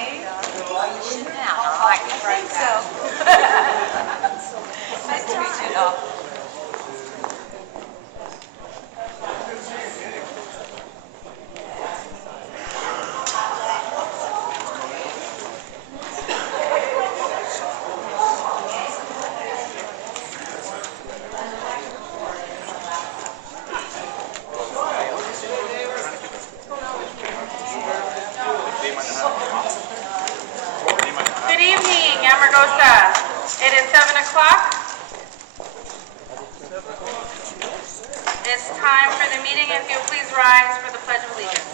Connie? I think so. Nice to meet you, though. Good evening, Amargosa. It is 7 o'clock. It's time for the meeting. If you'll please rise for the Pledge of Allegiance.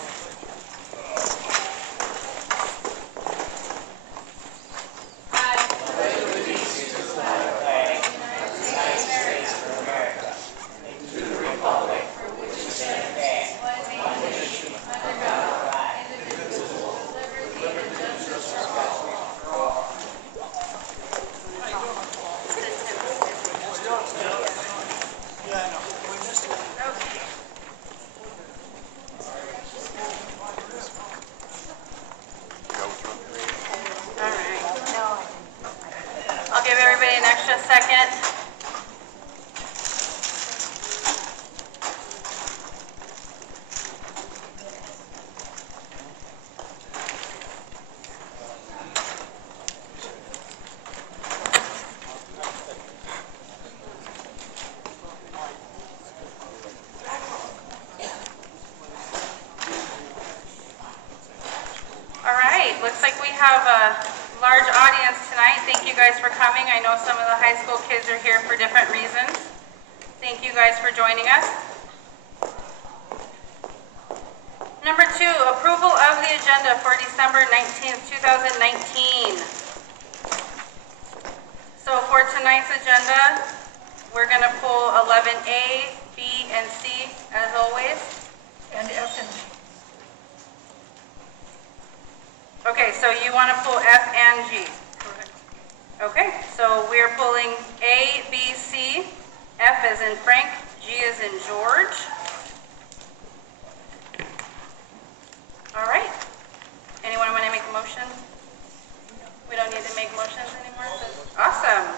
I'll give everybody an extra second. All right, looks like we have a large audience tonight. Thank you guys for coming. I know some of the high school kids are here for different reasons. Thank you guys for joining us. Number 2, approval of the agenda for December 19th, 2019. So for tonight's agenda, we're going to pull 11A, B, and C as always. And F and G. Okay, so you want to pull F and G. Correct. Okay, so we're pulling A, B, C, F as in Frank, G as in George. All right. Anyone want to make a motion? We don't need to make motions anymore? Awesome.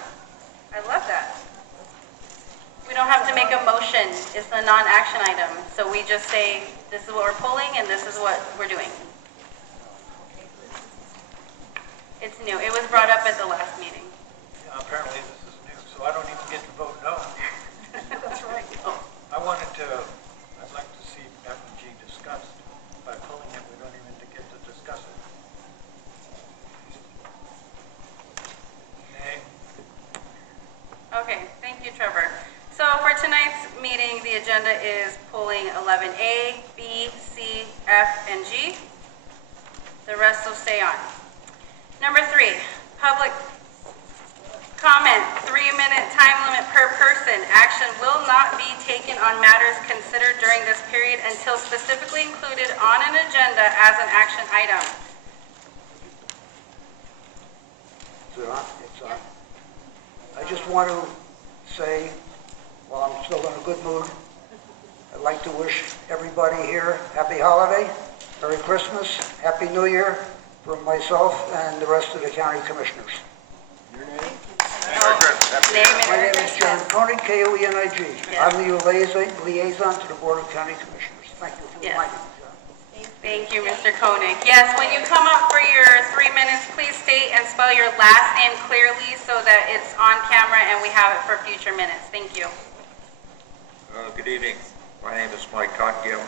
I love that. We don't have to make a motion. It's a non-action item. So we just say, this is what we're pulling and this is what we're doing. It's new. It was brought up at the last meeting. Yeah, apparently this is new, so I don't even get to vote no. That's right. I'd like to see F and G discussed. By pulling it, we don't even get to discuss it. Nay. Okay, thank you, Trevor. So for tonight's meeting, the agenda is pulling 11A, B, C, F, and G. The rest will stay on. Number 3, public comment, 3-minute time limit per person. Action will not be taken on matters considered during this period until specifically included on an agenda as an action item. Is it on? It's on. I just want to say, while I'm still in a good mood, I'd like to wish everybody here happy holiday, Merry Christmas, Happy New Year from myself and the rest of the county commissioners. Name My and name is John Koenig, Koenig. Yes. I'm the liaison to the Board of County Commissioners. Thank you for Yes. reminding me, John. Thank you, Mr. Koenig. Yes, when you come up for your 3 minutes, please state and spell your last name clearly so that it's on camera and we have it for future minutes. Thank you. Good evening. My name is Mike Cotgill.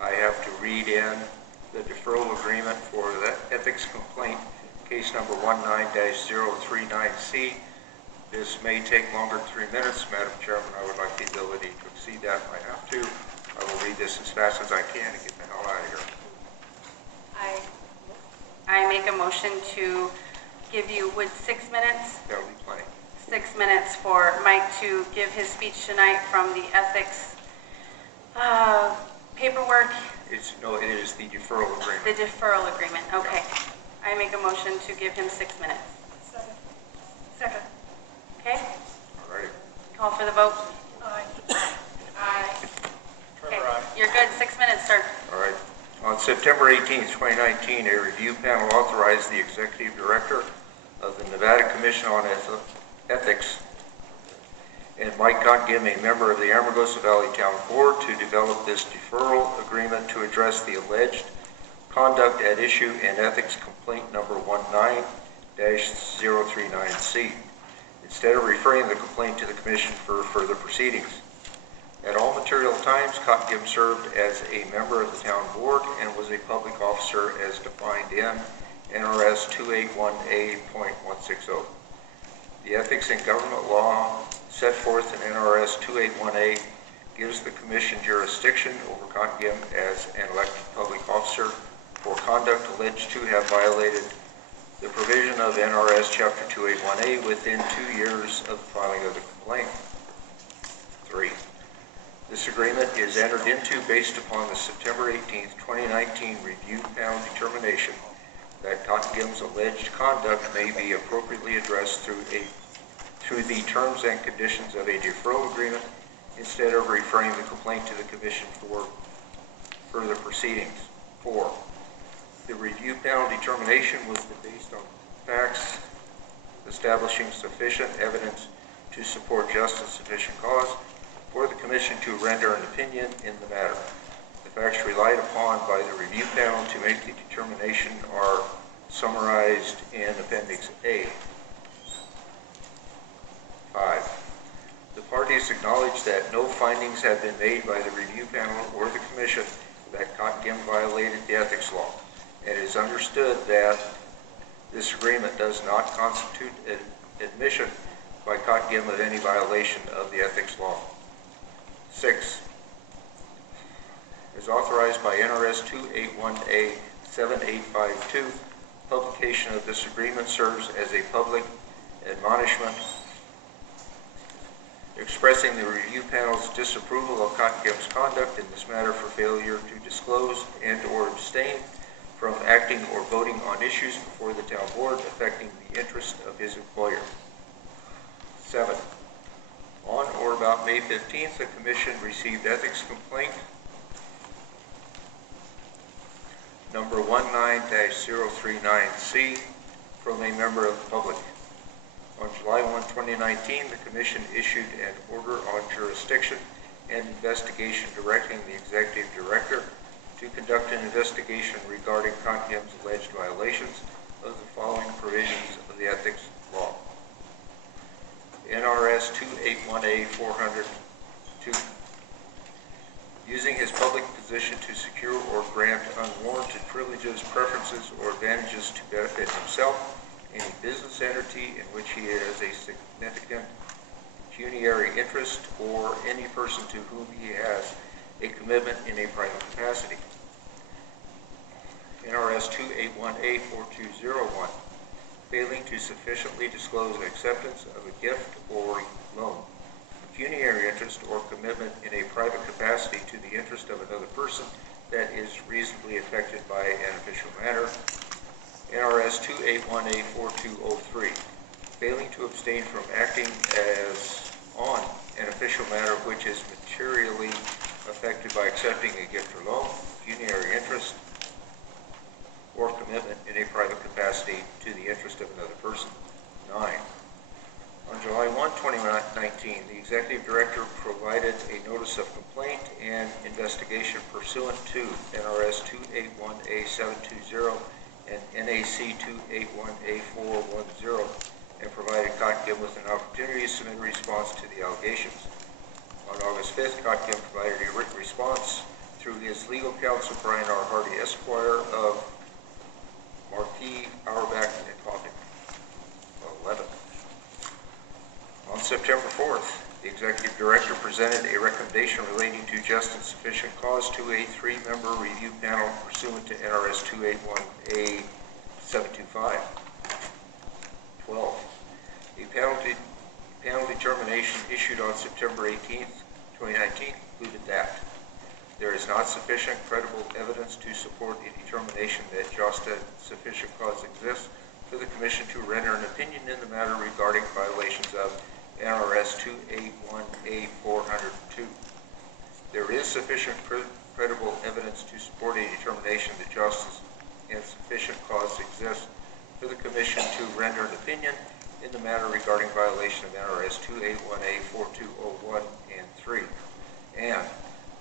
I have to read in the deferral agreement for the ethics complaint, case number 19-039C. This may take longer than 3 minutes. Madam Chairman, I would like the ability to exceed that if I have to. I will read this as fast as I can and get the hell out of here. I make a motion to give you, 6 minutes? That'll be plenty. 6 minutes for Mike to give his speech tonight from the ethics paperwork, It is the deferral agreement. the deferral agreement. Okay. I make a motion to give him 6 minutes. Second. Okay? All right. Call for the vote. Aye. Aye. Okay. Trevor, aye. You're good. 6 minutes, sir. All right. On September September 18th, 2019, a review panel authorized the Executive Director of the Nevada Commission on Ethics and Mike Cottgim, a member of the Amargosa Valley Town Board, to develop this deferral agreement to address the alleged conduct at issue in ethics complaint number 19-039C, instead of referring the complaint to the Commission for further proceedings. At all material times, Cottgim served as a member of the Town Board and was a public officer as defined in NRS 281A.160. The ethics and government law set forth in NRS 281A gives the Commission jurisdiction over Cottgim as an elected public officer for conduct alleged to have violated the provision of NRS Chapter 281A within 2 years of the filing of the complaint. 3. This agreement is entered into based upon the September 18, 2019 review panel determination that Cottgim's alleged conduct may be appropriately addressed through the terms and conditions of a deferral agreement instead of referring the complaint to the Commission for further proceedings. 4. The review panel determination was based on facts establishing sufficient evidence to support just and sufficient cause for the Commission to render an opinion in the matter. The facts relied upon by the review panel to make the determination are summarized in Appendix A. 5. The parties acknowledge that no findings have been made by the review panel or the Commission that Cottgim violated the ethics law, and it is understood that this agreement does not constitute an admission by Cottgim of any violation of the ethics law. 6. As authorized by NRS 281A.7852, publication of this agreement serves as a public admonishment expressing the review panel's disapproval of Cottgim's conduct in this matter for failure to disclose and or abstain from acting or voting on issues before the town board affecting the interest of his employer. 7. On or about May 15th, the Commission received ethics complaint number 19-039C from a member of the public. On July 1, 2019, the Commission issued an order on jurisdiction and investigation directing the Executive Director to conduct an investigation regarding Cottgim's alleged violations of the following provisions of the ethics law. NRS 281A.402. Using his public position to secure or grant unwarranted privileges, preferences, or advantages to benefit himself, any business entity in which he has a significant pecuniary interest, or any person to whom he has a commitment in a private capacity. NRS 281A.4201, failing to sufficiently disclose acceptance of a gift or loan, pecuniary interest, or commitment in a private capacity to the interest of another person that is reasonably affected by an official matter. NRS 281A.4203, failing to abstain from acting as on an official matter which is materially affected by accepting a gift or loan, pecuniary interest, or commitment in a private capacity to the interest of another person. 9. On July 1, 2019, the Executive Director provided a notice of complaint and investigation pursuant to NRS 281A.720 and NAC 281A.410, and provided Cottgim with an opportunity to submit a response to the allegations. On August 5th, Cottgim provided a written response through his legal counsel, Brian R. Hardy, Esquire, of Marquis, Auerbach, and Coffin. 11. On September 4th, the Executive Director presented a recommendation relating to just and sufficient cause to a 3-member review panel pursuant to NRS 281A.725. 12. A panel determination issued on September 18th, 2019 concluded that there is not sufficient credible evidence to support a determination that just and sufficient cause exists for the Commission to render an opinion in the matter regarding violations of NRS 281A.402. There is sufficient credible evidence to support a determination that justice and sufficient cause exist for the Commission to render an opinion in the matter regarding violation of NRS 281A 4201 and 3. And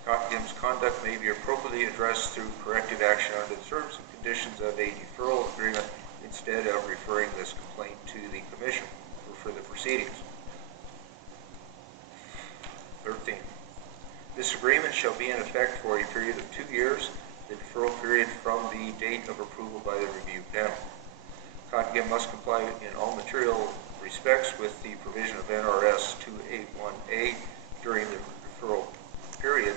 Cottingham's conduct may be appropriately addressed through corrective action under the terms and conditions of a deferral agreement instead of referring this complaint to the Commission for further proceedings. 13. This agreement shall be in effect for a period of 2 years, the deferral period from the date of approval by the review panel. Cottingham must comply in all material respects with the provision of NRS 281A during the deferral period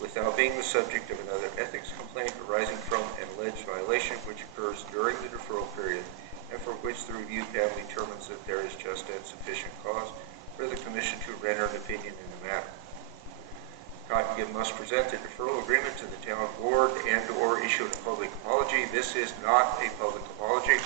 without being the subject of another ethics complaint arising from an alleged violation which occurs during the deferral period and for which the review panel determines that there is just and sufficient cause for the Commission to render an opinion in the matter. Cottingham must present the deferral agreement to the town board and/or issue a public apology. This is not a public apology,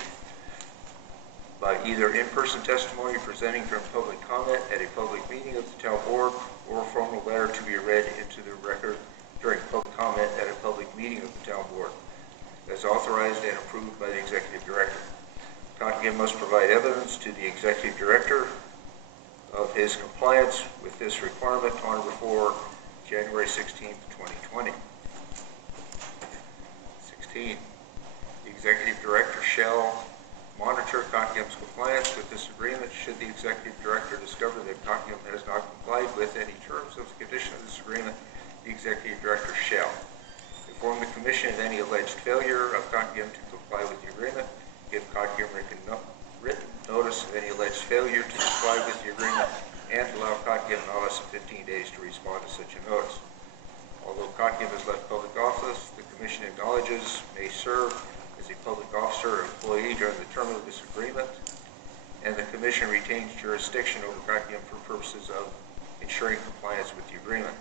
but either in-person testimony presenting from public comment at a public meeting of the town board or a formal letter to be read into the record during public comment at a public meeting of the town board, as authorized and approved by the executive director. Cottingham must provide evidence to the executive director of his compliance with this requirement on or before January 16, 2020. 16. The executive director shall monitor Cottingham's compliance with this agreement. Should the executive director discover that Cottingham has not complied with any terms of the condition of this agreement, the executive director shall inform the Commission of any alleged failure of Cottingham to comply with the agreement, give Cottingham written notice of any alleged failure to comply with the agreement, and allow Cottingham no less than 15 days to respond to such a notice. Although Cottingham has left public office, the Commission acknowledges may serve as a public officer or employee during the term of this agreement, and the Commission retains jurisdiction over Cottingham for purposes of ensuring compliance with the agreement.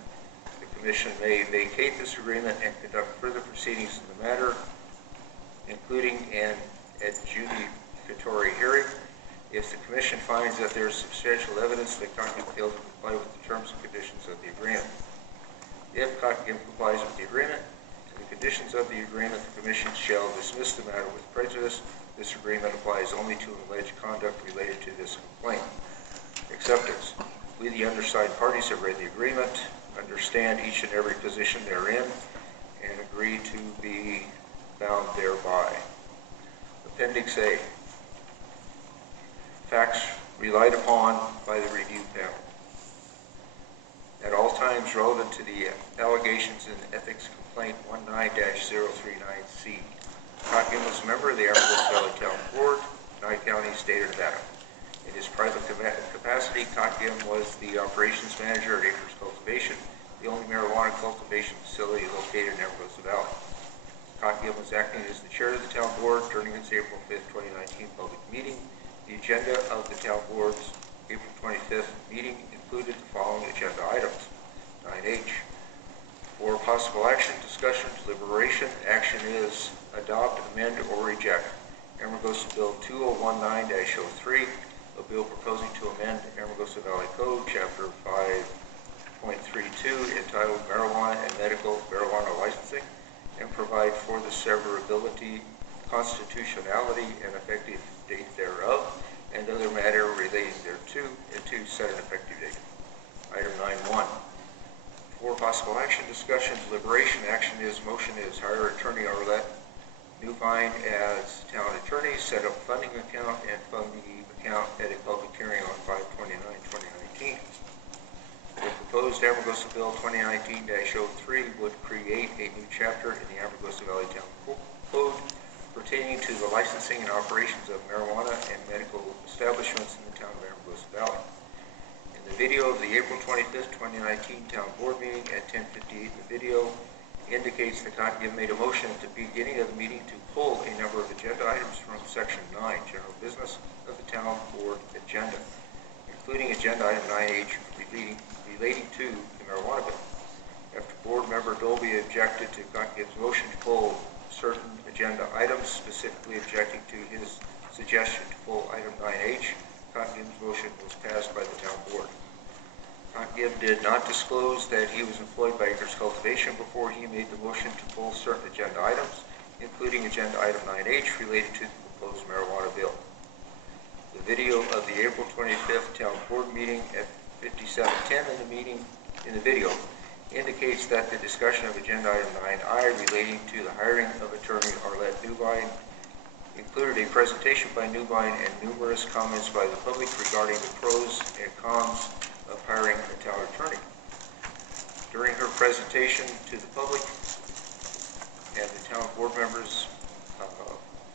The Commission may vacate this agreement and conduct further proceedings in the matter, including an adjudicatory hearing, if the Commission finds that there is substantial evidence that Cottingham failed to comply with the terms and conditions of the agreement. If Cottingham complies with the agreement and the conditions of the agreement, the Commission shall dismiss the matter with prejudice. This agreement applies only to alleged conduct related to this complaint. Acceptance. We, the undersigned parties, have read the agreement, understand each and every position therein, and agree to be bound thereby. Appendix A. Facts relied upon by the review panel. At all times relevant to the allegations in Ethics Complaint 19-039C. Cottingham was a member of the Amargosa Valley Town Board, Nye County, State of Nevada. In his private capacity, Cottingham was the operations manager at Acres Cultivation, the only marijuana cultivation facility located in Amargosa Valley. Cottingham was acting as the chair of the town board during its April 5, 2019 public meeting. The agenda of the town board's April 25th meeting included the following agenda items. 9H. For possible action, discussion, deliberation, action is adopt, amend, or reject Amargosa Bill 2019-03, a bill proposing to amend Amargosa Valley Code, Chapter 5.32, entitled Marijuana and Medical Marijuana Licensing, and provide for the severability, constitutionality, and effective date thereof, and other matter relating thereto, and to set an effective date. Item 9.1. For possible action, discussion, deliberation, action is, motion is hire attorney Arlette Newvine as town attorney, set up funding account, and fund the account at a public hearing on 5/29/2019. The proposed Amargosa Bill 2019-03 would create a new chapter in the Amargosa Valley Town Code pertaining to the licensing and operations of marijuana and medical establishments in the town of Amargosa Valley. In the video of the April 25th, 2019 town board meeting at 10:58, the video indicates that Cottingham made a motion at the beginning of the meeting to pull a number of agenda items from Section 9, General Business, of the town board agenda, including agenda item 9H relating to the marijuana bill. After board member Dolby objected to Cottingham's motion to pull certain agenda items, specifically objecting to his suggestion to pull item 9H, Cottingham's motion was passed by the town board. Gibb did not disclose that he was employed by Acres Cultivation before he made the motion to pull certain agenda items, including agenda item 9H related to the proposed marijuana bill. The video of the April 25th town board meeting at 5710 in the video indicates that the discussion of agenda item 9I relating to the hiring of attorney Arlette Newline included a presentation by Newline and numerous comments by the public regarding the pros and cons of hiring a town attorney. During her presentation to the public and the town board members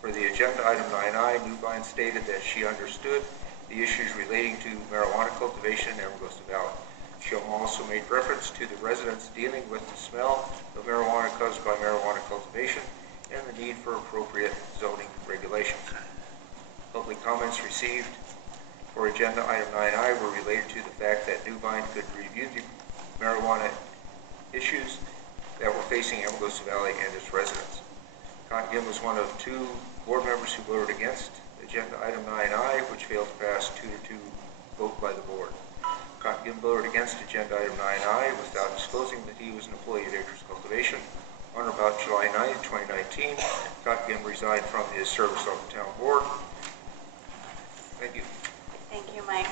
for the agenda item 9I, Newline stated that she understood the issues relating to marijuana cultivation in Amargosa Valley. She also made reference to the residents dealing with the smell of marijuana caused by marijuana cultivation and the need for appropriate zoning regulations. Public comments received for agenda item 9I were related to the fact that Newline could review the marijuana issues that were facing Amargosa Valley and its residents. Gibb was one of 2 board members who voted against agenda item 9I, which failed to pass 2-2 vote by the board. Gibb voted against agenda item 9I without disclosing that he was an employee of Acres Cultivation. On or about July 9, 2019, Gibb resigned from his service on the town board. Thank you. Thank you, Mike.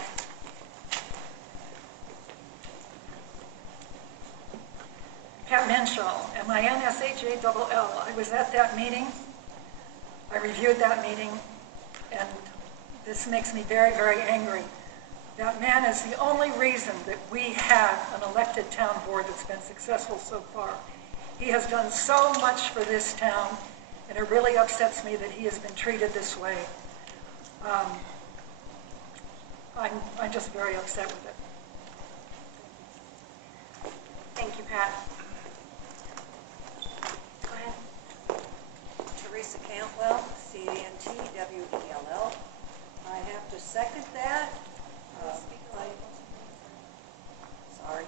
Pat Minshall, M-I-N-S-H-A-L-L. I was at that meeting. I reviewed that meeting, and this makes me very, very angry. That man is the only reason that we have an elected town board that's been successful so far. He has done so much for this town, and it really upsets me that he has been treated this way. I'm just very upset with it. Thank you, Pat. Go ahead. Teresa Cantwell, C-A-N-T-W-E-L-L. I have to second that. Sorry.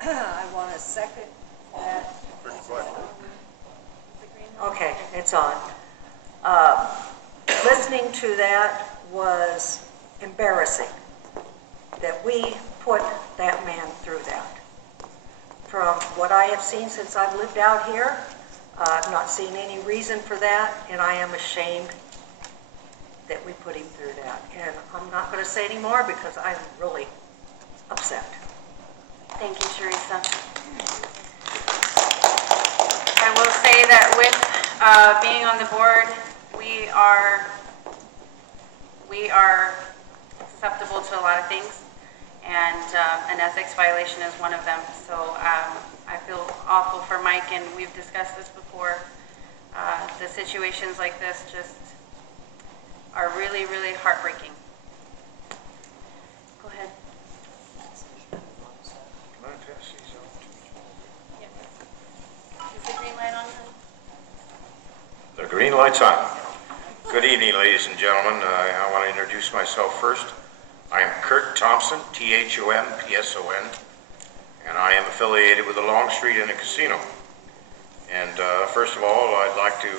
I want to second that. Okay, it's on. Listening to that was embarrassing, that we put that man through that. From what I have seen since I've lived out here, I've not seen any reason for that, and I am ashamed that we put him through that. And I'm not going to say any more because I'm really upset. Thank you, Teresa. I will say that with being on the board, we are susceptible to a lot of things, and an ethics violation is one of them. So I feel awful for Mike, and we've discussed this before. The situations like this just are really, really heartbreaking. Go ahead. Is the green light on? The green light's on. Good evening, ladies and gentlemen. I want to introduce myself first. I am Kurt Thompson, T-H-O-M-P-S-O-N, and I am affiliated with the Longstreet Inn and Casino. And first of all, I'd like to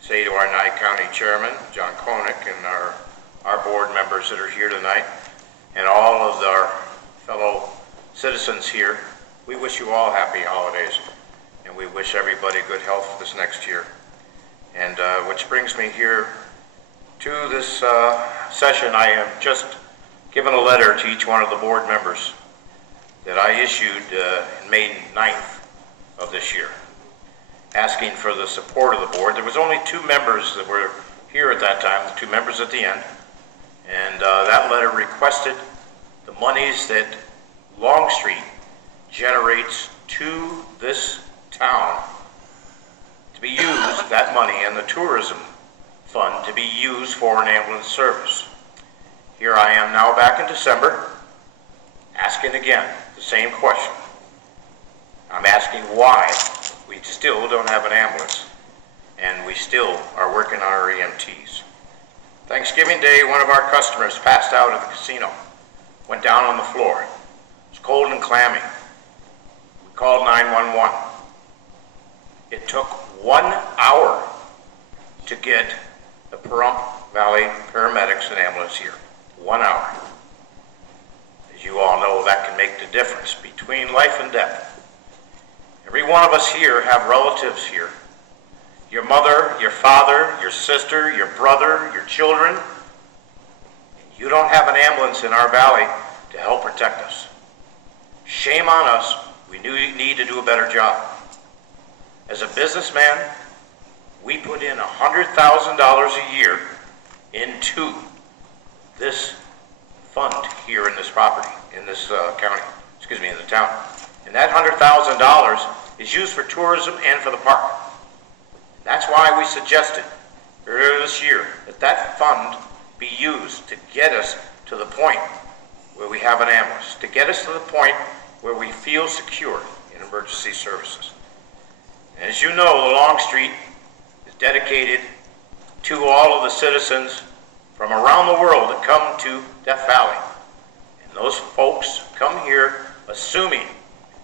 say to our Nye County Chairman, John Koenig, and our board members that are here tonight, and all of our fellow citizens here, we wish you all happy holidays, and we wish everybody good health for this next year. And which brings me here to this session. I have just given a letter to each one of the board members that I issued in May 9th of this year, asking for the support of the board. There was only 2 members that were here at that time, the 2 members at the end, and that letter requested the monies that Longstreet generates to this town to be used, that money and the tourism fund, to be used for an ambulance service. Here I am now back in December, asking again the same question. I'm asking why we still don't have an ambulance, and we still are working on our EMTs. Thanksgiving Day, one of our customers passed out at the casino, went down on the floor. It was cold and clammy. We called 911. It took 1 hour to get the Pahrump Valley paramedics and ambulance here. 1 hour. As you all know, that can make make the difference between life and death. Every one of us here have relatives here. Your mother, your father, your sister, your brother, your children. You don't have an ambulance in our valley to help protect us. Shame on us. We need to do a better job. As a businessman, we put in $100,000 a year into this fund here in this property, in this county, in the town. And that $100,000 is used for tourism and for the park. That's why we suggested earlier this year that that fund be used to get us to the point where we have an ambulance, to get us to the point where we feel secure in emergency services. And as you know, the Long Street is dedicated to all of the citizens from around the world that come to Death Valley. And those folks come here assuming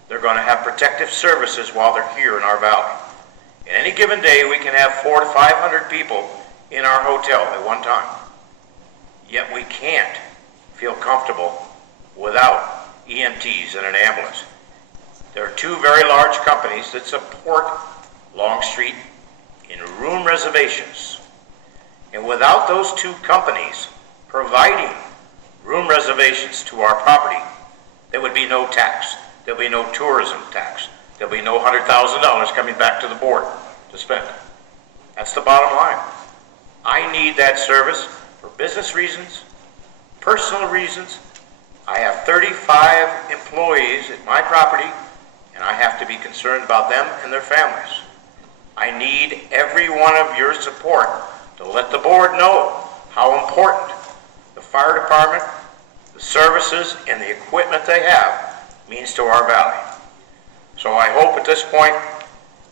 they're going to have protective services while they're here in our valley. And any given day, we can have 400 to 500 people in our hotel at one time. Yet we can't feel comfortable without EMTs and an ambulance. There are two very large companies that support Long Street in room reservations. And without those two companies providing room reservations to our property, there would be no tax. There'll be no tourism tax. There'll be no $100,000 coming back to the board to spend. That's the bottom line. I need that service for business reasons, personal reasons. I have 35 employees at my property, and I have to be concerned about them and their families. I need every one of your support to let the board know how important the fire department, the services, and the equipment they have means to our valley. So I hope at this point,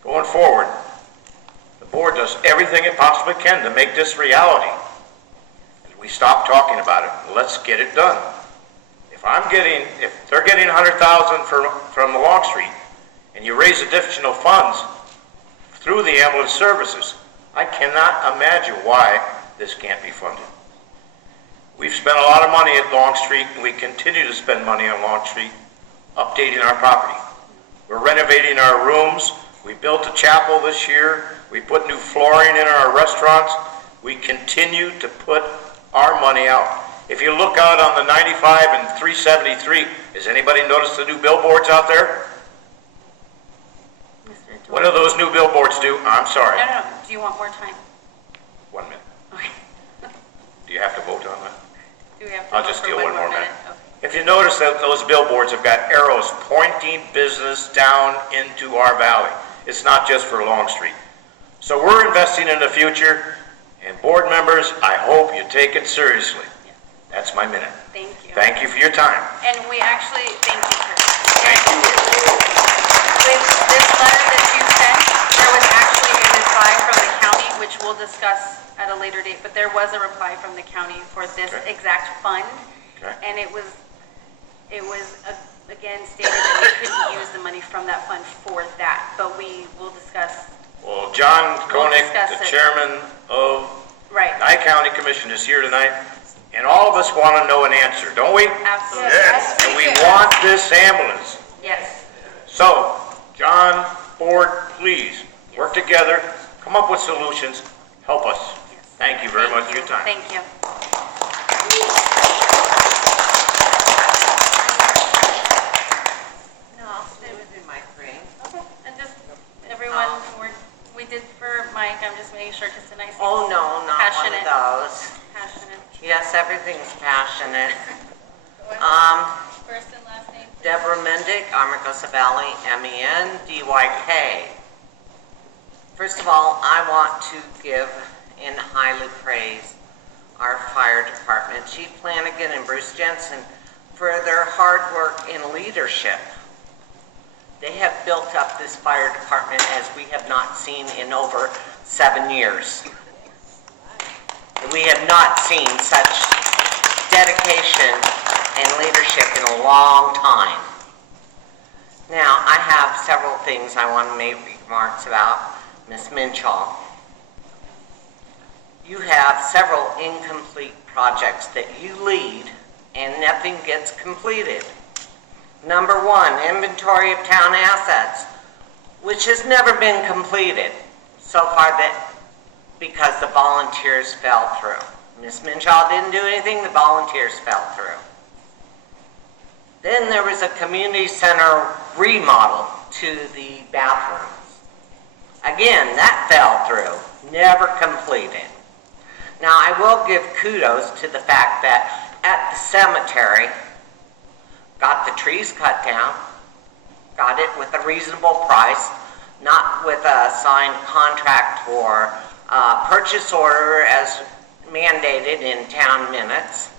going forward, the board does everything it possibly can to make this reality. And we stop talking about it. Let's get it done. If they're getting $100,000 from the Long Street, and you raise additional funds through the ambulance services, I cannot imagine why this can't be funded. We've spent a lot of money at Long Street, and we continue to spend money on Long Street, updating our property. We're renovating our rooms. We built a chapel this year. We put new flooring in our restaurants. We continue to put our money out. If you look out on the 95 and 373, has anybody noticed the new billboards out there? What do those new billboards do? I'm sorry. No. Do you want more time? 1 minute. Okay. Do you have to vote on that? Do we have to I'll vote just for deal one one more minute. Okay. If you notice that those billboards have got arrows pointing business down into our valley. It's not just for Long Street. So we're investing in the future, and board members, I hope you take it seriously. That's my minute. Thank you. Thank you for your time. And we actually, thank you, Kurt. Thank you. This letter that you sent, there was actually a reply from the county, which we'll discuss at a later date, but there was a reply from the county for this Okay. exact fund. Okay. And it was again stated that we couldn't use the money from that fund for that, but we will discuss. Well, John We'll Koenig, discuss the it. chairman of Right. Nye County Commission, is here tonight, and all of us want to know an answer, don't we? Absolutely. Yes. And we want this ambulance. Yes. So, John, board, please, work together, come up with solutions, help us. Thank you very much for your time. Thank you. No, I'll stay within my frame. Okay. And just, everyone, we did for Mike, I'm just making sure, because tonight seems Oh, no, not one of passionate. those. Passionate. Yes, everything's passionate. First and last name? Deborah Mendick, Amargosa Valley, MENDYK. First of all, I want to give and highly praise our fire department, Chief Flanagan and Bruce Jensen, for their hard work and leadership. They have built up this fire department as we have not seen in over 7 years. We have not seen such dedication and leadership in a long time. Now, I have several things I want to make remarks about. Ms. Minchall, you have several incomplete projects that you lead and nothing gets completed. Number 1, inventory of town assets, which has never been completed so far because the volunteers fell through. Ms. Minshaw didn't do anything, the volunteers fell through. Then there was a community center remodel to the bathrooms. Again, that fell through, never completed. Now, I will give kudos to the fact that at the cemetery, got the trees cut down, got it with a reasonable price, not with a signed contract for purchase order as mandated in town minutes.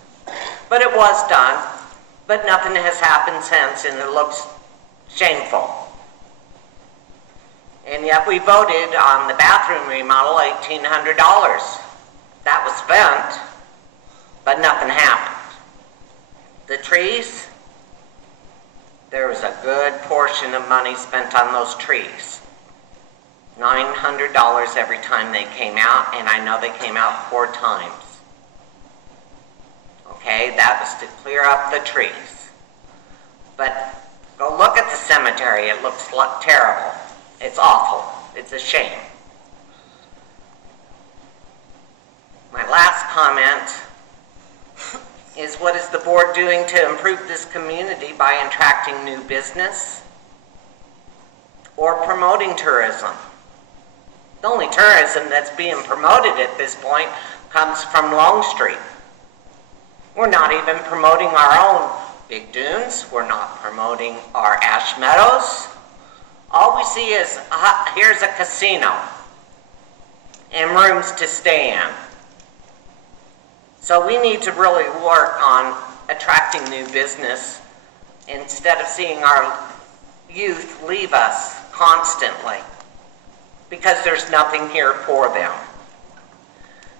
But it was done, but nothing has happened since, and it looks shameful. And yet we voted on the bathroom remodel, $1,800. That was spent, but nothing happened. The trees, there was a good portion of money spent on those trees. $900 every time they came out, and I know they came out 4 times. Okay, that was to clear up the trees. But go look at the cemetery, it looks terrible. It's awful. It's a shame. My last comment is, what is the board doing to improve this community by attracting new business or promoting tourism? The only tourism that's being promoted at this point comes from Longstreet. We're not even promoting our own Big Dunes. We're not promoting our Ash Meadows. All we see is, here's a casino and rooms to stay in. So we need to really work on attracting new business instead of seeing our youth leave us constantly because there's nothing here for them.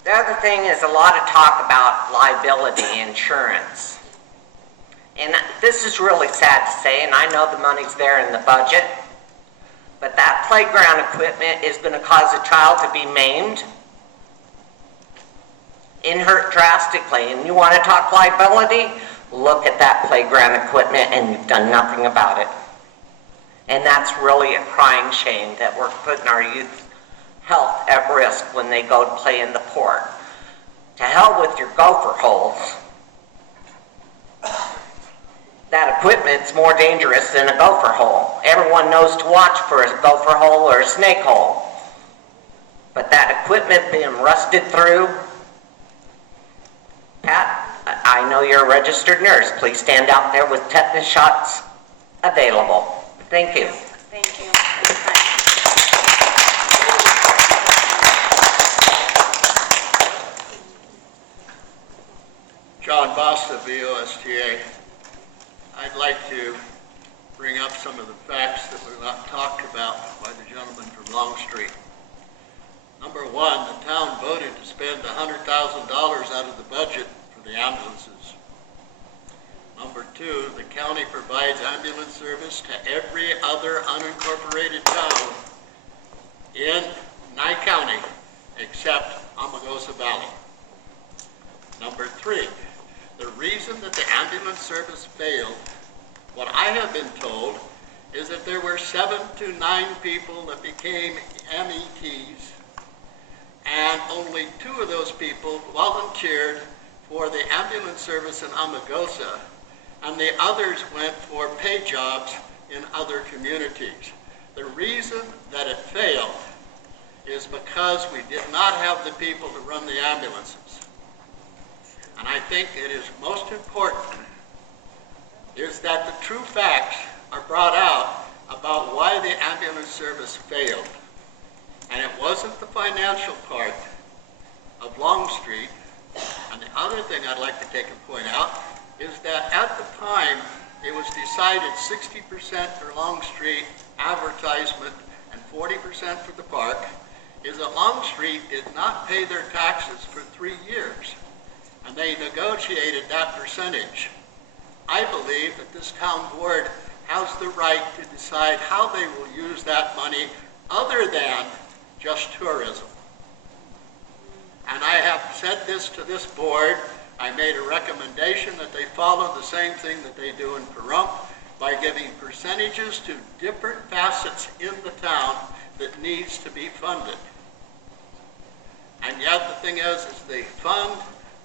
The other thing is a lot of talk about liability insurance. And this is really sad to say, and I know the money's there in the budget, but that playground equipment is going to cause a child to be maimed and hurt drastically. And you want to talk liability? Look at that playground equipment, and you've done nothing about it. And that's really a crying shame that we're putting our youth health at risk when they go to play in the port. To hell with your gopher holes. That equipment's more dangerous than a gopher hole. Everyone knows to watch for a gopher hole or a snake hole. But that equipment being rusted through, Pat, I know you're a registered nurse. Please stand out there with tetanus shots available. Thank you. Thank you. John Basta, VOSTA. I'd like to bring up some of the facts that were not talked about by the gentleman from Longstreet. Number 1, the town voted to spend $100,000 out of the budget for the ambulances. Number 2, the county provides ambulance service to every other unincorporated town in Nye County except Amargosa Valley. Number 3, the reason that the ambulance service failed, what I have been told, is that there were 7 to 9 people that became METs, and only 2 of those people volunteered for the ambulance service in Amargosa, and the others went for pay jobs in other communities. The reason that it failed is because we did not have the people to run the ambulances. And I think it is most important is that the true facts are brought out about why the ambulance service failed. And it wasn't the financial part of Longstreet. And the other thing I'd like to take and point out is that at the time, it was decided 60% for Longstreet advertisement and 40% for the park, is that Longstreet did not pay their taxes for 3 years. And they negotiated that percentage. I believe that this town board has the right to decide how they will use that money other than just tourism. And I have said this to this board. I made a recommendation that they follow the same thing that they do in Pahrump, by giving percentages to different facets in the town that needs to be funded. And yet the thing is the fund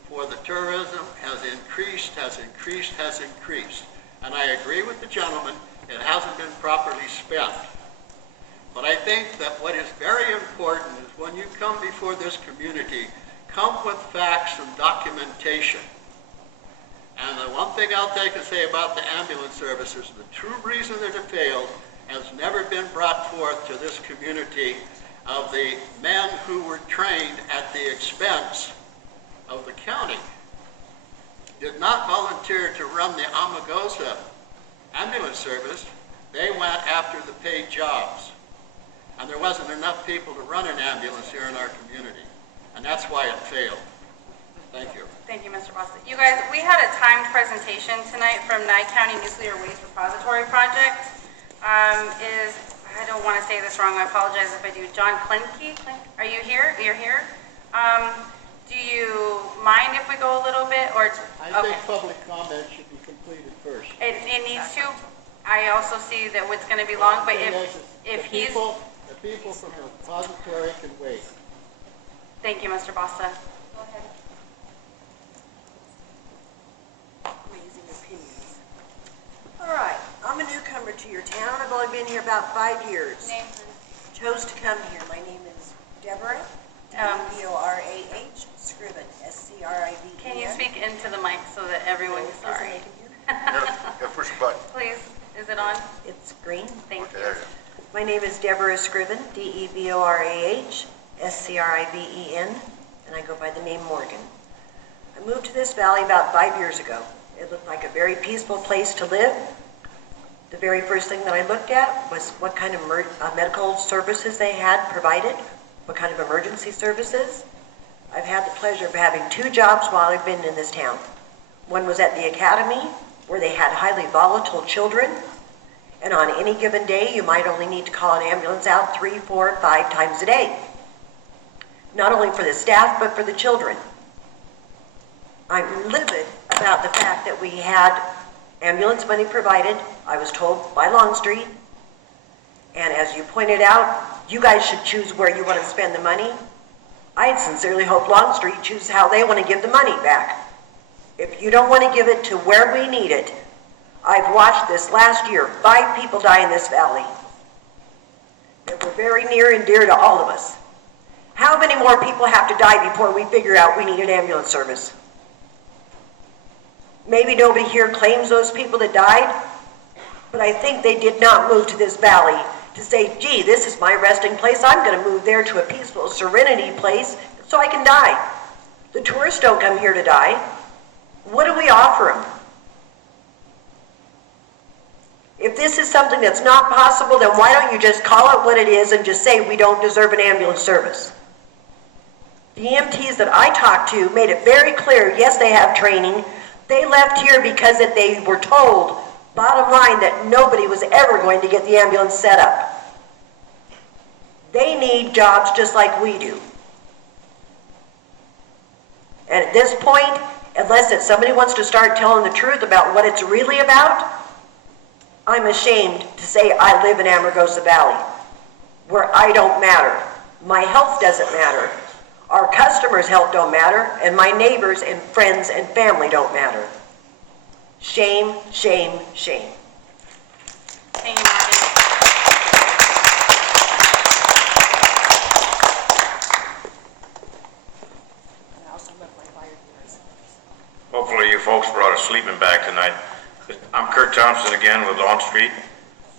for the tourism has increased. And I agree with the gentleman, it hasn't been properly spent. But I think that what is very important is when you come before this community, come with facts and documentation. And the one thing I'll take and say about the ambulance service is the true reason that it failed has never been brought forth to this community of the men who were trained at the expense of the county. Did not volunteer to run the Amargosa ambulance service. They went after the paid jobs. And there wasn't enough people to run an ambulance here in our community. And that's why it failed. Thank you. Thank you, Mr. Boston. You guys, we had a timed presentation tonight from Nye County Nuclear Waste Repository Project. I don't want to say this wrong, I apologize if I do. John Klinke, are you here? You're here? Do you mind if we go a little bit, or? I think public comment should be completed first. It needs to. I also see that it's going to be long, but if he's. The people from the repository can wait. Thank you, Mr. Basta. Go ahead. Amazing opinions. All right, I'm a newcomer to your town. I've only been here about 5 years. Name, Chose to come here. My name is Deborah, D-E-B-O-R-A-H, Scriven, S-C-R-I-V-E-N. can you speak into the mic so that everyone is sorry? Push the button. Please, is it on? It's green. Thank Okay, you. there you My name is Deborah Scriven, D-E-B-O-R-A-H, S-C-R-I-V-E-N, and I go by the name Morgan. I moved to this valley about 5 years ago. It looked like a very peaceful place to live. The very first thing that I looked at was what kind of medical services they had provided, what kind of emergency services. I've had the pleasure of having 2 jobs while I've been in this town. One was at the academy, where they had highly volatile children, and on any given day, you might only need to call an ambulance out 3, 4, 5 times a day. Not only for the staff, but for the children. I'm livid about the fact that we had ambulance money provided, I was told, by Longstreet. And as you pointed out, you guys should choose where you want to spend the money. I sincerely hope Longstreet chooses how they want to give the money back. If you don't want to give it to where we need it, I've watched this last year, 5 people die in this valley that were very near and dear to all of us. How many more people have to die before we figure out we need an ambulance service? Maybe nobody here claims those people that died, but I think they did not move to this valley to say, gee, this is my resting place. I'm going to move there to a peaceful serenity place so I can die. The tourists don't come here to die. What do we offer them? If this is something that's not possible, then why don't you just call it what it is and just say we don't deserve an ambulance service? The EMTs that I talked to made it very clear, yes, they have training. They left here because that they were told, bottom line, that nobody was ever going to get the ambulance set up. They need jobs just like we do. And at this point, unless that somebody wants to start telling the truth about what it's really about, I'm ashamed to say I live in Amargosa Valley, where I don't matter. My health doesn't matter. Our customers' health don't matter, and my neighbors and friends and family don't matter. Shame, shame, shame. Thank you, Morgan. Hopefully you folks brought a sleeping bag tonight. I'm Kurt Thompson again with Longstreet.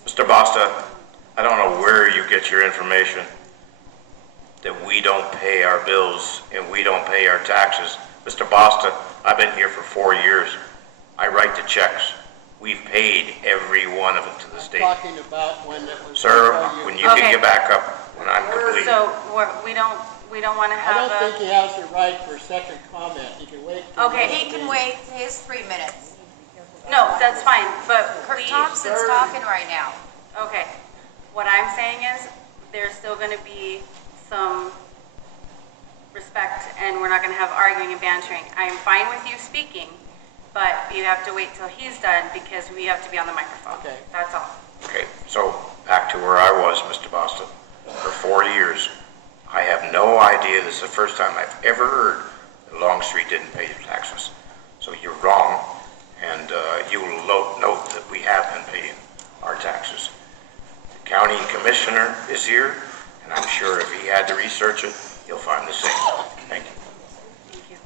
Mr. Basta, I don't know where you get your information that we don't pay our bills and we don't pay our taxes. Mr. Basta, I've been here for 4 years. I write the checks. We've paid every one of them to the state. Talking about when it was. Sir, when you Okay. can get back up, when I'm complete. So we don't want to I have don't think he has the right for a second comment. He can wait. till Okay. the He can meeting. wait his 3 minutes. No, that's fine, but Kurt please. Thompson's talking right now. Okay. What I'm saying is, there's still going to be some respect, and we're not going to have arguing and bantering. I am fine with you speaking, but you have to wait till he's done because we have to be on the microphone. Okay. That's all. Okay, so back to where I was, Mr. Boston. For 4 years, I have no idea, this is the first time I've ever heard that Longstreet didn't pay taxes. So you're wrong, and you will note that we have been paying our taxes. The county commissioner is here, and I'm sure if he had to research it, he'll find the same. Thank you. Thank you.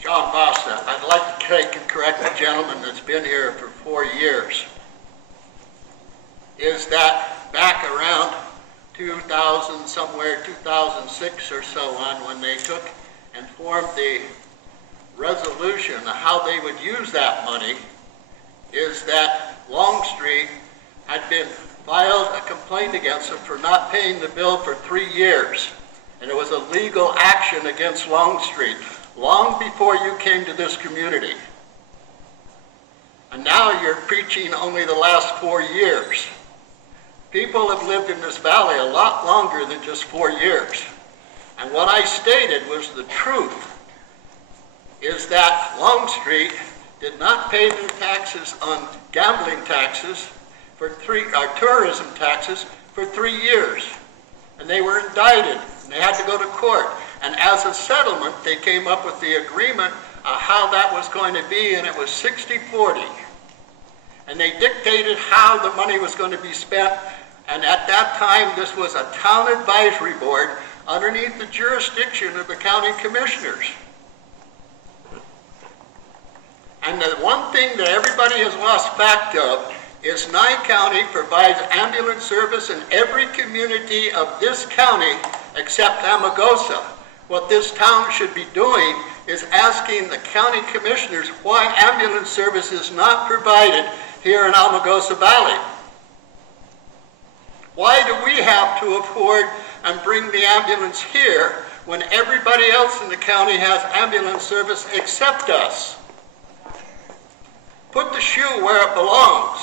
John Basta, I'd like to take and correct the gentleman that's been here for 4 years. Is that back around 2000, somewhere 2006 or so on, when they took and formed the resolution of how they would use that money, is that Longstreet had been filed a complaint against them for not paying the bill for 3 years. And it was a legal action against Longstreet, long before you came to this community. And now you're preaching only the last 4 years. People have lived in this valley a lot longer than just 4 years. And what I stated was the truth, is that Longstreet did not pay their taxes on gambling taxes for tourism taxes for 3 years. And they were indicted, and they had to go to court. And as a settlement, they came up with the agreement of how that was going to be, and it was 60-40. And they dictated how the money was going to be spent. And at that time, this was a town advisory board underneath the jurisdiction of the county commissioners. And the one thing that everybody has lost fact of is Nye County provides ambulance service in every community of this county except Amargosa. What this town should be doing is asking the county commissioners why ambulance service is not provided here in Amargosa Valley. Why do we have to afford and bring the ambulance here when everybody else in the county has ambulance service except us? Put the shoe where it belongs.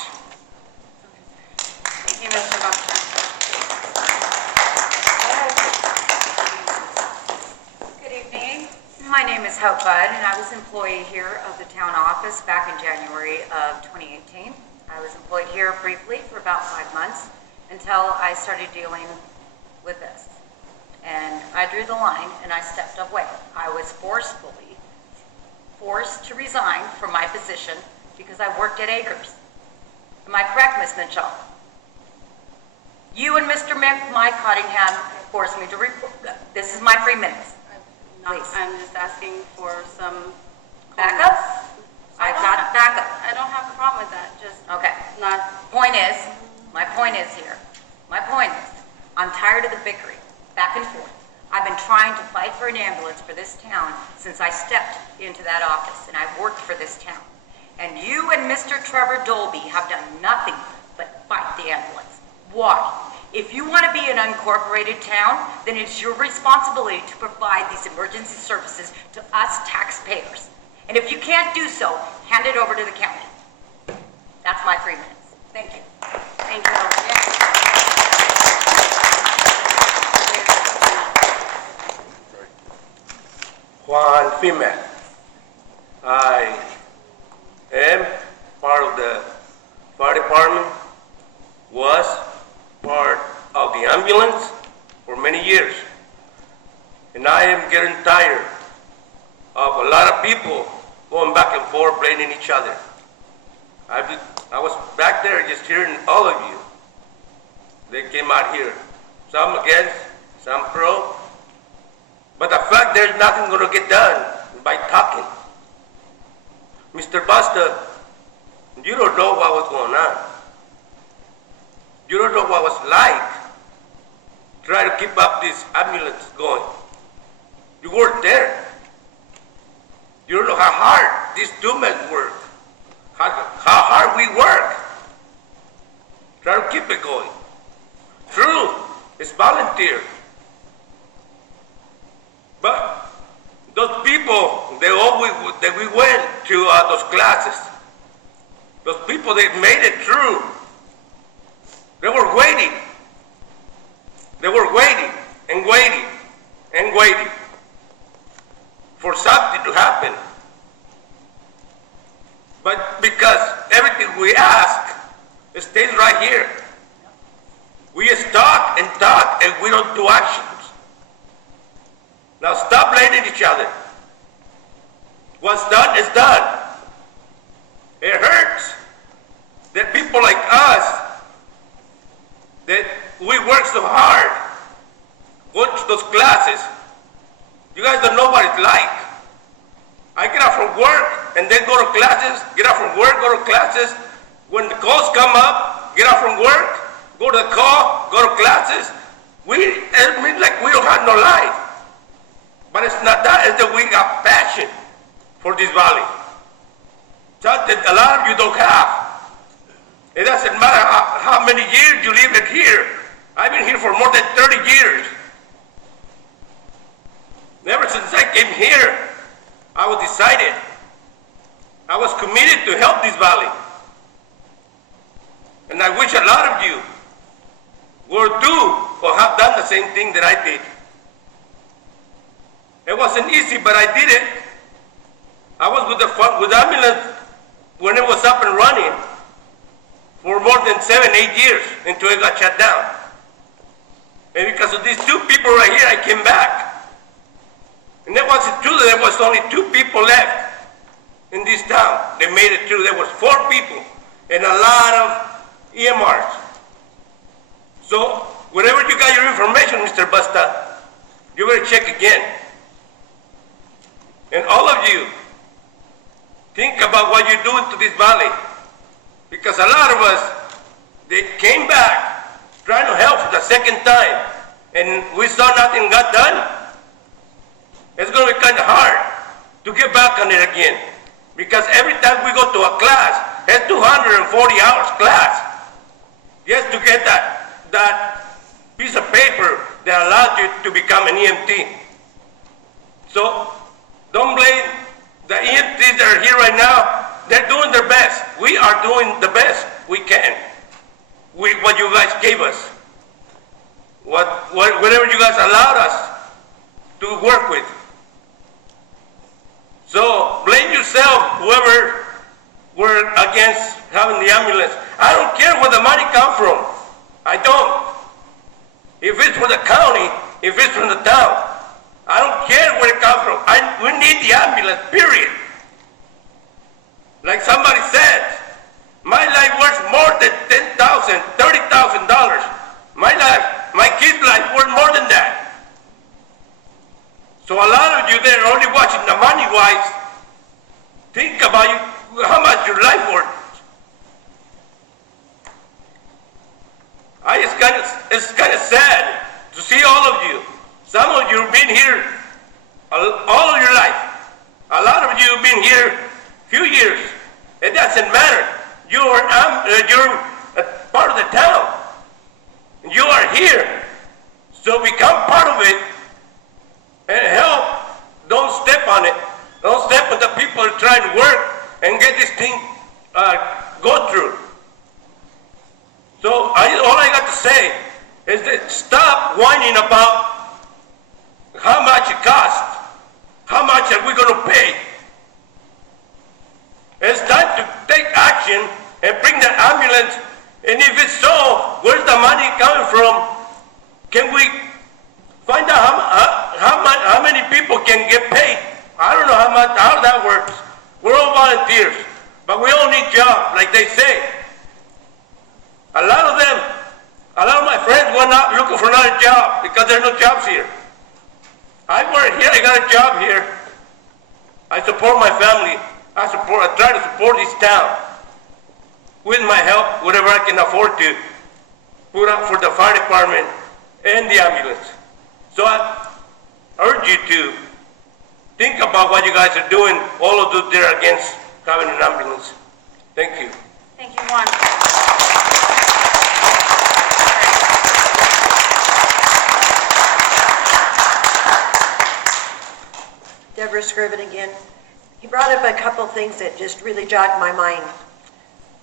Thank you, Mr. Buxton. Good evening. My name is Hope Budd, and I was employee here of the town office back in January of 2018. I was employed here briefly for about 5 months until I started dealing with this. And I drew the line and I stepped away. I was forced to resign from my position because I worked at Acres. Am I correct, Ms. Mitchell? You and Mr. Mike Cottingham forced me to report. This is my 3 minutes. Please. I'm just asking for some Backup? I I've don't got have- backup. I don't have a problem with that, just Okay. not, My point is here. My point is, I'm tired of the bickering, back and forth. I've been trying to fight for an ambulance for this town since I stepped into that office, and I've worked for this town. And you and Mr. Trevor Dolby have done nothing but fight the ambulance. Why? If you want to be an unincorporated town, then it's your responsibility to provide these emergency services to us taxpayers. And if you can't do so, hand it over to the county. That's my 3 minutes. Thank you. thank you. Juan Fime. I am part of the fire department, was part of the ambulance for many years. And I am getting tired of a lot of people going back and forth blaming each other. I was back there just hearing all of you. They came out here, some against, some pro. But the fact there's nothing going to get done by talking. Mr. Buster, you don't know what was going on. You don't know what was like. Try to keep up this ambulance going. You weren't there. You don't know how hard these two men work. How hard we work. Try to keep it going. True, it's volunteer. But those people, that we went to those classes, those people that made it through, they were waiting. They were waiting and waiting and waiting for something to happen. but because everything we ask, it stays right here. We just talk and we don't do actions. Now stop blaming each other. What's done is done. It hurts that people like us, that we work so hard, go to those classes. You guys don't know what it's like. I get out from work and then go to classes, get out from work, go to classes. When the calls come up, get out from work, go to the call, go to classes. It means like we don't have no life. But it's not that, it's that we got passion for this valley. Something a lot of you don't have. It doesn't matter how many years you live in here. I've been here for more than 30 years. Ever since I came here, I was decided. I was committed to help this valley. And I wish a lot of you would do or have done the same thing that I did. It wasn't easy, but I did it. I was with the ambulance when it was up and running for more than 7-8 years until it got shut down. And because of these two people right here, I came back. And it wasn't true that there was only 2 people left in this town. They made it through. There was 4 people and a lot of EMRs. So wherever you got your information, Mr. Busta, you better check again. And all of you, think about what you're doing to this valley. Because a lot of us, they came back trying to help for the second time, and we saw nothing got done. It's going to be kind of hard to get back on it again. Because every time we go to a class, it's 240 hours class. Just to get that piece of paper that allows you to become an EMT. So, don't blame the EMTs that are here right now. They're doing their best. We are doing the best we can with what you guys gave us. Whatever you guys allowed us to work with. So blame yourself, whoever were against having the ambulance. I don't care where the money comes from. I don't. If it's from the county, if it's from the town, I don't care where it comes from. We need the ambulance, period. Like somebody said, my life worth more than $10,000, $30,000. My kid's life worth more than that. So a lot of you there are only watching the money-wise. Think about how much your life worth. It's kind of sad to see all of you. Some of you have been here all of your life. A lot of you have been here a few years. It doesn't matter. You're a part of the town. You are here. So become part of it and help. Don't step on it. Don't step on the people who are trying to work and get this thing go through. So all I got to say is that stop whining about how much it costs. How much are we going to pay? It's time to take action and bring that ambulance. And if it's so, where's the money coming from? Can we find out how many people can get paid? I don't know how that works. We're all volunteers, but we all need jobs, like they say. A lot of my friends went out looking for another job because there's no jobs here. I work here, I got a job here. I support my family. I try to support this town with my help, whatever I can afford to put up for the fire department and the ambulance. So I urge you to think about what you guys are doing, all of you there against having an ambulance. Thank you. Thank you, Juan. Deborah Scriven again. He brought up a couple things that just really jogged my mind.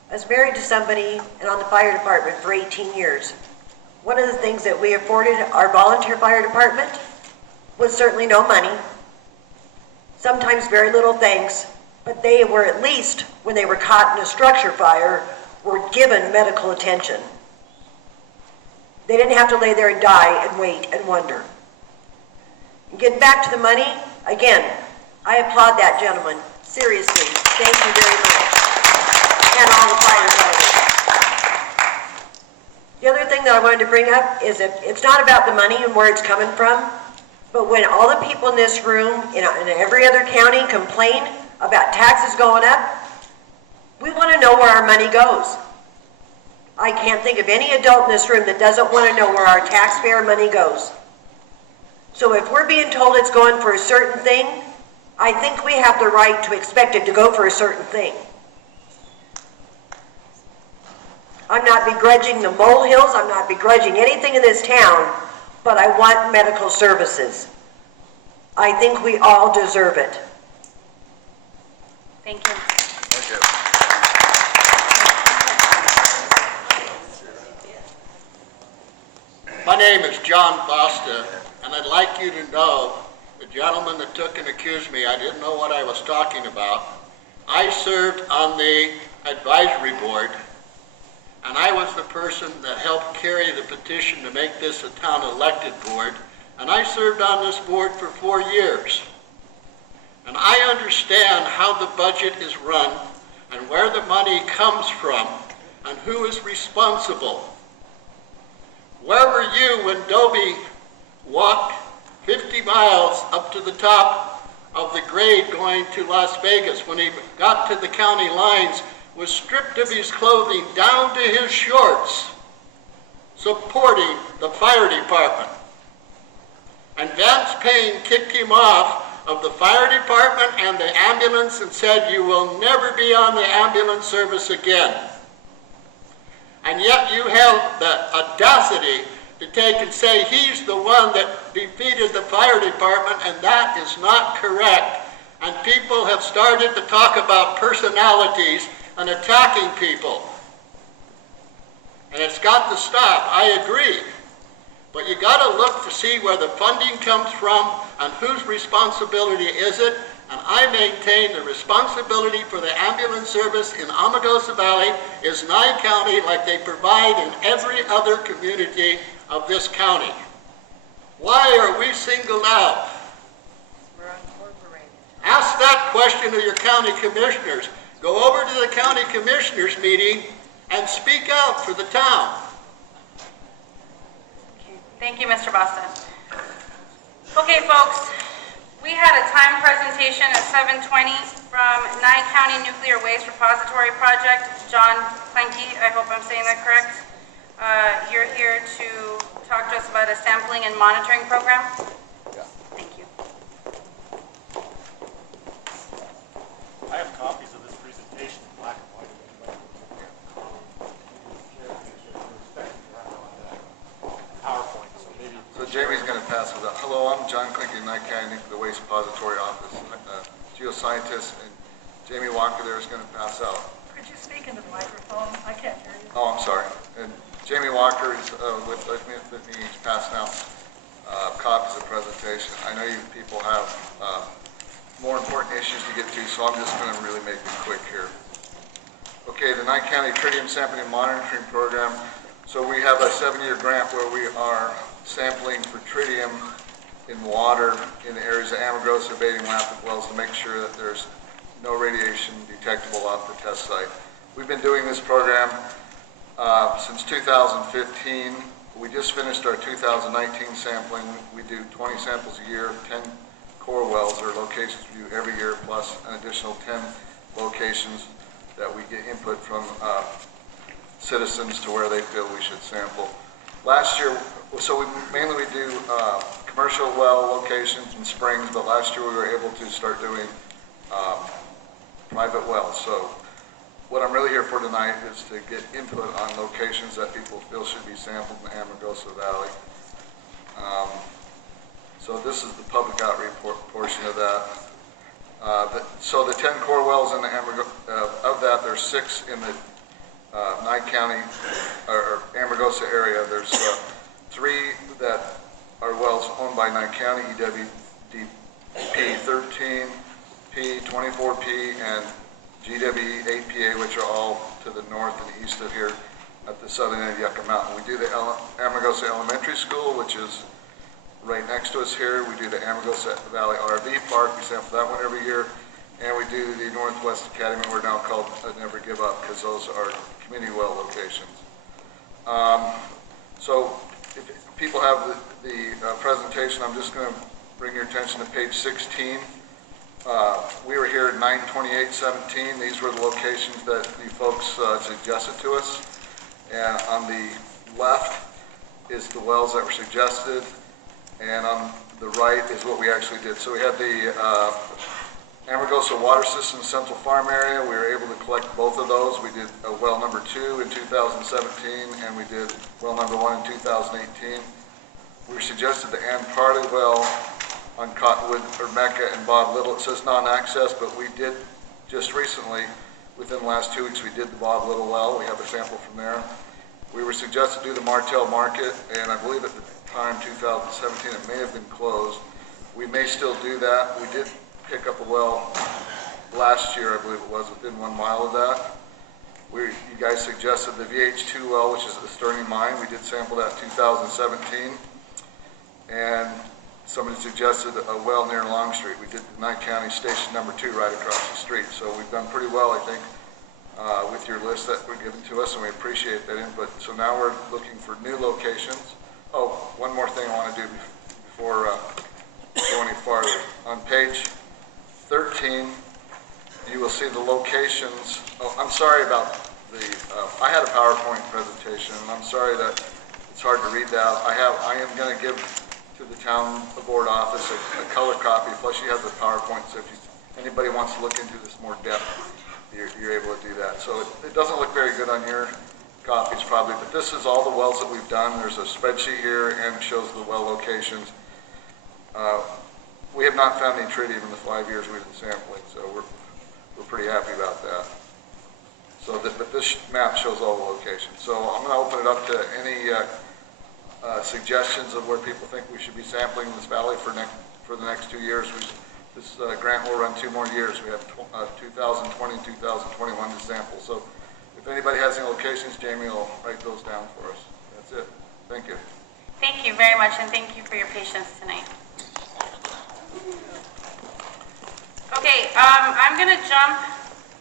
I was married to somebody and on the fire department for 18 years. One of the things that we afforded our volunteer fire department was certainly no money, sometimes very little thanks, but they were at least, when they were caught in a structure fire, were given medical attention. They didn't have to lay there and die and wait and wonder. Getting back to the money, again, I applaud that gentleman. Seriously, thank you very much. And all the firefighters. The other thing that I wanted to bring up is that it's not about the money and where it's coming from, but when all the people in this room, in every other county complain about taxes going up, we want to know where our money goes. I can't think of any adult in this room that doesn't want to know where our taxpayer money goes. So if we're being told it's going for a certain thing, I think we have the right to expect it to go for a certain thing. I'm not begrudging the molehills, I'm not begrudging anything in this town, but I want medical services. I think we all deserve it. Thank you. Thank you. My name is John Basta, and I'd like you to know, the gentleman that took and accused me, I didn't know what I was talking about. I served on the advisory board, and I was the person that helped carry the petition to make this a town elected board, and I served on this board for 4 years. And I understand how the budget is run, and where the money comes from, and who is responsible. Where were you when Dobie walked 50 miles up to the top of the grade going to Las Vegas, when he got to the county lines, was stripped of his clothing down to his shorts, supporting the fire department? And Vance Payne kicked him off of the fire department and the ambulance and said, "You will never be on the ambulance service again." And yet you have the audacity to take and say he's the one that defeated the fire department, and that is not correct. And people have started to talk about personalities and attacking people. And it's got to stop, I agree. But you got to look to see where the funding comes from and whose responsibility is it. And I maintain the responsibility for the ambulance service in Amargosa Valley is Nye County, like they provide in every other community of this county. Why are we singled out? We're unincorporated. Ask that question of your county commissioners. Go over to the county commissioners meeting and speak out for the town. Thank you, Mr. Boston. Okay, folks, we had a time presentation at 7:20 from Nye County Nuclear Waste Repository Project. John Klenke, I hope I'm saying that correct. You're here to talk to us about a sampling and monitoring program? Yeah. Thank you. I have copies of this presentation in black and white. PowerPoint, so maybe. So Jamie's going to pass it out. Hello, I'm John Clinky, Nye County Nuclear Waste Repository Office, geoscientist, and Jamie Walker there is going to pass out. Could you speak into the microphone? I can't hear you. Oh, I'm sorry. And Jamie Walker is with me passing out copies of the presentation. I know you people have more important issues to get to, so I'm just going to really make it quick here. Okay, the Nye County Tritium Sampling and Monitoring Program. So we have a 7-year grant where we are sampling for tritium in water in the areas of Amargosa, Bating, Lapid wells to make sure that there's no radiation detectable off the test site. We've been doing this program since 2015. We just finished our 2019 sampling. We do 20 samples a year, 10 core wells or locations we do every year, plus an additional 10 locations that we get input from citizens to where they feel we should sample. Last year, so we mainly do commercial well locations and springs, but last year we were able to start doing private wells. So what I'm really here for tonight is to get input on locations that people feel should be sampled in the Amargosa Valley. So this is the public outreach portion of that. So the 10 core wells in the of that, there's 6 in the Nye County or Amargosa area. There's 3 that are wells owned by Nye County, EWDP 13, 24P, and GWE 8PA, which are all to the north and east of here at the southern end of Yucca Mountain. We do the Amargosa Elementary School, which is right next to us here. We do the Amargosa Valley RV Park. We sample that one every year. And we do the Northwest Academy, we're now called Never Give Up, because those are community well locations. So if people have the presentation, I'm just going to bring your attention to page 16. We were here at 9/28/17. These were the locations that you folks suggested to us. And on the left is the wells that were suggested, and on the right is what we actually did. So we had the Amargosa Water System Central Farm area. We were able to collect both of those. We did well number 2 in 2017, and we did well number 1 in 2018. We suggested the Ann Parley well on Cottonwood or Mecca and Bob Little. It says non-access, but we did just recently, within the last 2 weeks, we did the Bob Little well. We have a sample from there. We were suggested to do the Martell Market, and I believe at the time, 2017, it may have been closed. We may still do that. We did pick up a well last year, I believe it was, within 1 mile of that. You guys suggested the VH2 well, which is at the Sterling Mine. We did sample that in 2017. And somebody suggested a well near Longstreet. We did the Nye County Station number 2 right across the street. So we've done pretty well, I think, with your list that were given to us, and we appreciate that input. So now we're looking for new locations. Oh, one more thing I want to do before going any farther. On page 13, you will see the locations. Oh, I'm sorry about the, I had a PowerPoint presentation, and I'm sorry that it's hard to read that. I am going to give to the town board office a color copy, plus she has a PowerPoint, so if anybody wants to look into this more depth, you're able to do that. So it doesn't look very good on your copies probably, but this is all the wells that we've done. There's a spreadsheet here, and it shows the well locations. We have not found any tritium in the 5 years we've been sampling, so we're pretty happy about that. So, but this map shows all the locations. So I'm going to open it up to any suggestions of where people think we should be sampling in this valley for the next 2 years. This grant will run 2 more years. We have 2020 and 2021 to sample. So if anybody has any locations, Jamie will write those down for us. That's it. Thank you. Thank you very much, and thank you for your patience tonight. Okay, I'm going to jump,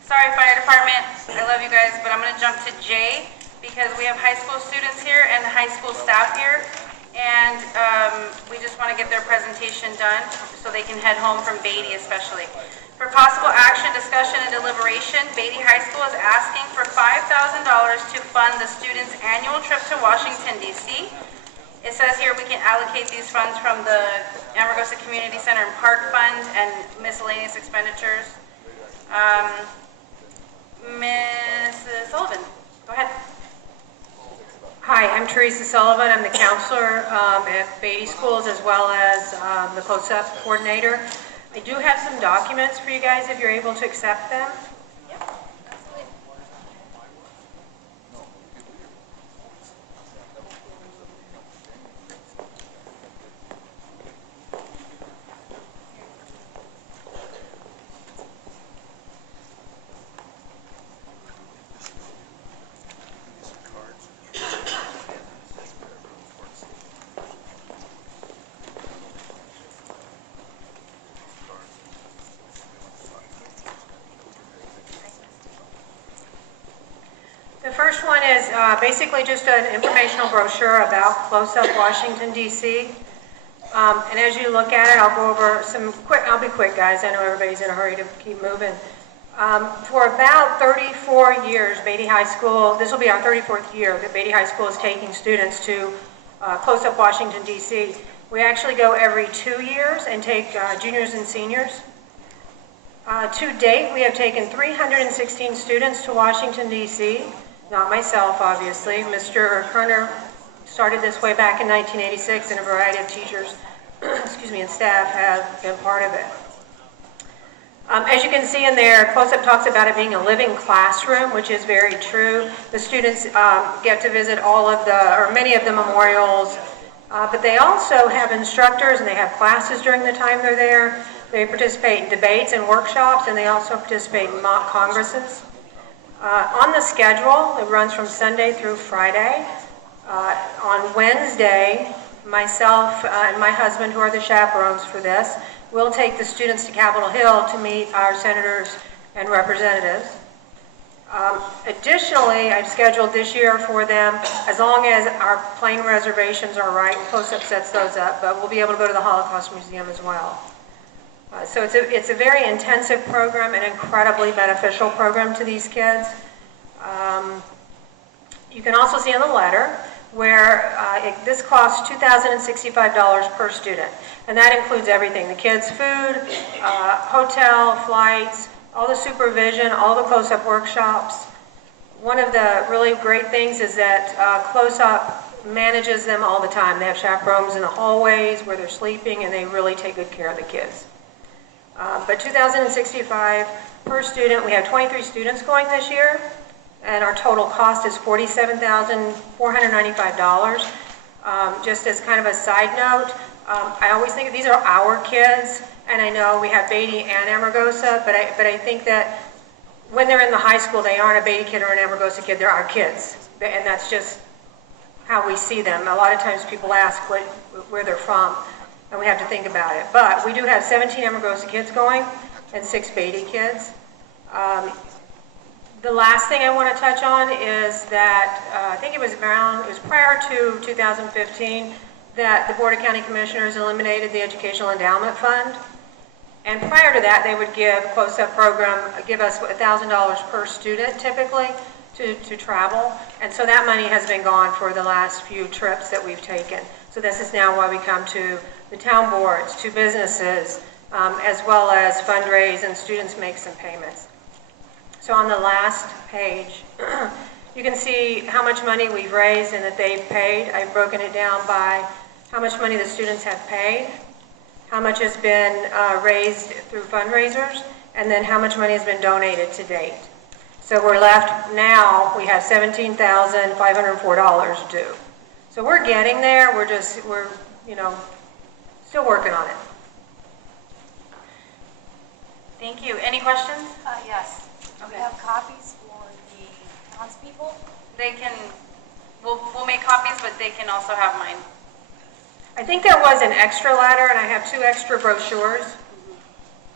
sorry fire department, I love you guys, but I'm going to jump to J because we have high school students here and high school staff here, and we just want to get their presentation done so they can head home from Beatty especially. For possible action, discussion, and deliberation, Beatty High School is asking for $5,000 to fund the students' annual trip to Washington, D.C. It says here we can allocate these funds from the Amargosa Community Center and Park Fund and miscellaneous expenditures. Mrs. Sullivan, go ahead. Hi, I'm Teresa Sullivan. I'm the counselor at Beatty Schools as well as the close-up coordinator. I do have some documents for you guys if you're able to accept them. The first one is basically just an informational brochure about Close-Up Washington, D.C. And as you look at it, I'll go over some quick, I'll be quick, guys. I know everybody's in a hurry to keep moving. For about 34 years, Beatty High School, this will be our 34th year that Beatty High School is taking students to Close-Up Washington, D.C. We actually go every 2 years and take juniors and seniors. To date, we have taken 316 students to Washington, D.C. Not myself, obviously. Mr. Kerner started this way back in 1986, and a variety of teachers excuse me, and staff have been part of it. As you can see in there, Close-Up talks about it being a living classroom, which is very true. The students get to visit all of or many of the memorials, but they also have instructors and they have classes during the time they're there. They participate in debates and workshops, and they also participate in mock congresses. On the schedule, it runs from Sunday through Friday. On Wednesday, myself and my husband, who are the chaperones for this, will take the students to Capitol Hill to meet our senators and representatives. Additionally, I've scheduled this year for them, as long as our plane reservations are right, Close-Up sets those up, but we'll be able to go to the Holocaust Museum as well. So it's a very intensive program, an incredibly beneficial program to these kids. You can also see in the letter where this costs $2,065 per student, and that includes everything: the kids' food, hotel, flights, all the supervision, all the close-up workshops. One of the really great things is that Close-Up manages them all the time. They have chaperones in the hallways where they're sleeping, and they really take good care of the kids. But $2,065 per student. We have 23 students going this year, and our total cost is $47,495. Just as kind of a side note, I always think these are our kids, and I know we have Beatty and Amargosa, but I think that when they're in the high school, they aren't a Beatty kid or an Amargosa kid, they're our kids, and that's just how we see them. A lot of times people ask where they're from, and we have to think about it. But we do have 17 Amargosa kids going and 6 Beatty kids. The last thing I want to touch on is that I think it was prior to 2015 that the Board of County Commissioners eliminated the Educational Endowment Fund. And prior to that, they would give Close-Up program, give us $1,000 per student typically to travel. And so that money has been gone for the last few trips that we've taken. So this is now why we come to the town boards, to businesses, as well as fundraise, and students make some payments. So on the last page, you can see how much money we've raised and that they've paid. I've broken it down by how much money the students have paid, how much has been raised through fundraisers, and then how much money has been donated to date. So we're left now, we have $17,504 due. So we're getting there, we're still working on it. Thank you. Any questions? Yes. Do you have copies for the townspeople? They can, we'll make copies, but they can also have mine. I think there was an extra letter, and I have 2 extra brochures.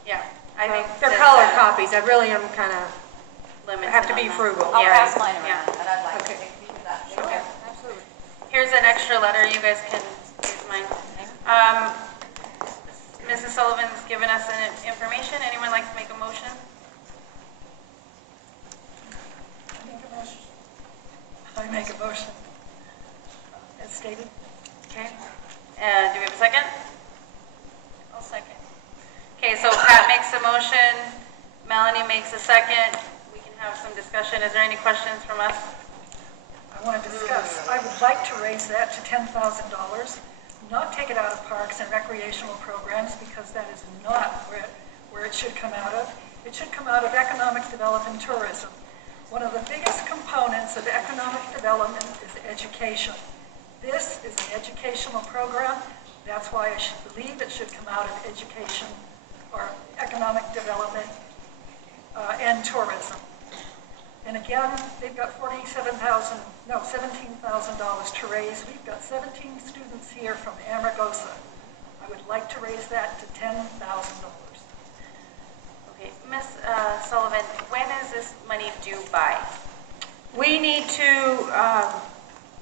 Yeah, I think. They're color copies. I really am kind of, Limited have to on be that. frugal. I'll Yeah. pass mine Yeah. around, and I'd like Okay. to take a peek at that. Okay, absolutely. Here's an extra letter, you guys can use mine. Mrs. Sullivan's given us an information. Anyone like to make a motion? I make a motion. As stated. Okay. Do we have a second? I'll second. Okay, so Pat makes a motion, Melanie makes a second. We can have some discussion. Is there any questions from us? I want to discuss. I would like to raise that to $10,000, not take it out of parks and recreational programs, because that is not where it should come out of. It should come out of economic development and tourism. One of the biggest components of economic development is education. This is an educational program. That's why I believe it should come out of education or economic development and tourism. And again, they've got $17,000 to raise. We've got 17 students here from Amargosa. I would like to raise that to $10,000. Okay, Ms. Sullivan, when is this money due by? We need to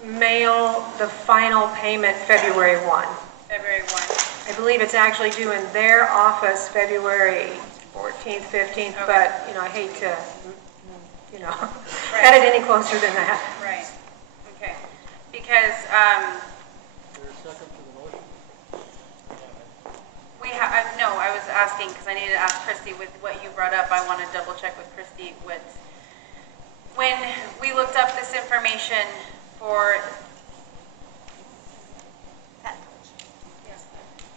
mail the final payment February 1. February 1. I believe it's actually due in their office February 14th, 15th, Okay. but, I hate to, cut it any closer than that. Right. Okay. Because no, I was asking because I needed to ask Christy with what you brought up. I want to double check with Christy when we looked up this information for.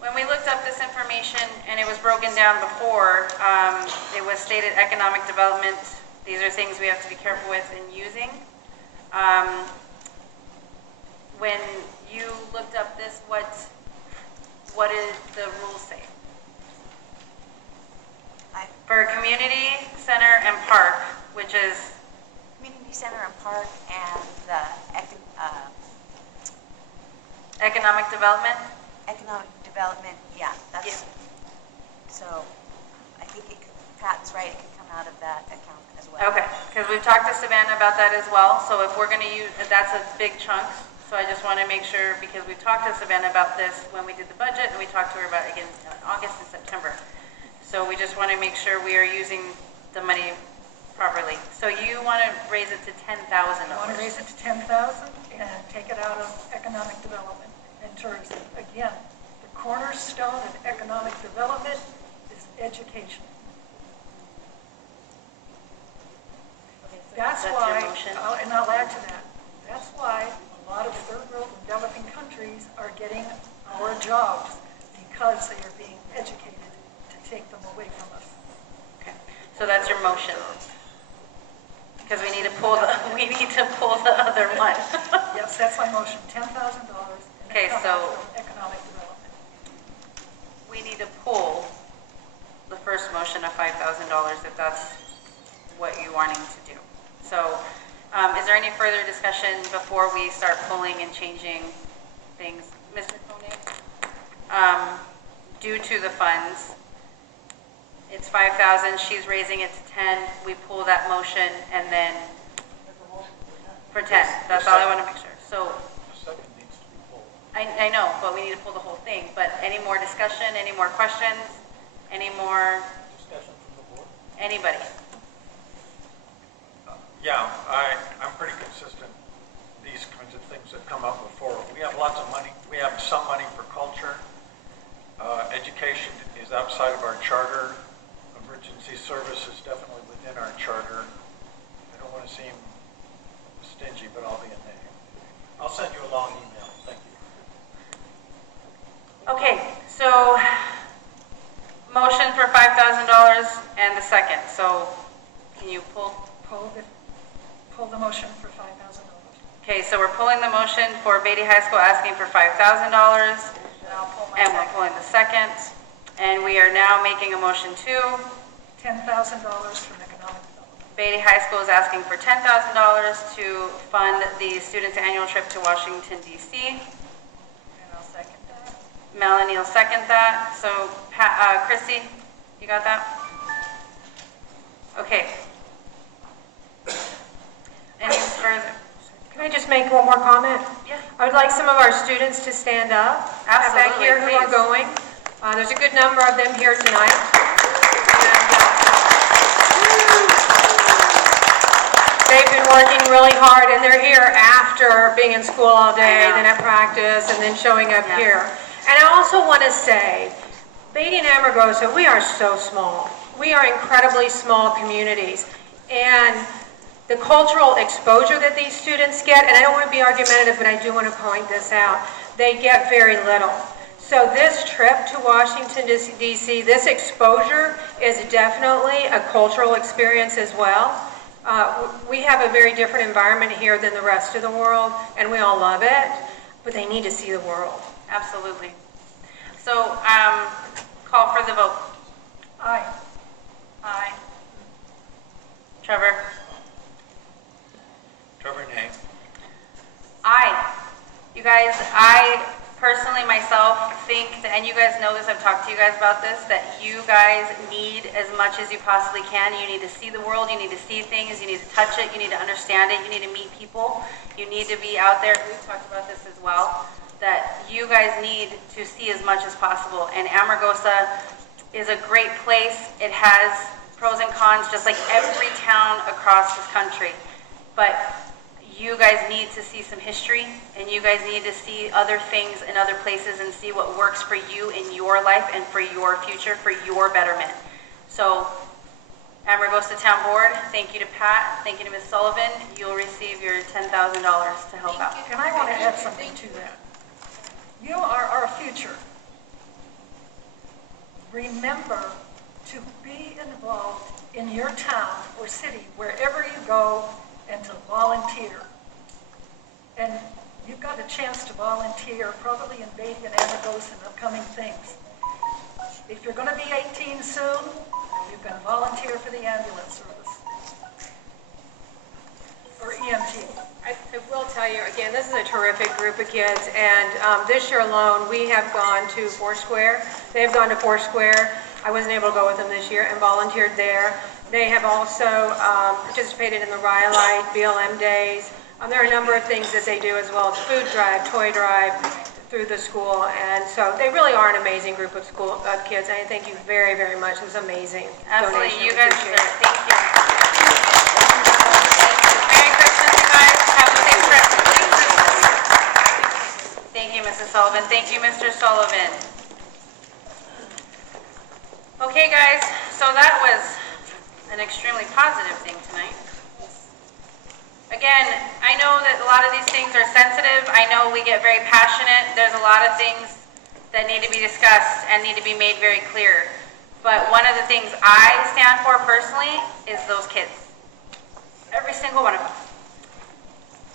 When we looked up this information and it was broken down before, it was stated economic development. These are things we have to be careful with in using. When you looked up this, what did the rules say? Aye. For community center and park, which is, Community center and park and the economic development? economic development, yeah, that's, so I think Pat's right, it could come out of that account as well. Okay, because we've talked to Savannah about that as well, so if we're gonna use, that's a big chunk, so I just wanna make sure, because we've talked to Savannah about this when we did the budget, and we talked to her about it again in August and September. So we just wanna make sure we are using the money properly. So you wanna raise it to $10,000? I want to raise it to 10,000 and take it out of economic development and tourism. Again, the cornerstone of economic development is education. That's your why, motion? and I'll add to that, that's why a lot of third world and developing countries are getting our jobs because they are being educated to take them away from us. Okay, so that's your motion? Because we need to pull the other one. Yes, that's my motion, $10,000. Okay, so- Economic development. We need to pull the first motion of $5,000 if that's what you're wanting to do. So, is there any further discussion before we start pulling and changing things? Mr. Koenig? Due to the funds, it's 5,000, she's raising it to 10, we pull that motion and then, for 10, that's all I want to make sure. So, The second needs to be pulled. I know, but we need to pull the whole thing. But any more discussion, any more questions, any more, Discussion from the board? anybody? Yeah, I'm pretty consistent. These kinds of things that come up before. We have lots of money. We have some money for culture. Education is outside of our charter. Emergency service is definitely within our charter. I don't want to seem stingy, but I'll be a name. I'll send you a long email. Thank you. Okay, so motion for $5,000 and the second. So can you pull? Pull the motion for $5,000. Okay, so we're pulling the motion for Beatty High School asking for $5,000. And we're pulling the second. And we are now making a motion to $10,000 from economic development. Beatty High School is asking for $10,000 to fund the students' annual trip to Washington, D.C. And I'll second that. Melanie will second that. So, Chrissy, you got that? Okay. Any further? Can I just make one more comment? Yeah. I would like some of our students to stand up. Back Absolutely, here who are please. going. There's a good number of them here tonight. They've been working really hard, and they're here after being in school all day, then at practice, and then showing up here. And I also want to say, Beatty and Amargosa, we are so small. We are incredibly small communities. And the cultural exposure that these students get, and I don't want to be argumentative, but I do want to point this out, they get very little. So this trip to Washington, D.C., this exposure is definitely a cultural experience as well. We have a very different environment here than the rest of the world, and we all love it, but they need to see the world. Absolutely. So, call for the vote. Aye. Aye. Trevor? Trevor, nay. Aye. You guys, I personally myself think that, and you guys know this, I've talked to you guys about this, that you guys need as much as you possibly can. You need to see the world, you need to see things, you need to touch it, you need to understand it, you need to meet people, you need to be out there. We've talked about this as well, that you guys need to see as much as possible. And Amargosa is a great place. It has pros and cons, just like every town across this country. But you guys need to see some history, and you guys need to see other things in other places and see what works for you in your life and for your future, for your betterment. So, Amargosa Town Board, thank you to Pat, thank you to Ms. Sullivan. You'll receive your $10,000 to help out. And I want to add something to that. You are our future. Remember to be involved in your town or city, wherever you go, and to volunteer. And you've got a chance to volunteer probably in Beatty and Amargosa and upcoming things. If you're going to be 18 soon, You can volunteer for the ambulance service. Or EMT. I will tell you, again, this is a terrific group of kids, and this year alone, we have gone to Foursquare. They've gone to Foursquare. I wasn't able to go with them this year and volunteered there. They have also participated in the Rhyolite, BLM Days. There are a number of things that they do as well as food drive, toy drive through the school, and so they really are an amazing group of kids, and I thank you very, very much. It was amazing. Absolutely, donation. you guys Appreciate deserve it. it. Thank you. Merry Christmas, you guys. Have a safe trip. Thank you, Mrs. Sullivan. Thank you, Mr. Sullivan. Okay, guys, so that was an extremely positive thing tonight. Again, I know that a lot of these things are sensitive. I know we get very passionate. There's a lot of things that need to be discussed and need to be made very clear. But one of the things I stand for personally is those kids. Every single one of them.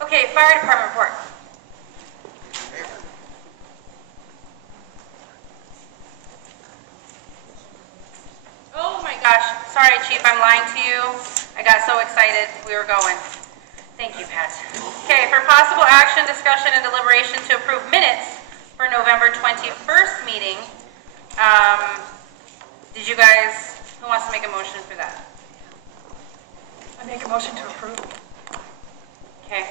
Okay, fire department report. Oh my gosh, sorry Chief, I'm lying to you. I got so excited we were going. Thank you, Pat. Okay, for possible action, discussion, and deliberation to approve minutes for November 21st meeting. Did you guys, who wants to make a motion for that? I make a motion to approve. Okay.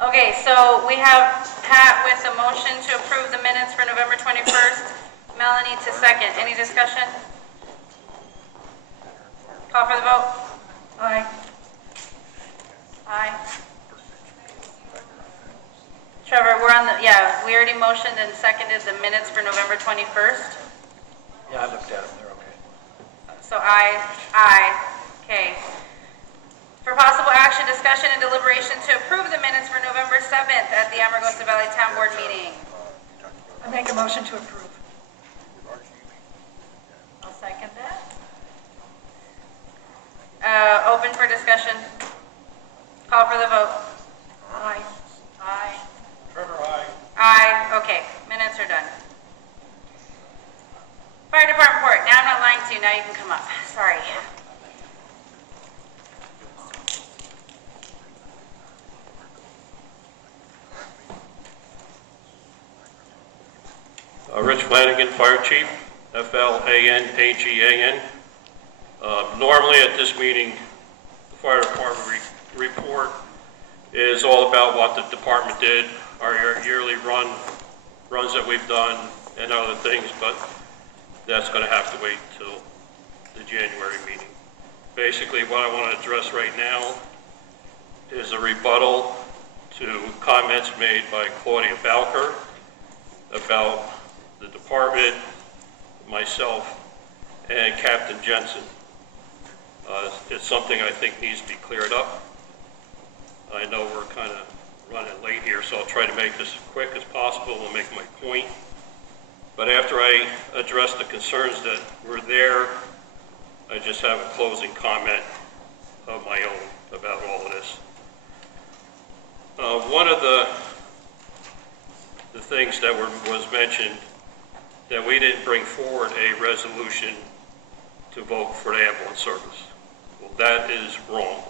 Okay, so we have Pat with a motion to approve the minutes for November 21st. Melanie to second. Any discussion? Call for the vote. Aye. Aye. Trevor, we're on the, yeah, we already motioned and seconded the minutes for November 21st. Yeah, I looked at them, they're okay. So aye. Okay. For possible action, discussion, and deliberation to approve the minutes for November 7th at the Amargosa Valley Town Board meeting. I make a motion to approve. I'll second that. Open for discussion. Call for the vote. Aye. Aye. Trevor, aye. Aye. Okay, minutes are done. Fire department report. Now I'm not lying to you. Now you can come up. Sorry. Rich Flanagan, Fire Chief, Flanagan. Normally at this meeting, the Fire Department report is all about what the department did, our yearly runs that we've done, and other things, but that's going to have to wait till the January meeting. Basically, what I want to address right now is a rebuttal to comments made by Claudia Balker about the department, myself, and Captain Jensen. It's something I think needs to be cleared up. I know we're kind of running late here, so I'll try to make this quick as possible and make my point. But after I address the concerns that were there, I just have a closing comment of my own about all of this. One of the things that was mentioned, that we didn't bring forward a resolution to vote for the ambulance service. Well, that is wrong.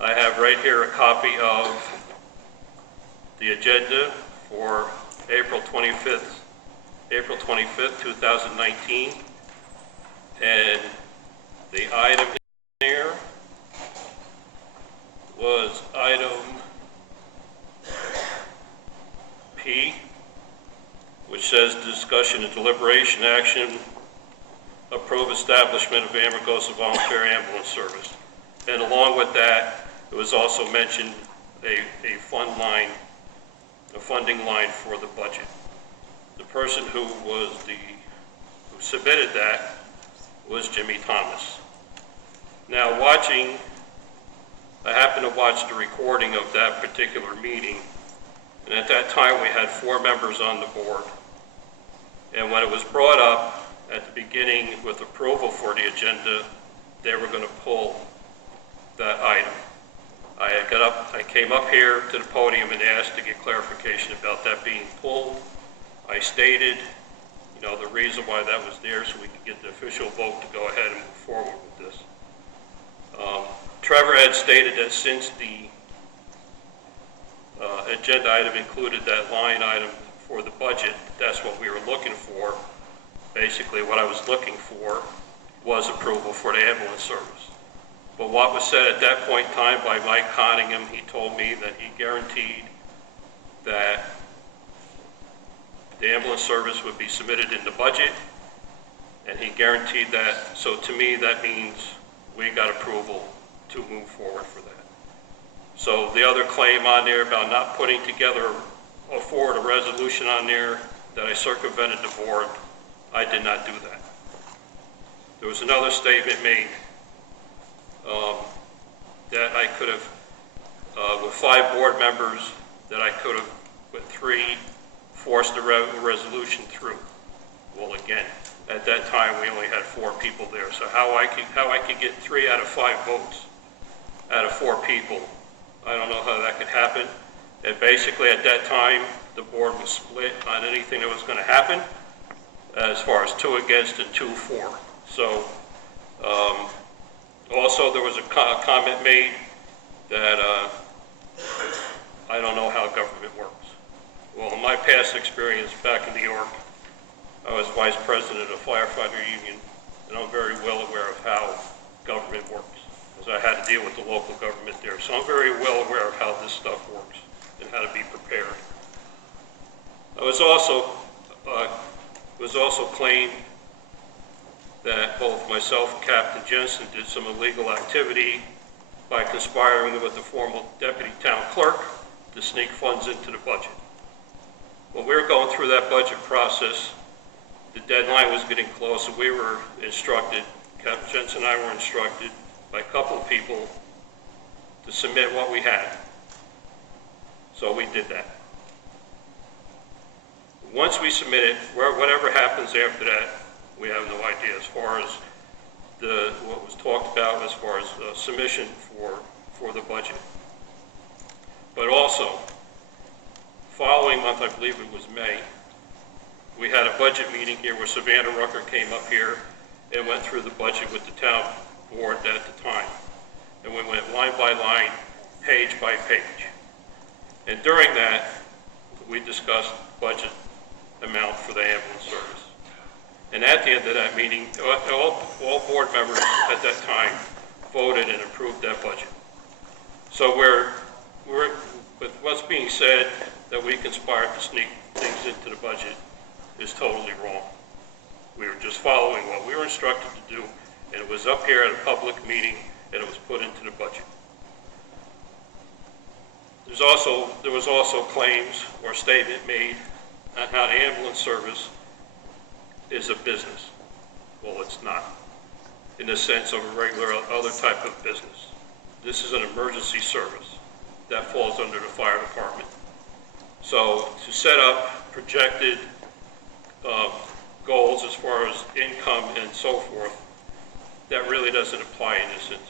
I have right here a copy of the agenda for April 25th, 2019, and the item there was item P, which says discussion and deliberation action, approve establishment of Amargosa Volunteer Ambulance Service. And along with that, it was also mentioned a funding line for the budget. The person who submitted that was Jimmy Thomas. Now I happened to watch the recording of that particular meeting, and at that time we had 4 members on the board. And when it was brought up at the beginning with approval for the agenda, they were going to pull that item. I came up here to the podium and asked to get clarification about that being pulled, I stated, the reason why that was there so we could get the official vote to go ahead and move forward with this. Trevor had stated that since the agenda item included that line item for the budget, that's what we were looking for. Basically, what I was looking for was approval for the ambulance service. But what was said at that point in time by Mike Conningham, he told me that he guaranteed that the ambulance service would be submitted in the budget, and he guaranteed that. So to me, that means we got approval to move forward for that. So the other claim on there about not putting together or forward a resolution on there that I circumvented the board, I did not do that. There was another statement made that I could have, with 5 board members, that I could have, with 3, forced a resolution through. Well, again, at that time, we only had 4 people there. So how I could get 3 out of 5 votes out of 4 people, I don't know how that could happen. And basically, at that time, the board was split on anything that was going to happen, as far as 2 against and 2 for. So, also there was a comment made that I don't know how government works. Well, in my past experience back in New York, I was vice president of firefighter union, and I'm very well aware of how government works, because I had to deal with the local government there. So I'm very well aware of how this stuff works and how to be prepared. I was also claimed that both myself and Captain Jensen did some illegal activity by conspiring with the former deputy town clerk to sneak funds into the budget. When we were going through that budget process, the deadline was getting close, and we were instructed, Captain Jensen and I were instructed by a couple of people to submit what we had. So we did that. Once we submit it, whatever happens after that, we have no idea as far as what was talked about as far as submission for the budget. But also, following month, I believe it was May, we had a budget meeting here where Savannah Rucker came up here and went through the budget with the town board at the time. And we went line by line, page by page. And during that, we discussed budget amount for the ambulance service. And at the end of that meeting, all board members at that time voted and approved that budget. So with what's being said that we conspired to sneak things into the budget is totally wrong. We were just following what we were instructed to do, and it was up here at a public meeting, and it was put into the budget. There was also claims or statement made on how the ambulance service is a business. Well, it's not, in the sense of a regular other type of business. This is an emergency service that falls under the fire department. So to set up projected goals as far as income and so forth, that really doesn't apply in this instance.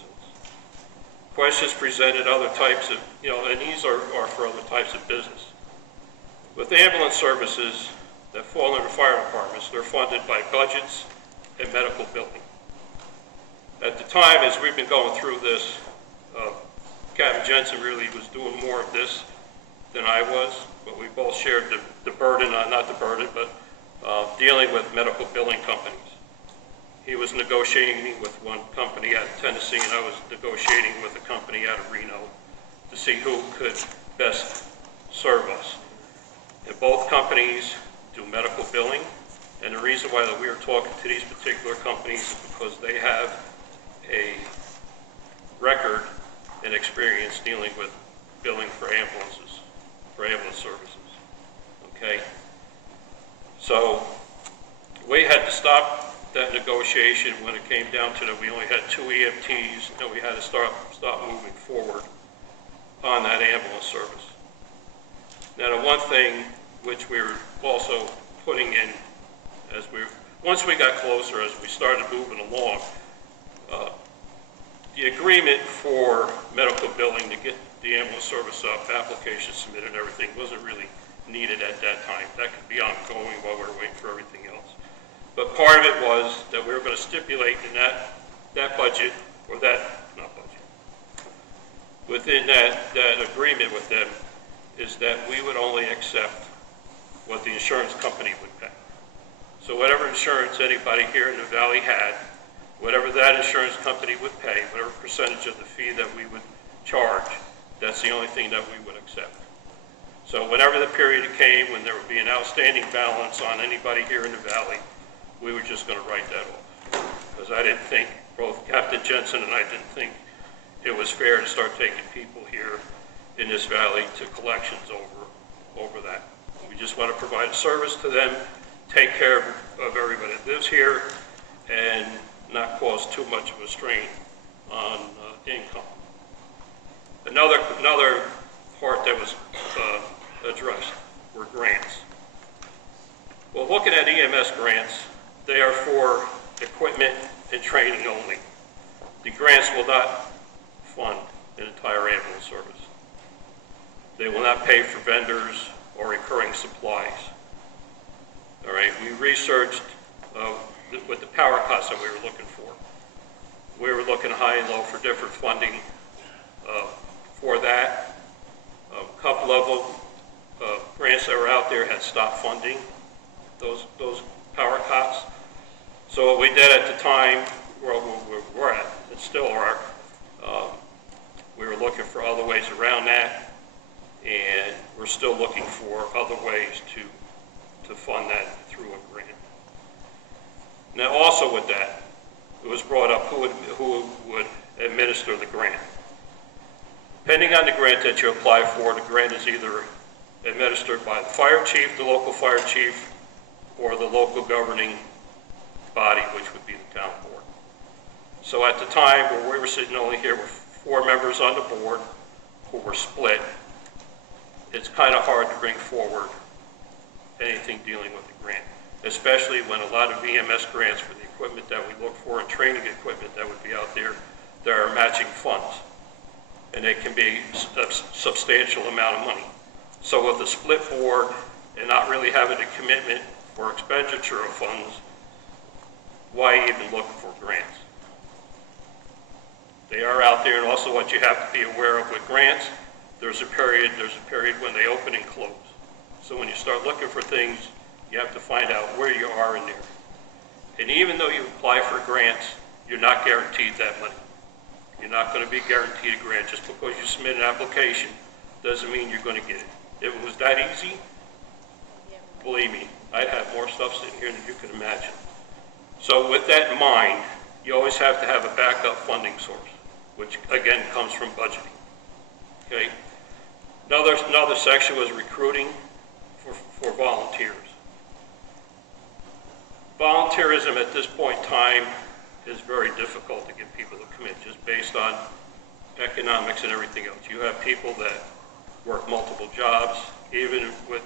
Questions presented other types of, and these are for other types of business. With ambulance services that fall under fire departments, they're funded by budgets and medical billing. At the time, as we've been going through this, Captain Jensen really was doing more of this than I was, but we both shared the burden, not the burden, but dealing with medical billing companies. He was negotiating with one company out of Tennessee, and I was negotiating with a company out of Reno to see who could best serve us. And both companies do medical billing, and the reason why that we are talking to these particular companies is because they have a record and experience dealing with billing for ambulances, for ambulance services, okay? So we had to stop that negotiation when it came down to that we only had 2 EMTs, and we had to stop moving forward on that ambulance service. Now, the one thing which we were also putting in once we got closer, as we started moving along, the agreement for medical billing to get the ambulance service up, application submitted and everything wasn't really needed at that time. That could be ongoing while we're waiting for everything else. But part of it was that we were going to stipulate in that budget, or not budget, within that agreement with them, is that we would only accept what the insurance company would pay. So whatever insurance anybody here in the valley had, whatever that insurance company would pay, whatever percentage of the fee that we would charge, that's the only thing that we would accept. So whenever the period came when there would be an outstanding balance on anybody here in the valley, we were just going to write that off. Because I didn't think, both Captain Jensen and I didn't think it was fair to start taking people here in this valley to collections over that. We just want to provide a service to them, take care of everybody that lives here, and not cause too much of a strain on income. Another part that was addressed were grants. Well, looking at EMS grants, they are for equipment and training only. The grants will not fund an entire ambulance service. They will not pay for vendors or recurring supplies. All right, we researched with the power costs that we were looking for. We were looking high and low for different funding for that. A couple of them, grants that were out there had stopped funding those power costs. So what we did at the time, where we're at, and still are, we were looking for other ways around that, and we're still looking for other ways to fund that through a grant. Now also with that, it was brought up who would administer the grant. Depending on the grant that you apply for, the grant is either administered by the fire chief, the local fire chief, or the local governing body, which would be the town board. So at the time where we were sitting only here with 4 members on the board who were split, it's kind of hard to bring forward anything dealing with the grant, especially when a lot of EMS grants for the equipment that we look for and training equipment that would be out there, there are matching funds, and it can be a substantial amount of money. So with a split board and not really having a commitment for expenditure of funds, why even look for grants? They are out there, and also what you have to be aware of with grants, there's a period when they open and close. So when you start looking for things, you have to find out where you are in there. And even though you apply for grants, you're not guaranteed that money. You're not going to be guaranteed a grant. Just because you submit an application doesn't mean you're going to get it. If it was that easy, believe me, I'd have more stuff sitting here than you can imagine. So with that in mind, you always have to have a backup funding source, which again comes from budgeting. Okay. Another section was recruiting for volunteers. Volunteerism at this point in time is very difficult to get people to commit, just based on economics and everything else. You have people that work multiple jobs, even with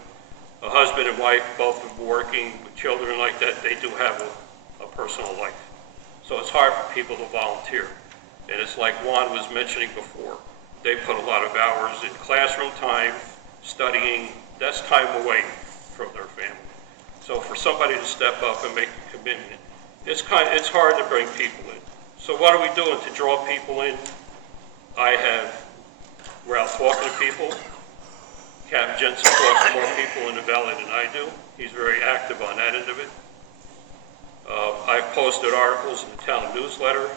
a husband and wife, both of them working with children like that, they do have a personal life. So it's hard for people to volunteer. And it's like Juan was mentioning before, they put a lot of hours in classroom time, studying, that's time away from their family. So for somebody to step up and make a commitment, it's hard to bring people in. So what are we doing to draw people in? We're out talking to people. Captain Jensen talks to more people in the valley than I do. He's very active on that end of it. I've posted articles in the town newsletter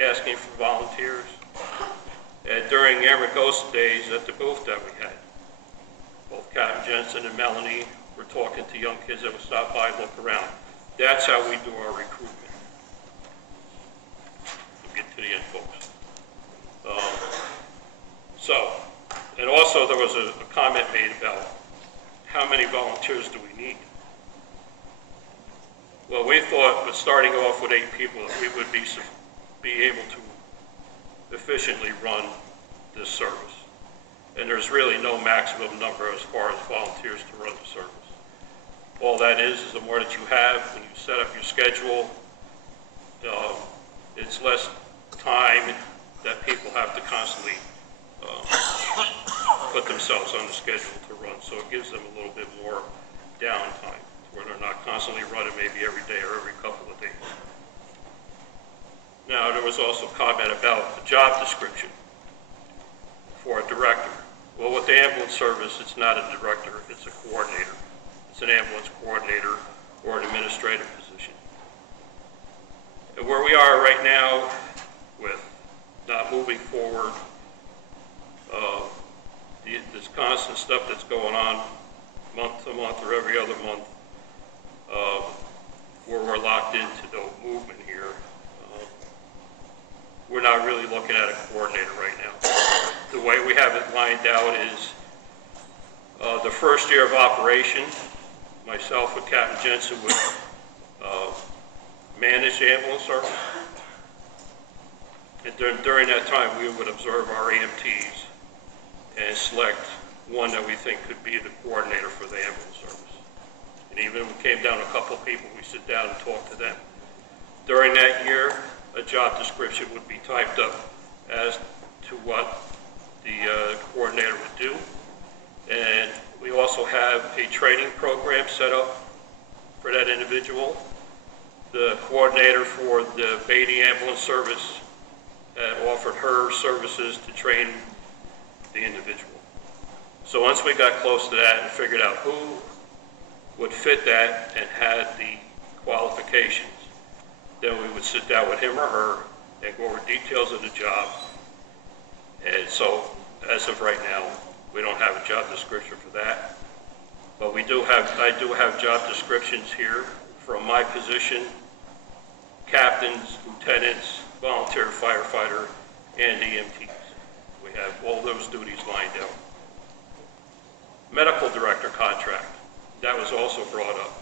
asking for volunteers. And during Amargosa days at the booth that we had, both Captain Jensen and Melanie were talking to young kids that would stop by and look around. That's how we do our recruitment. We'll get to the end, folks. And also there was a comment made about how many volunteers do we need? Well, we thought with starting off with 8 people, that we would be able to efficiently run this service. And there's really no maximum number as far as volunteers to run the service. All that is the more that you have when you set up your schedule, it's less time that people have to constantly put themselves on the schedule to run run, so it gives them a little bit more downtime, where they're not constantly running maybe every day or every couple of days. Now, there was also comment about the job description for a director. Well, with the ambulance service, it's not a director, it's a coordinator. It's an ambulance coordinator or an administrative position. And where we are right now with not moving forward, this constant stuff that's going on month to month or every other month, where we're locked into no movement here, we're not really looking at a coordinator right now. The way we have it lined out is the first year of operation, myself and Captain Jensen would manage the ambulance service. And during that time, we would observe our EMTs and select one that we think could be the coordinator for the ambulance service. And even if it came down to a couple of people, we sit down and talk to them. During that year, a job description would be typed up as to what the coordinator would do. And we also have a training program set up for that individual. The coordinator for the Beatty ambulance service had offered her services to train the individual. So once we got close to that and figured out who would fit that and had the qualifications, then we would sit down with him or her and go over details of the job. And so, as of right now, we don't have a job description for that. But I do have job descriptions here from my position, captains, lieutenants, volunteer firefighter, and EMTs. We have all those duties lined out. Medical director contract, that was also brought up.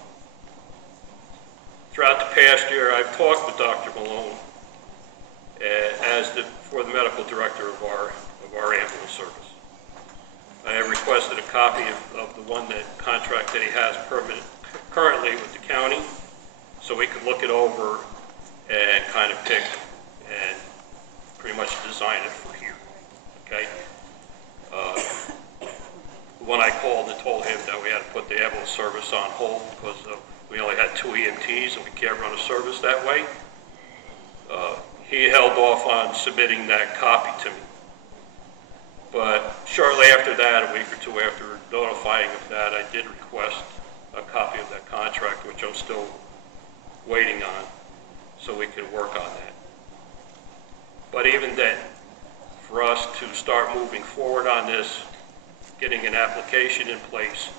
Throughout the past year, I've talked with Dr. Malone for the medical director of our ambulance service. I have requested a copy of the contract that he has currently with the county, so we could look it over and kind of pick and pretty much design it for here, okay? When I called and told him that we had to put the ambulance service on hold because we only had 2 EMTs and we can't run a service that way, he held off on submitting that copy to me. But shortly after that, a week or two after notifying of that, I did request a copy of that contract, which I'm still waiting on, so we can work on that. But even then, for us to start moving forward on this, getting an application in place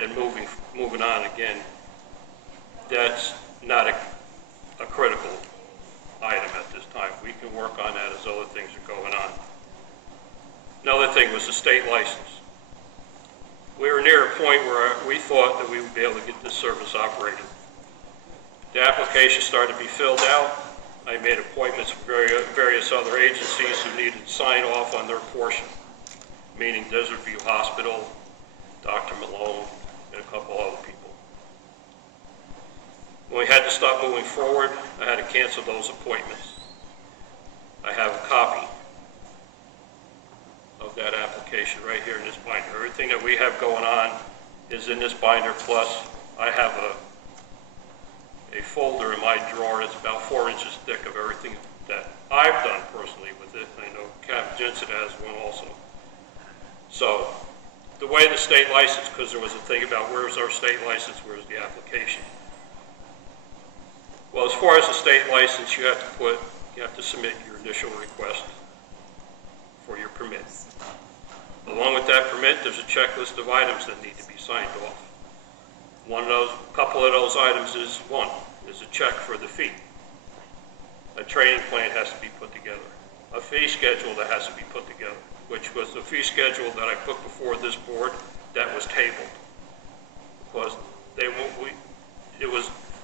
and moving on again, that's not a critical item at this time. We can work on that as other things are going on. Another thing was the state license. We were near a point where we thought that we would be able to get this service operating. The application started to be filled out. I made appointments with various other agencies who needed to sign off on their portion, meaning Desert View Hospital, Dr. Malone, and a couple other people. When we had to stop moving forward, I had to cancel those appointments. I have a copy of that application right here in this binder. Everything that we have going on is in this binder, plus I have a folder in my drawer that's about 4 inches thick of everything that I've done personally with it. I know Captain Jensen has one also. So the way the state license, because there was a thing about where's our state license, where's the application. Well, as far as the state license, you have to submit your initial request for your permit. Along with that permit, there's a checklist of items that need to be signed off. Couple of those items is a check for the fee. A training plan has to be put together. A fee schedule that has to be put together, which was the fee schedule that I put before this board that was tabled. Because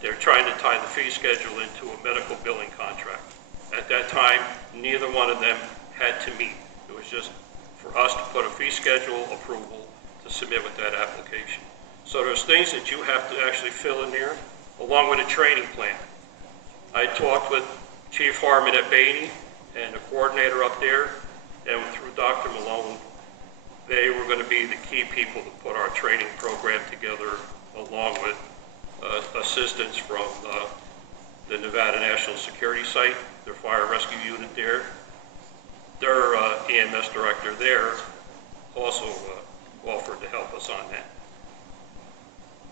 they're trying to tie the fee schedule into a medical billing contract. At that time, neither one of them had to meet. It was just for us to put a fee schedule approval to submit with that application. So there's things that you have to actually fill in there, along with a training plan. I talked with Chief Harmon at Beatty and the coordinator up there, and through Dr. Malone, They were going to be the key people to put our training program together, along with assistance from the Nevada National Security Site, their fire rescue unit there. Their EMS director there also offered to help us on that.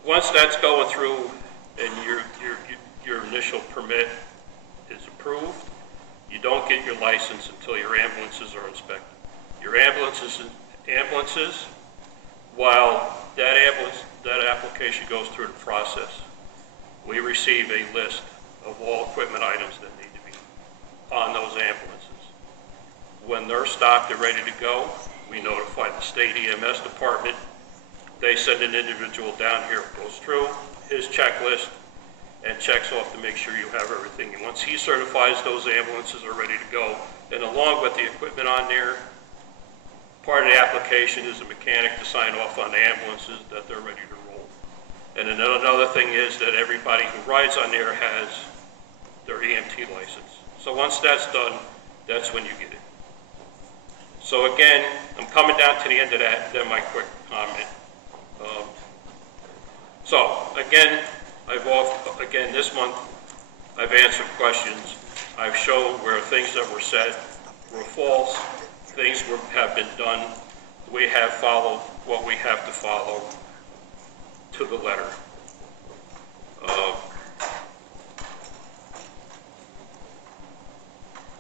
Once that's going through and your initial permit is approved, you don't get your license until your ambulances are inspected. Your ambulances, while that application goes through the process, we receive a list of all equipment items that need to be on those ambulances. When they're stocked and ready to go, we notify the state EMS department. They send an individual down here, goes through his checklist, and checks off to make sure you have everything. And once he certifies those ambulances are ready to go, and along with the equipment on there, part of the application is a mechanic to sign off on the ambulances that they're ready to roll. And another thing is that everybody who rides on there has their EMT license. So once that's done, that's when you get it. So again, I'm coming down to the end of that, then my quick comment. So again, this month, I've answered questions. I've shown where things that were said were false, things have been done. We have followed what we have to follow to the letter.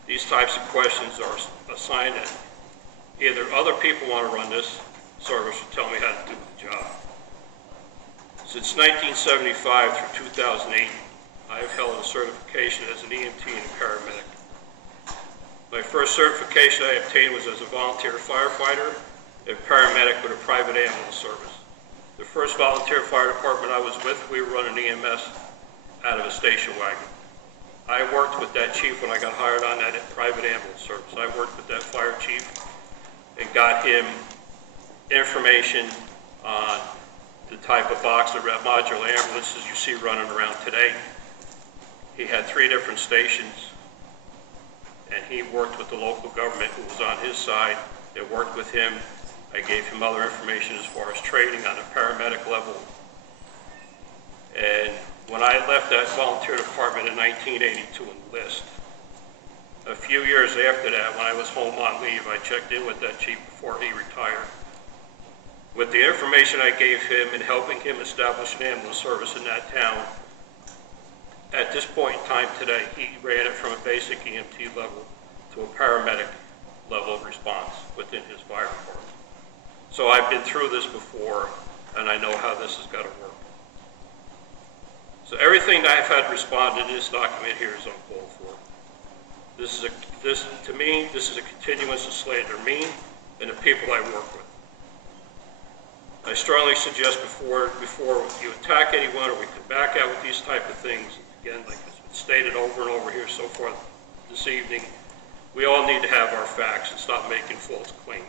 These types of questions are a sign that either other people want to run this service or tell me how to do the job. Since 1975 through 2008, I have held a certification as an EMT and a paramedic. My first certification I obtained was as a volunteer firefighter and paramedic with a private ambulance service. The first volunteer fire department I was with, we were running EMS out of a station wagon. I worked with that chief when I got hired on that private ambulance service. I worked with that fire chief and got him information on the type of box of modular ambulances you see running around today. He had 3 different stations, and he worked with the local government who was on his side. They worked with him. I gave him other information as far as training on a paramedic level. And when I left that volunteer department in 1982 to enlist, a few years after that, when I was home on leave, I checked in with that chief before he retired. With the information I gave him and helping him establish an ambulance service in that town, at this point in time today, he ran it from a basic EMT level to a paramedic level of response within his fire department. So I've been through this before, and I know how this has got to work. So everything that I've had responded in this document here is uncalled for. To me, this is a continuance of slander me and the people I work with. I strongly suggest before you attack anyone or we come back out with these type of things, again, like it's been stated over and over here so far this evening, we all need to have our facts and stop making false claims.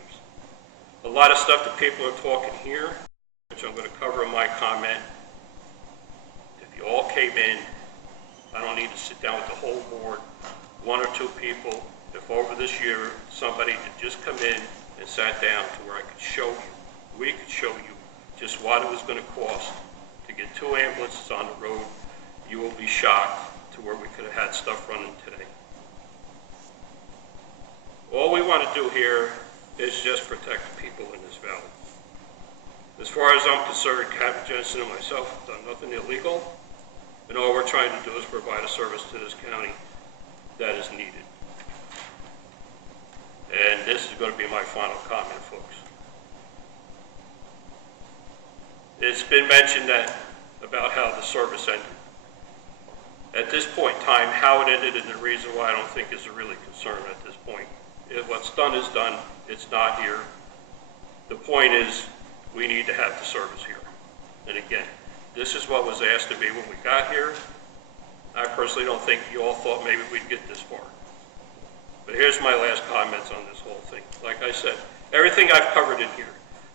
A lot of stuff that people are talking here, which I'm going to cover in my comment, if you all came in, I don't need to sit down with the whole board, 1 or 2 people. If over this year somebody could just come in and sat down to where I could show you, we could show you just what it was going to cost to get 2 ambulances on the road, you will be shocked to where we could have had stuff running today. All we want to do here is just protect the people in this valley. As far as I'm concerned, Captain Jensen and myself have done nothing illegal, and all we're trying to do is provide a service to this county that is needed. And this is going to be my final comment, folks. It's been mentioned that about how the service ended. At this point in time, how it ended and the reason why I don't think is a really concern at this point. What's done is done. It's not here. The point is, we need to have the service here. And again, this is what was asked of me when we got here. I personally don't think you all thought maybe we'd get this far. But here's my last comments on this whole thing. Like I said, everything I've covered in here,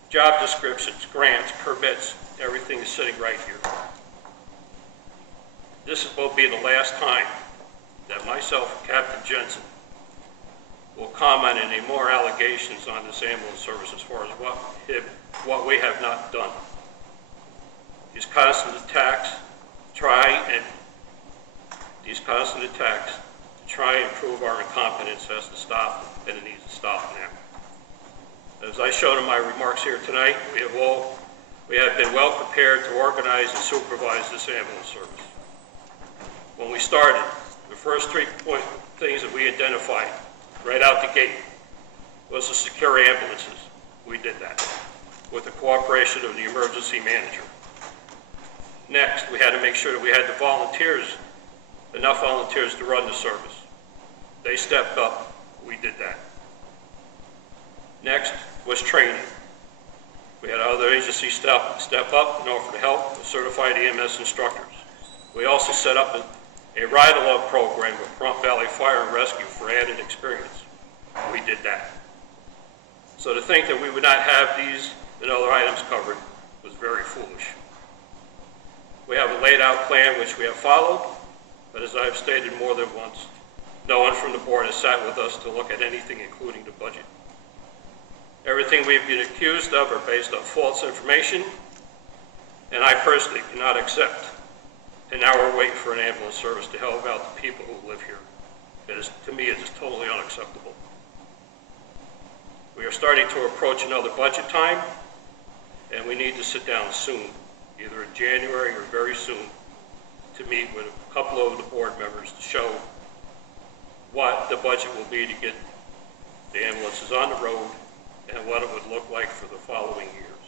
job descriptions, grants, permits, everything is sitting right here. This will be the last time that myself and Captain Jensen will comment any more allegations on this ambulance service as far as what we have not done. These constant attacks to try and prove our incompetence has to stop, and it needs to stop now. As I showed in my remarks here tonight, we have been well prepared to organize and supervise this ambulance service. When we started, the first 3 things that we identified right out the gate was to secure ambulances. We did that with the cooperation of the emergency manager. Next, we had to make sure that we had the volunteers, enough volunteers to run the service. They stepped up, we did that. Next was training. We had other agencies step up and offer to help with certified EMS instructors. We also set up a ride-along program with Front Valley Fire and Rescue for added experience. We did that. So to think that we would not have these and other items covered was very foolish. We have a laid out plan which we have followed, but as I've stated more than once, no one from the board has sat with us to look at anything, including the budget. Everything we've been accused of are based on false information, and I personally cannot accept an hour wait for an ambulance service to help out the people who live here. To me, it is totally unacceptable. We are starting to approach another budget time, and we need to sit down soon, either in January or very soon, to meet with a couple of the board members to show what the budget will be to get the ambulances on the road and what it would look like for the following years.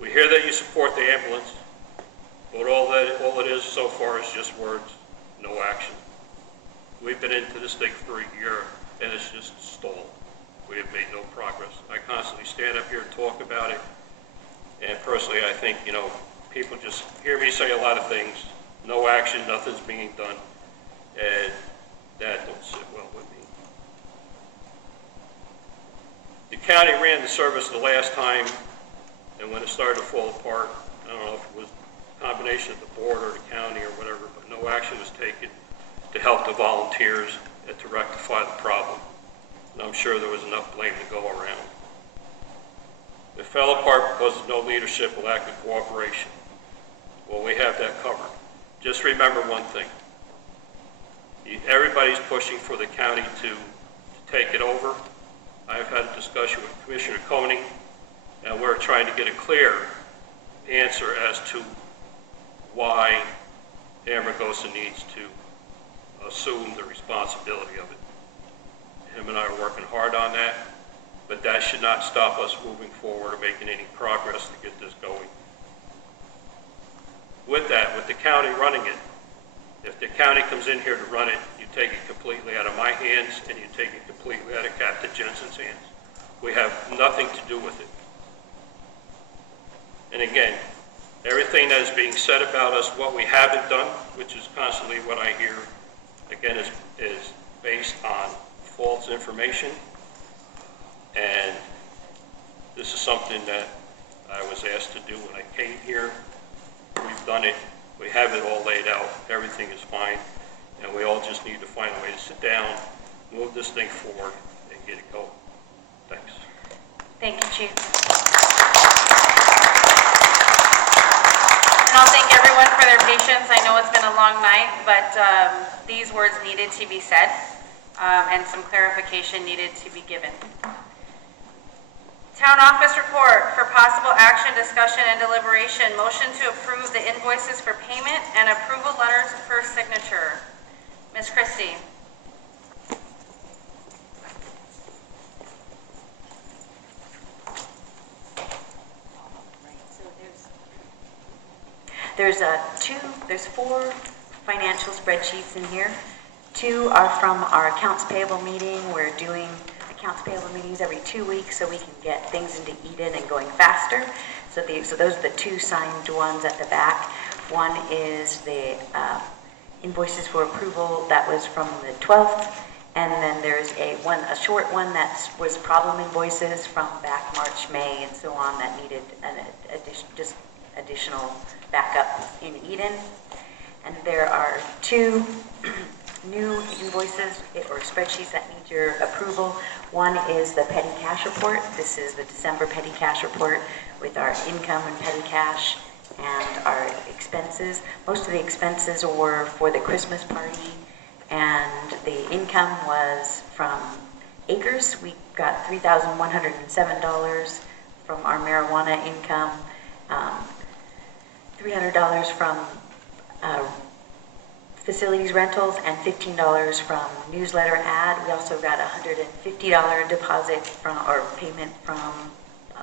We hear that you support the ambulance, but all it is so far is just words, no action. We've been into this thing for a year, and it's just stalled. We have made no progress. I constantly stand up here and talk about it, and personally, I think, people just hear me say a lot of things, no action, nothing's being done, and that don't sit well with me. The county ran the service the last time, and when it started to fall apart, I don't know if it was a combination of the board or the county or whatever, but no action was taken to help the volunteers and to rectify the problem. And I'm sure there was enough blame to go around. It fell apart because of no leadership and lack of cooperation. Well, we have that covered. Just remember one thing. Everybody's pushing for the county to take it over. I've had a discussion with Commissioner Coney, and we're trying to get a clear answer as to why Amargosa needs to assume the responsibility of it. Him and I are working hard on that, but that should not stop us moving forward or making any progress to get this going. With that, with the county running it, if the county comes in here to run it, you take it completely out of my hands and you take it completely out of Captain Jensen's hands. We have nothing to do with it. And again, everything that is being said about us, what we haven't done, which is constantly what I hear, again, is based on false information. And this is something that I was asked to do when I came here. We've done it. We have it all laid out. Everything is fine. And we all just need to find a way to sit down, move this thing forward, and get it going. Thanks. Thank you, Chief. And I'll thank everyone for their patience. I know it's been a long night, but these words needed to be said, and some clarification needed to be given. Town office report for possible action, discussion, and deliberation. Motion to approve the invoices for payment and approval letters for signature. Ms. Christie. There's 4 financial spreadsheets in here. 2 are from our accounts payable meeting. We're doing accounts payable meetings every 2 weeks so we can get things into Eden and going faster. So those are the 2 signed ones at the back. One is the invoices for approval that was from the 12th, and then there's a short one that was problem invoices from back March, May, and so on that needed additional backup in Eden. And there are 2 new invoices or spreadsheets that need your approval. One is the petty cash report. This is the December petty cash report with our income and petty cash and our expenses. Most of the expenses were for the Christmas party, and the income was from acres. We got $3,107 from our marijuana income, $300 from facilities rentals, and $15 from newsletter ad. We also got a $150 deposit from, or payment from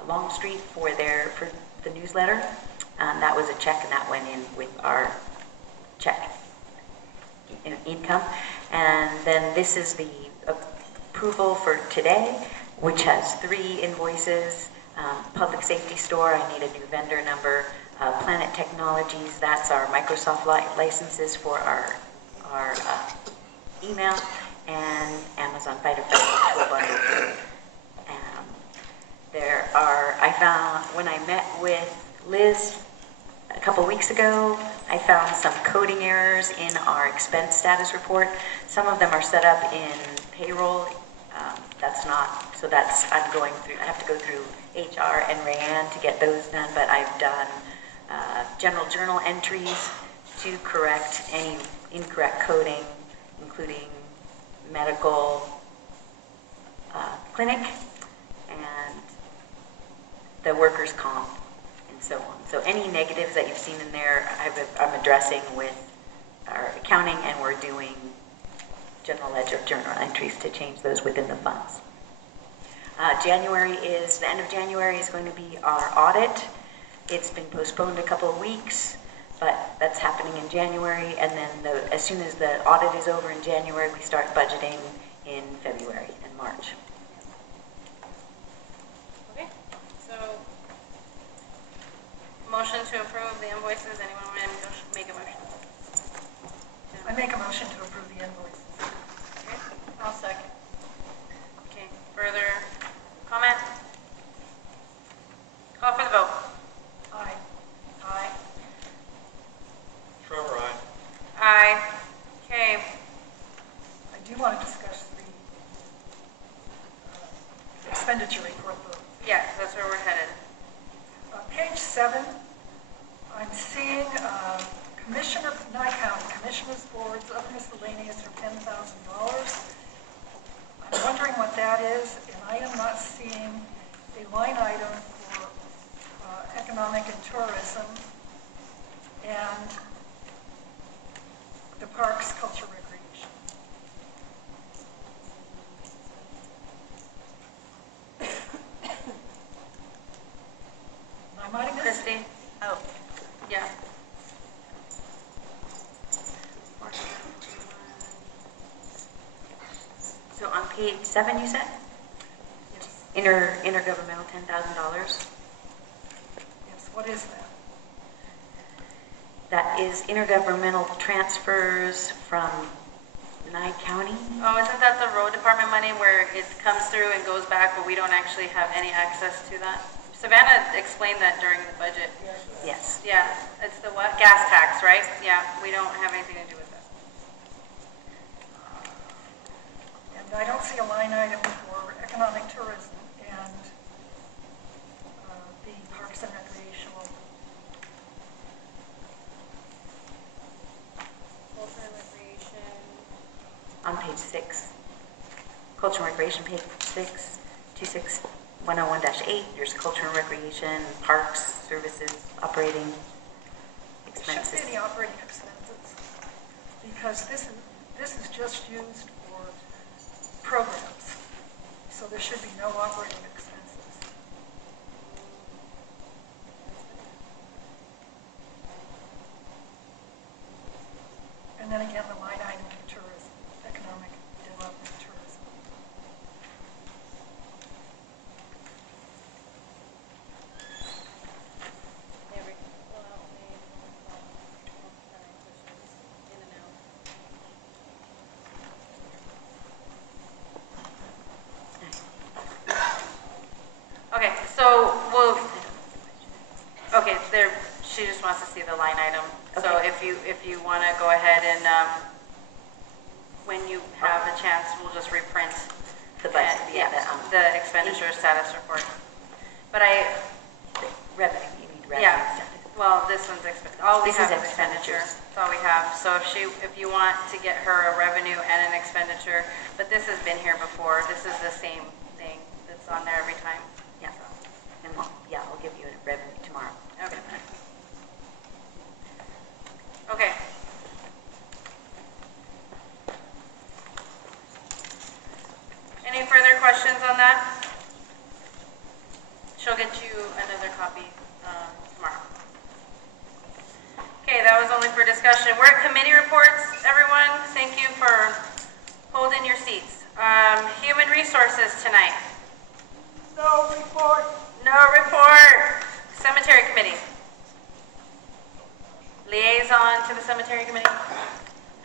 Longstreet for the newsletter. That was a check, and that went in with our check income. And then this is the approval for today, which has 3 invoices. Public Safety Store, I need a new vendor number. Planet Technologies, that's our Microsoft licenses for our email, and Amazon Fighter Festival tour bundle. I found, when I met with Liz a couple weeks ago, I found some coding errors in our expense status report. Some of them are set up in payroll. That's not, so that's, I have to go through HR and Rayanne to get those done, but I've done general journal entries to correct any incorrect coding, including medical clinic and the workers' comp and so on. So any negatives that you've seen in there, I'm addressing with our accounting, and we're doing general ledger journal entries to change those within the funds. The end of January is going to be our audit. It's been postponed a couple of weeks, but that's happening in January, and then as soon as the audit is over in January, we start budgeting in February and March. Okay, so motion to approve the invoices. Anyone want to make a motion? I make a motion to approve the invoices. Okay, I'll second. Okay, further comment? Call for the vote. Aye. Aye. Trevor, aye. Aye. Okay, I do want to discuss the expenditure report, though. yes, that's where we're headed. Page 7, I'm seeing Nye County Commissioners Boards of Miscellaneous for $10,000. I'm wondering what that is, and I am not seeing a line item for economic and tourism and the parks, culture, recreation. I might have missed it. Christie? Oh, yeah. So on page 7, you said? Yes. Intergovernmental $10,000. Yes, what is that? That is intergovernmental transfers from Nye County. Oh, isn't that the road department money where it comes through and goes back, but we don't actually have any access to that? Savannah explained that during the budget. Yes. Yeah, it's the what? Gas tax, right? Yeah, we don't have anything to do with that. And I don't see a line item for economic tourism and the parks and recreational. Culture and recreation. On page 6. Culture and recreation, page 6, 26101-8. There's culture and recreation, parks, services, operating It should expenses. be the operating expenses, because this is just used for programs, so there should be no operating expenses. And then again, the line item for tourism, economic development tourism. Okay, so we'll, okay, there, she just wants to see the line item. So Okay. if you want to go ahead and a chance, we'll just reprint The budget, the expenditure status report. But revenue, you need revenue. yeah, well, this one's all we This is have is expenditure. expenditures. That's all we have. So if you want to get her a revenue and an expenditure, but this has been here before, this is the same thing that's on there every time. Yeah, and I'll give you a revenue tomorrow. Okay. Okay. Any further questions on that? She'll get you another copy tomorrow. Okay, that was only for discussion. We're at committee reports, everyone. Thank you for holding your seats. Human resources tonight. No report. No report. Cemetery committee. Liaison to the cemetery committee.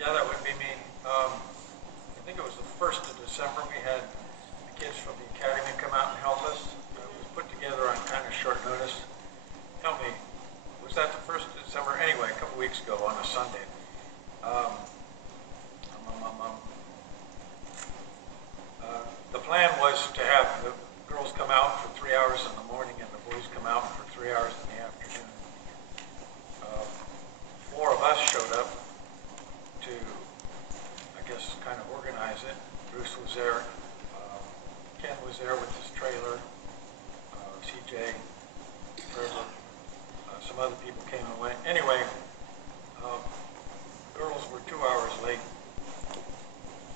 Yeah, that would be me. I think it was the 1st of December, we had the kids from the academy come out and help us. It was put together on kind of short notice. Help me, was that the 1st of December? Anyway, a couple weeks ago on a Sunday. The plan was to have the girls come out for 3 hours in the morning and the boys come out for 3 hours in the afternoon. 4 of us showed up to, I guess, kind of organize it. Bruce was there, Ken was there with his trailer, CJ, Trevor, some other people came and went. Anyway, girls were 2 hours late,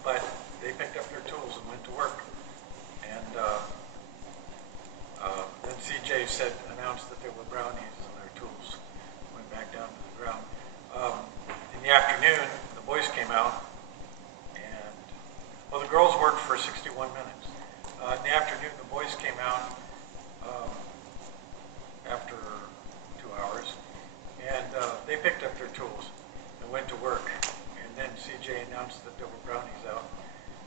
but they picked up their tools and went to work. And then CJ announced that there were brownies in their tools. Went back down to the ground. In the afternoon, the boys came out, and, well, the girls worked for 61 minutes. In the afternoon, the boys came out after 2 hours, and they picked up their tools and went to work. And then CJ announced that there were brownies out,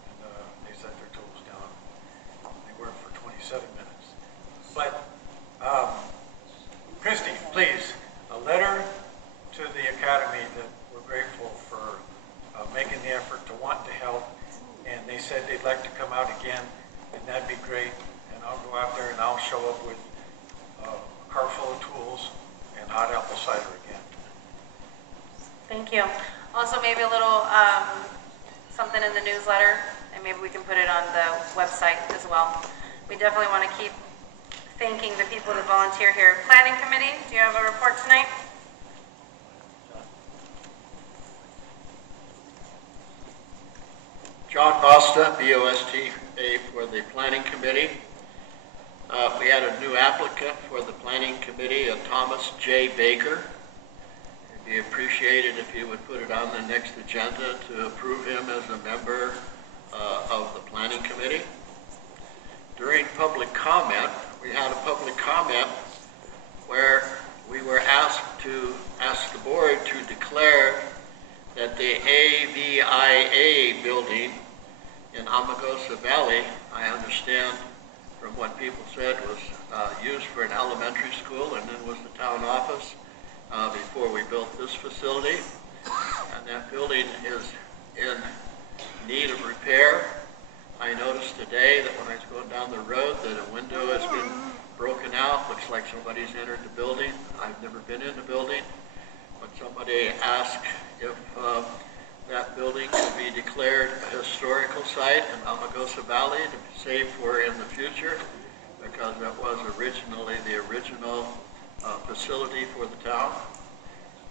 and they set their tools down. They worked for 27 minutes. But, Christy, please, a letter to the academy that we're grateful for making the effort to want to help, and they said they'd like to come out again, and that'd be great. And I'll go out there and I'll show up with a car full of tools and hot apple cider again. Thank you. Also, maybe a little something in the newsletter, and maybe we can put it on the website as well. We definitely want to keep thanking the people that volunteer here. Planning committee, do you have a report tonight? John Costa, BOSTA for the Planning Committee. We had a new applicant for the Planning Committee, Thomas J. Baker. It'd be appreciated if you would put it on the next agenda to approve him as a member of the Planning Committee. During public comment, we had a public comment where we were asked to ask the board to declare that the AVIA building in Amargosa Valley, I understand from what people said, was used for an elementary school and then was the town office before we built this facility. And that building is in need of repair. I noticed today that when I was going down the road that a window has been broken out. Looks like somebody's entered the building. I've never been in the building, but somebody asked if that building could be declared a historical site in Amargosa Valley to be saved for in the future, because that was originally the original facility for the town.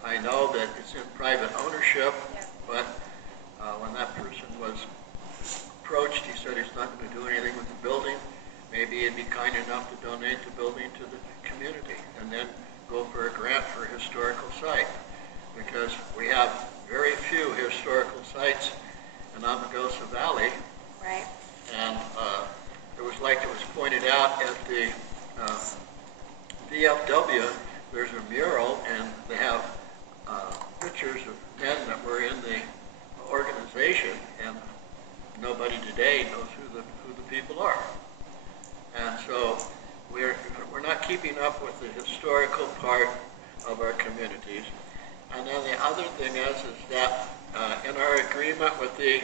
I know that it's in private ownership, but when that person was approached, he said he's not going to do anything with the building. Maybe he'd be kind enough to donate the building to the community and then go for a grant for a historical site, because we have very few historical sites in Amargosa Valley. Right. And it was like it was pointed out at the VFW, there's a mural and they have pictures of men that were in the organization, and nobody today knows who the people are. And so we're not keeping up with the historical part of our communities. And then the other thing is that in our agreement with the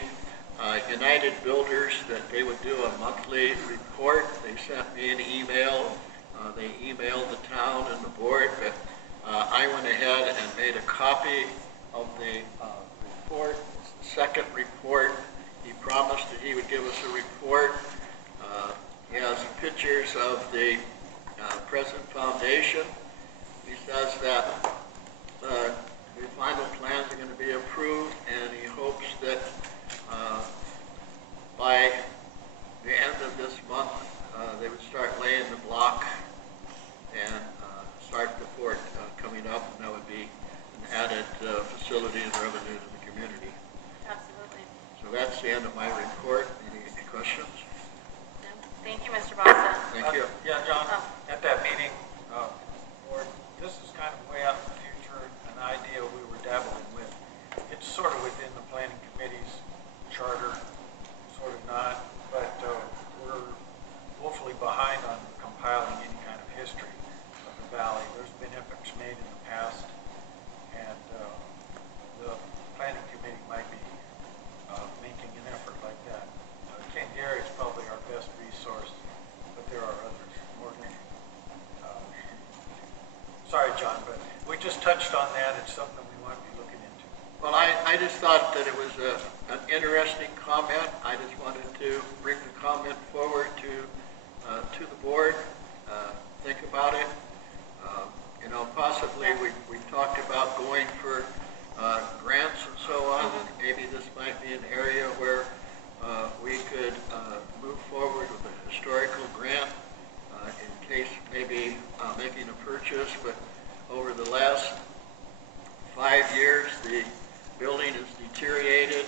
United Builders that they would do a monthly report. They sent me an email. They emailed the town and the board, but I went ahead and made a copy of the report. It's the second report. He promised that he would give us a report. He has pictures of the present foundation. He says that the final plans are going to be approved, and he hopes that by the end of this month, they would start laying the block and start the fort coming up, and that would be an added facility and revenue to the community. Absolutely. So that's the end of my report. Any questions? No. Thank you, Mr. Bassa. Thank you. Yeah, John, at that meeting, board, this is kind of way out in the future, an idea we were dabbling with. It's sort of within the planning committee's charter, sort of not, but we're woefully behind on compiling any kind of history of the valley. There's been efforts made in the past, and the planning committee might be making an effort like that. Ken Gary is probably our best resource, but there are others. Morgan. Sorry, John, but we just touched on that. It's something we want to be looking into. Well, I just thought that it was an interesting comment. I just wanted to bring the comment forward to the board. Think about it. Possibly we talked about going for grants and so on. Maybe this might be an area where we could move forward with a historical grant in case maybe making a purchase. But over the last 5 years, the building has deteriorated.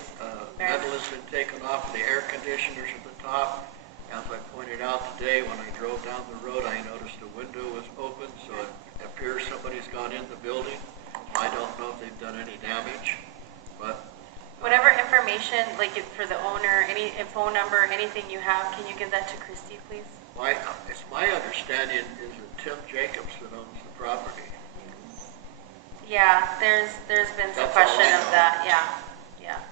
Metal has been taken off of the air conditioners at the top. As I pointed out today, when I drove down the road, I noticed a window was open, so it appears somebody's gone in the building. I don't know if they've done any damage, but... Whatever information, like for the owner, any phone number, anything you have, can you give that to Christy, please? It's my understanding is that Tim Jacobson owns the property. Yeah, there's been some question of that, yeah.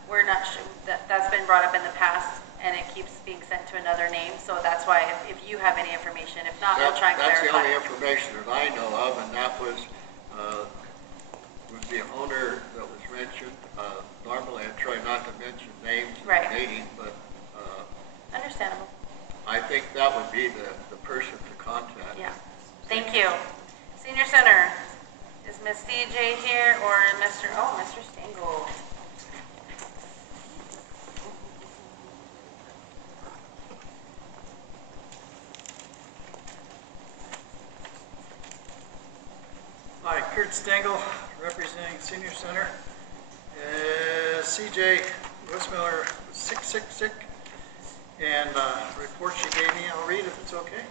We're not sure, that's been brought up in the past, and it keeps being sent to another name, so that's why if you have any information, if not, we'll try and clarify. That's the only information that I know of, and that was the owner that was mentioned. Normally I try not to mention names in the meeting, but understandable. I think that would be the person to contact. Yeah, thank you. Senior Center, is Miss CJ here or Mr. Stengel? Hi, Kurt Stengel, representing Senior Center. CJ Westmiller was sick, and the report she gave me, I'll read if it's okay.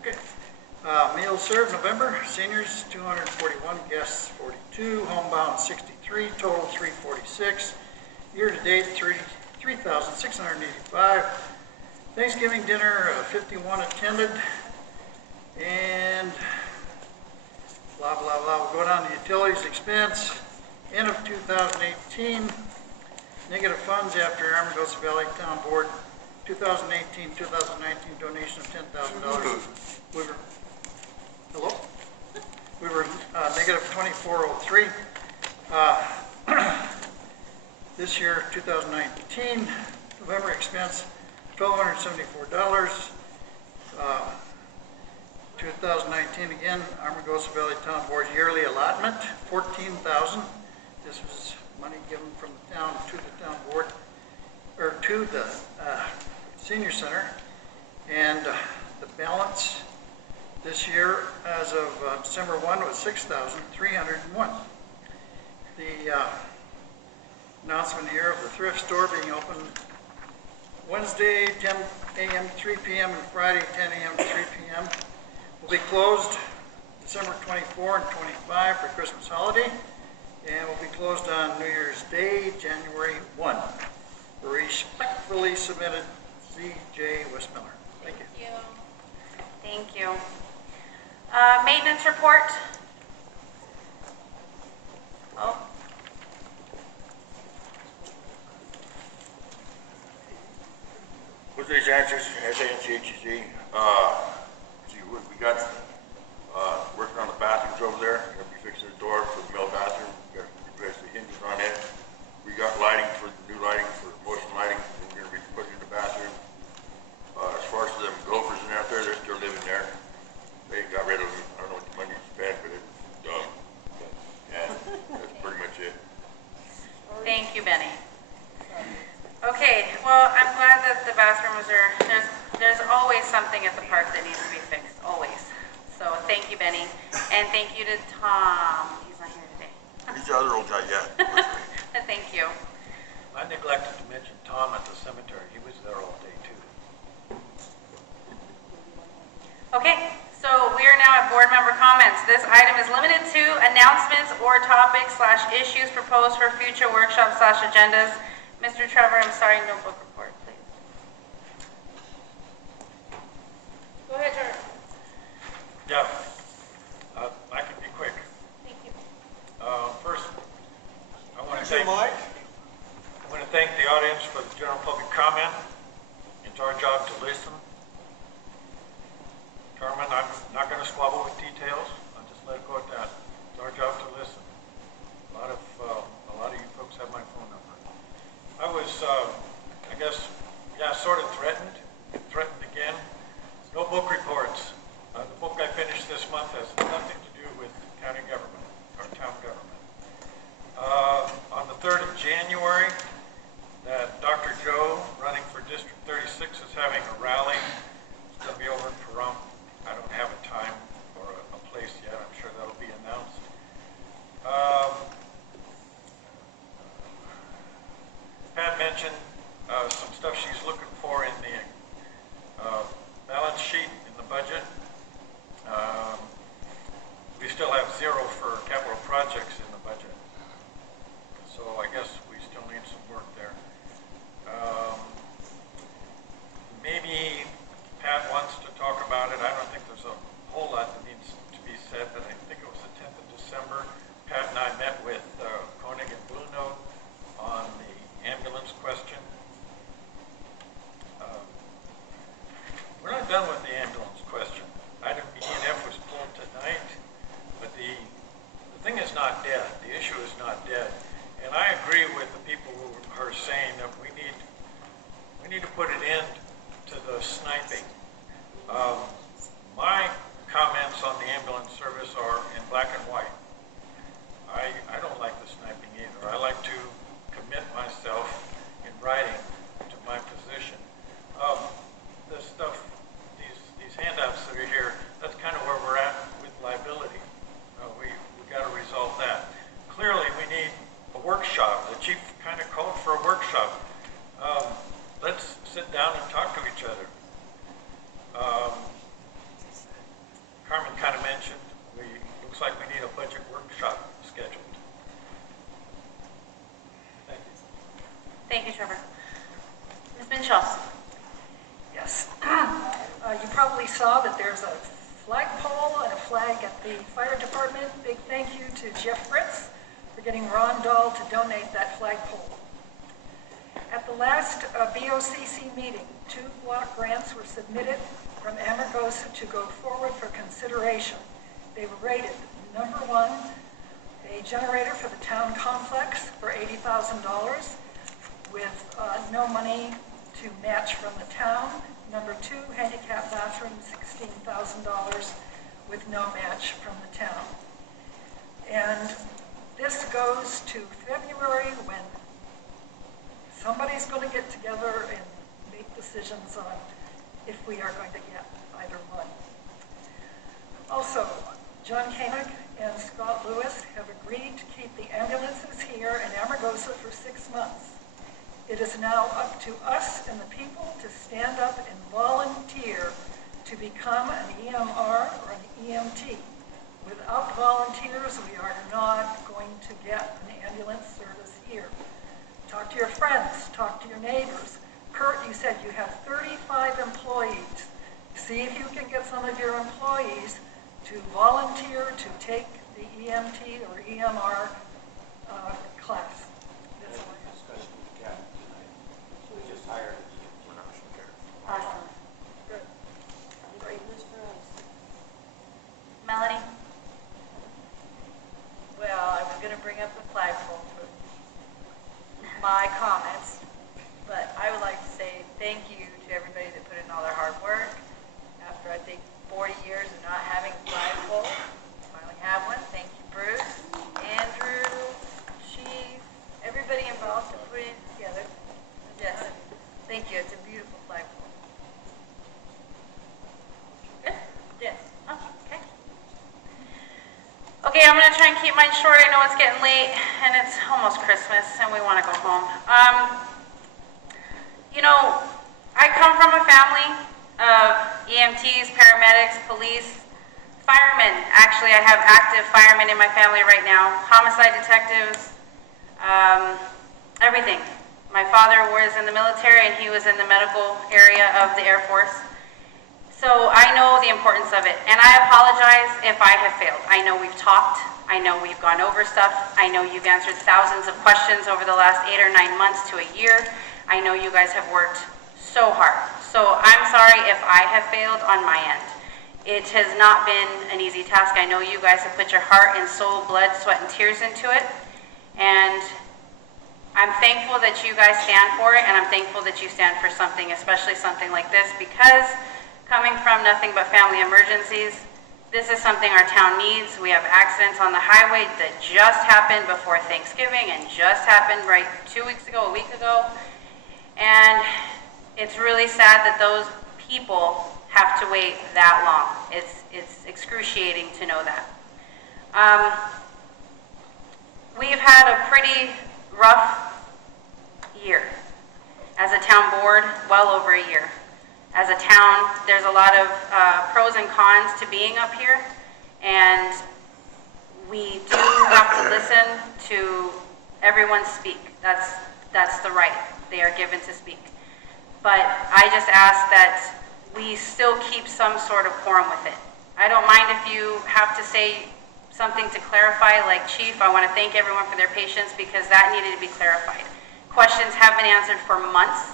Okay. Meals served November, seniors 241, guests 42, homebound 63, total 346. Year-to-date 3,685. Thanksgiving dinner 51 attended, and blah, blah, blah. We'll go down to utilities expense. End of 2018, negative funds after Amargosa Valley Town Board 2018-2019 donation of $10,000. We were negative 2403. This year, 2019, November expense $1,274. 2019 again, Amargosa Valley Town Board yearly allotment, $14,000. This was money given from the town to the town board, or to the senior center. And the balance this year, as of December 1, was $6,301. The announcement here of the thrift store being open Wednesday, 10 a.m. to 3 p.m. and Friday, 10 a.m. to 3 p.m. Will be closed December 24 and 25 for Christmas holiday, and will be closed on New Year's Day, January 1. Respectfully submitted, C.J. Westmiller. Thank you. Thank you. Maintenance report. With these answers, SANCHEZ, we got, working on the bathrooms over there. We're gonna be fixing the door for the male bathroom. We gotta replace the hinges on it. We got lighting for, new lighting for motion lighting, and we're gonna be putting in the bathroom. As far as them gophers in out there, they're still living there. They got rid of them. I don't know what the money was spent, but it was dumb. And that's pretty much it. Thank you, Benny. Okay, well, I'm glad that the bathrooms are, there's always something at the park that needs to be fixed, always. So thank you, Benny. And thank you to Tom. He's not here today. He's the other old guy, yeah. Thank you. I neglected to mention Tom at the cemetery. He was there all day too. Okay, so we are now at board member comments. This item is limited to announcements or topics/issues proposed for future workshops/agendas. Mr. Trevor, I'm sorry, no book report, please. Go ahead, Trevor. Yeah, I can be quick. Thank you. First, I want to thank the audience for the general public comment. It's our job to listen. Carmen, I'm not going to squabble with details. I'll just let it go at that. It's our job to listen. A lot of you folks have my phone number. I was, I guess, sort of threatened again. No book reports. The book I finished this month has nothing to do with county government or town government. On the 3rd of January, that Dr. Joe, running for District 36, is having a rally. It's going to be over in Pahrump. I don't have a time or a place yet. I'm sure that'll be announced. Pat mentioned some stuff she's looking for in the balance sheet in the budget. We still have 0 for capital projects in the budget. So I guess we still need some work there. Maybe Pat wants to talk about it. I don't think there's a whole lot that needs to be said, but I think it was the 10th of December. Pat and I met with Koenig and Blue Note on the ambulance question. We're not done with the ambulance question. Item E&F was pulled tonight, but the thing is not dead. The issue is not dead. And I agree with the people who are saying that we need to put an end to the sniping. My comments on the ambulance service are in black and white. I don't like the sniping either. I like to commit myself in writing to my position. This stuff, these handouts that are here, that's kind of where we're at with liability. We got to resolve that. Clearly, we need a workshop. The chief kind of called for a workshop. Let's sit down and talk to each other. Carmen kind of mentioned, looks like we need a budget workshop scheduled. Thank you. Thank you, Trevor. Ms. Minshall. Yes. You probably saw that there's a flagpole and a flag at the fire department. Big thank you to Jeff Fritz for getting Ron Dahl to donate that flagpole. At the last BOCC meeting, 2 block grants were submitted from Amargosa to go forward for consideration. They were rated, number 1, a generator for the town complex for $80,000 with no money to match from the town. Number 2, handicap bathroom, $16,000 with no match from the town. And this goes to February when somebody's going to get together and make decisions on if we are going to get either one. Also, John Koenig and Scott Lewis have agreed to keep the ambulances here in Amargosa for 6 months. It is now up to us and the people to stand up and volunteer to become an EMR or an EMT. Without volunteers, we are not going to get an ambulance service here. Talk to your friends, talk to your neighbors. Kurt, you said you have 35 employees. See if you can get some of your employees to volunteer to take the EMT or EMR class. Discussion with Captain tonight. So we just hired a beautiful flagpole. Good? Yes. Oh, okay. Okay, I'm gonna try and keep mine short. I know it's getting late and it's almost Christmas and we wanna go home. You know, I come from a family of EMTs, paramedics, police, firemen. Actually, I have active firemen in my family right now, homicide detectives, everything. My father was in the military and he was in the medical area of the Air Force. So I know the importance of it, and I apologize if I have failed. I know we've talked, I know we've gone over stuff, I know you've answered thousands of questions over the last 8 or 9 months to a year. I know you guys have worked so hard. So I'm sorry if I have failed on my end. It has not been an easy task. I know you guys have put your heart and soul, blood, sweat, and tears into it, and I'm thankful that you guys stand for it, and I'm thankful that you stand for something, especially something like this, because coming from nothing but family emergencies, this is something our town needs. We have accidents on the highway that just happened before Thanksgiving and just happened right 2 weeks ago, a week ago. And it's really sad that those people have to wait that long. It's excruciating to know that. We've had a pretty rough year as a town board, well over a year. As a town, there's a lot of pros and cons to being up here, and we do have to listen to everyone speak. That's the right. They are given to speak. But I just ask that we still keep some sort of quorum with it. I don't mind if you have to say something to clarify, like Chief, I want to thank everyone for their patience because that needed to be clarified. Questions have been answered for months,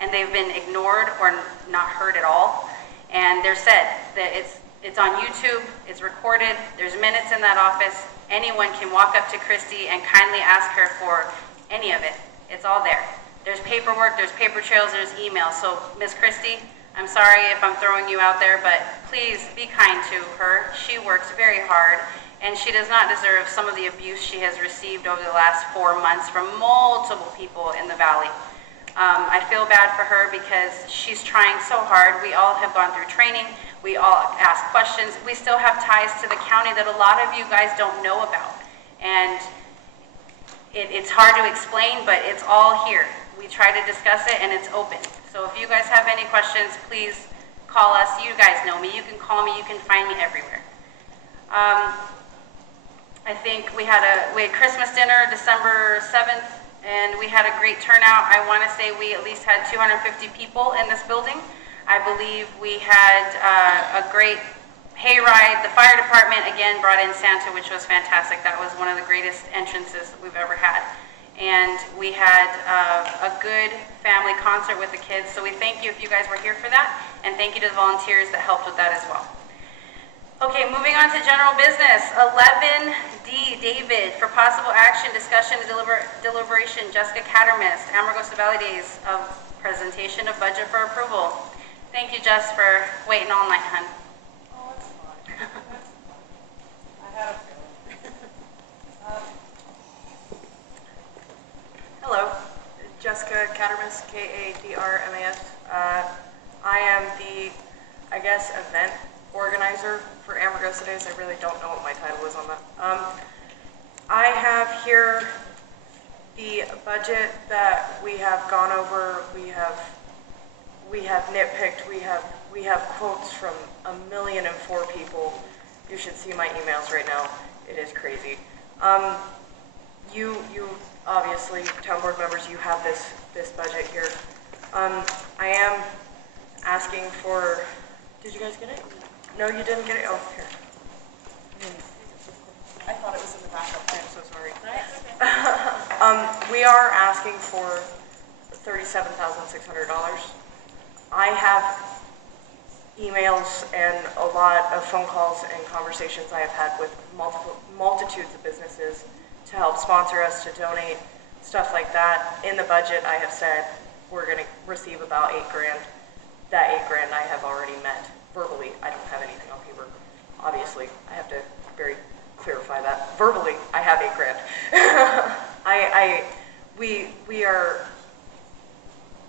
and they've been ignored or not heard at all. And they're said that it's on YouTube, it's recorded, there's minutes in that office. Anyone can walk up to Christy and kindly ask her for any of it. It's all there. There's paperwork, there's paper trails, there's emails. So Miss Christy, I'm sorry if I'm throwing you out there, but please be kind to her. She works very hard, and she does not deserve some of the abuse she has received over the last 4 months from multiple people in the valley. I feel bad for her because she's trying so hard. We all have gone through training. We all ask questions. We still have ties to the county that a lot of you guys don't know about. And it's hard to explain, but it's all here. We try to discuss it, and it's open. So if you guys have any questions, please call us. You guys know me. You can call me. You can find me everywhere. I think we had Christmas dinner December 7th. And we had a great turnout. I want to say we at least had 250 people in this building. I believe we had a great hayride. The fire department, again, brought in Santa, which was fantastic. That was one of the greatest entrances that we've ever had. And we had a good family concert with the kids. So we thank you if you guys were here for that. And thank you to the volunteers that helped with that as well. Okay, moving on to general business. 11D, David, for possible action, discussion, and deliberation, Jessica Cattermist, Amargosa Valley Days of presentation of budget for approval. Thank you, Jess, for waiting all night, hun. Oh, it's fine. I had a feeling. Hello, Jessica Cattermas, K-A-D-R-M-A-S. I am the, event organizer for Amargosa Days. I really don't know what my title is on that. I have here the budget that we have gone over. We have nitpicked. We have quotes from 1,004 people. You should see my emails right now. It is crazy. You obviously, town board members, you have this budget here. I am asking for. Did you guys get it? No, you didn't get it? Oh, here. I thought it was in the backup. I am so sorry. We are asking for $37,600. I have emails and a lot of phone calls and conversations I have had with multitudes of businesses to help sponsor us, to donate, stuff like that. In the budget, I have said we're going to receive about $8,000. That $8,000 I have already met verbally. I don't have anything on paper. Obviously, I have to very clarify that. Verbally, I have $8,000.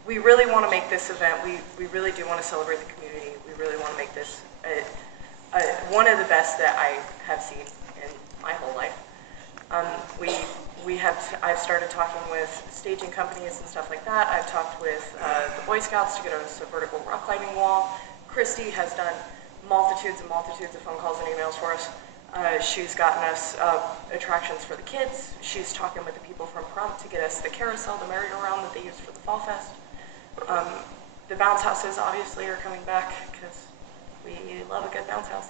we really want to make this event, we really do want to celebrate the community. We really want to make this one of the best that I have seen in my whole life. I've started talking with staging companies and stuff like that. I've talked with the Boy Scouts to get us a vertical rock climbing wall. Christy has done multitudes and multitudes of phone calls and emails for us. She's gotten us attractions for the kids. She's talking with the people from Prump to get us the carousel, the merry-go-round that they use for the Fall Fest. The bounce houses obviously are coming back because we love a good bounce house.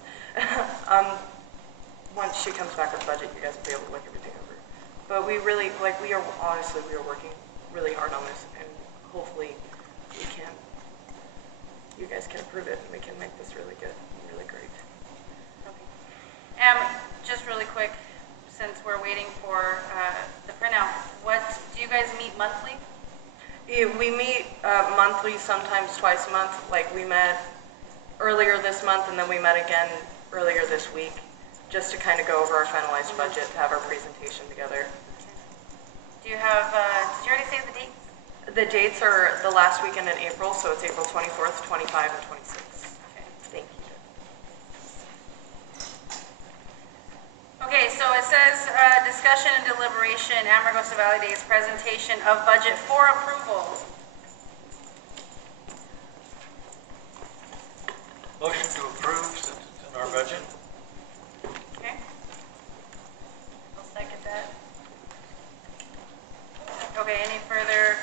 Once she comes back with budget, you guys will be able to look everything over. But we really, we are working really hard on this, and hopefully you guys can approve it, and we can make this really good and really great. Just really quick, since we're waiting for the printout, do you guys meet monthly? Yeah, we meet monthly, sometimes twice a month. Like we met earlier this month, and then we met again earlier this week, just to kind of go over our finalized budget, to have our presentation together. Do you have, did you already say the dates? The dates are the last weekend in April, so it's April 24th, 25, and 26th. Okay. Thank you. Okay, so it says discussion and deliberation, Amargosa Valley Days presentation of budget for approval. Motion to approve since it's in our budget. Okay. I'll second that. Okay, any further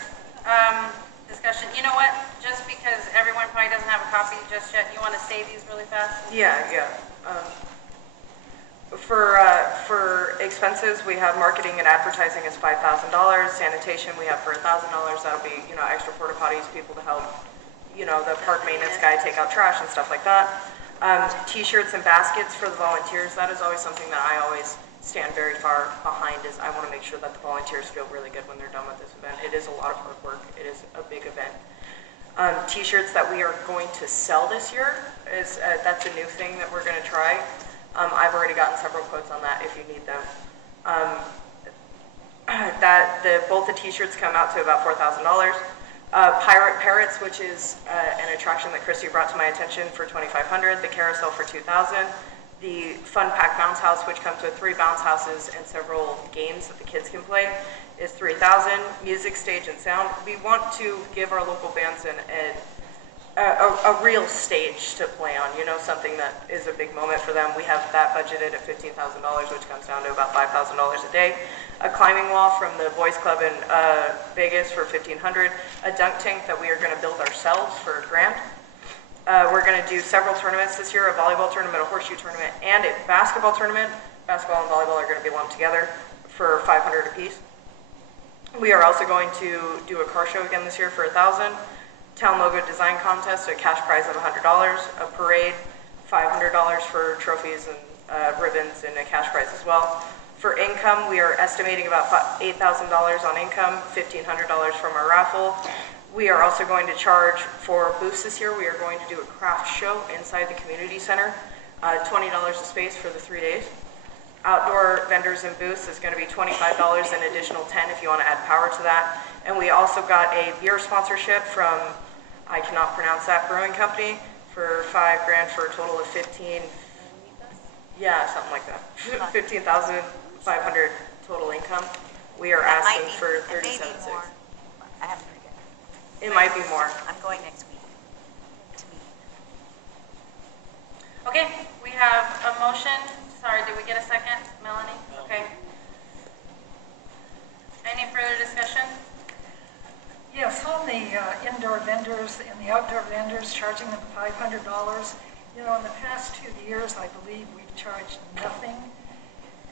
discussion? You know what? Just because everyone probably doesn't have a copy just yet, you want to say these really fast? Yeah. For expenses, we have marketing and advertising is $5,000. Sanitation, we have for $1,000. That'll be, extra porta potties, people to help, the park maintenance guy take out trash and stuff like that. T-shirts and baskets for the volunteers. That is always something that I always stand very far behind, is I want to make sure that the volunteers feel really good when they're done with this event. It is a lot of hard work. It is a big event. T-shirts that we are going to sell this year, that's a new thing that we're going to try. I've already gotten several quotes on that if you need them. Both the T-shirts come out to about $4,000. Pirate Parrots, which is an attraction that Christy brought to my attention, for $2,500. The carousel for $2,000. The Fun Pack Bounce House, which comes with 3 bounce houses and several games that the kids can play, is $3,000. Music, stage, and sound. We want to give our local bands a real stage to play on, something that is a big moment for them. We have that budgeted at $15,000, which comes down to about $5,000 a day. A climbing wall from the Boys Club in Vegas for $1,500. A dunk tank that we are going to build ourselves for a grant. We're going to do several tournaments this year, a volleyball tournament, a horseshoe tournament, and a basketball tournament. Basketball and volleyball are going to be lumped together for $500 apiece. We are also going to do a car show again this year for $1,000. Town logo design contest, a cash prize of $100. A parade, $500 for trophies and ribbons, and a cash prize as well. For income, we are estimating about $8,000 on income, $1,500 from our raffle. We are also going to charge for booths this year. We are going to do a craft show inside the community center, $20 a space for the 3 days. Outdoor vendors and booths is going to be $25, an additional $10 if you want to add power to that. And we also got a beer sponsorship from, I cannot pronounce that, brewing company for $5,000 for a total of 15. Yeah, something like that. 15,500 total income. We are asking for 37.6. I haven't heard yet. It might be more. I'm going next week to meet. Okay, we have a motion. Sorry, did we get a second, Melanie? Okay. Any further discussion? Yes, on the indoor vendors and the outdoor vendors, charging them $500. In the past 2 years, I believe we've charged nothing.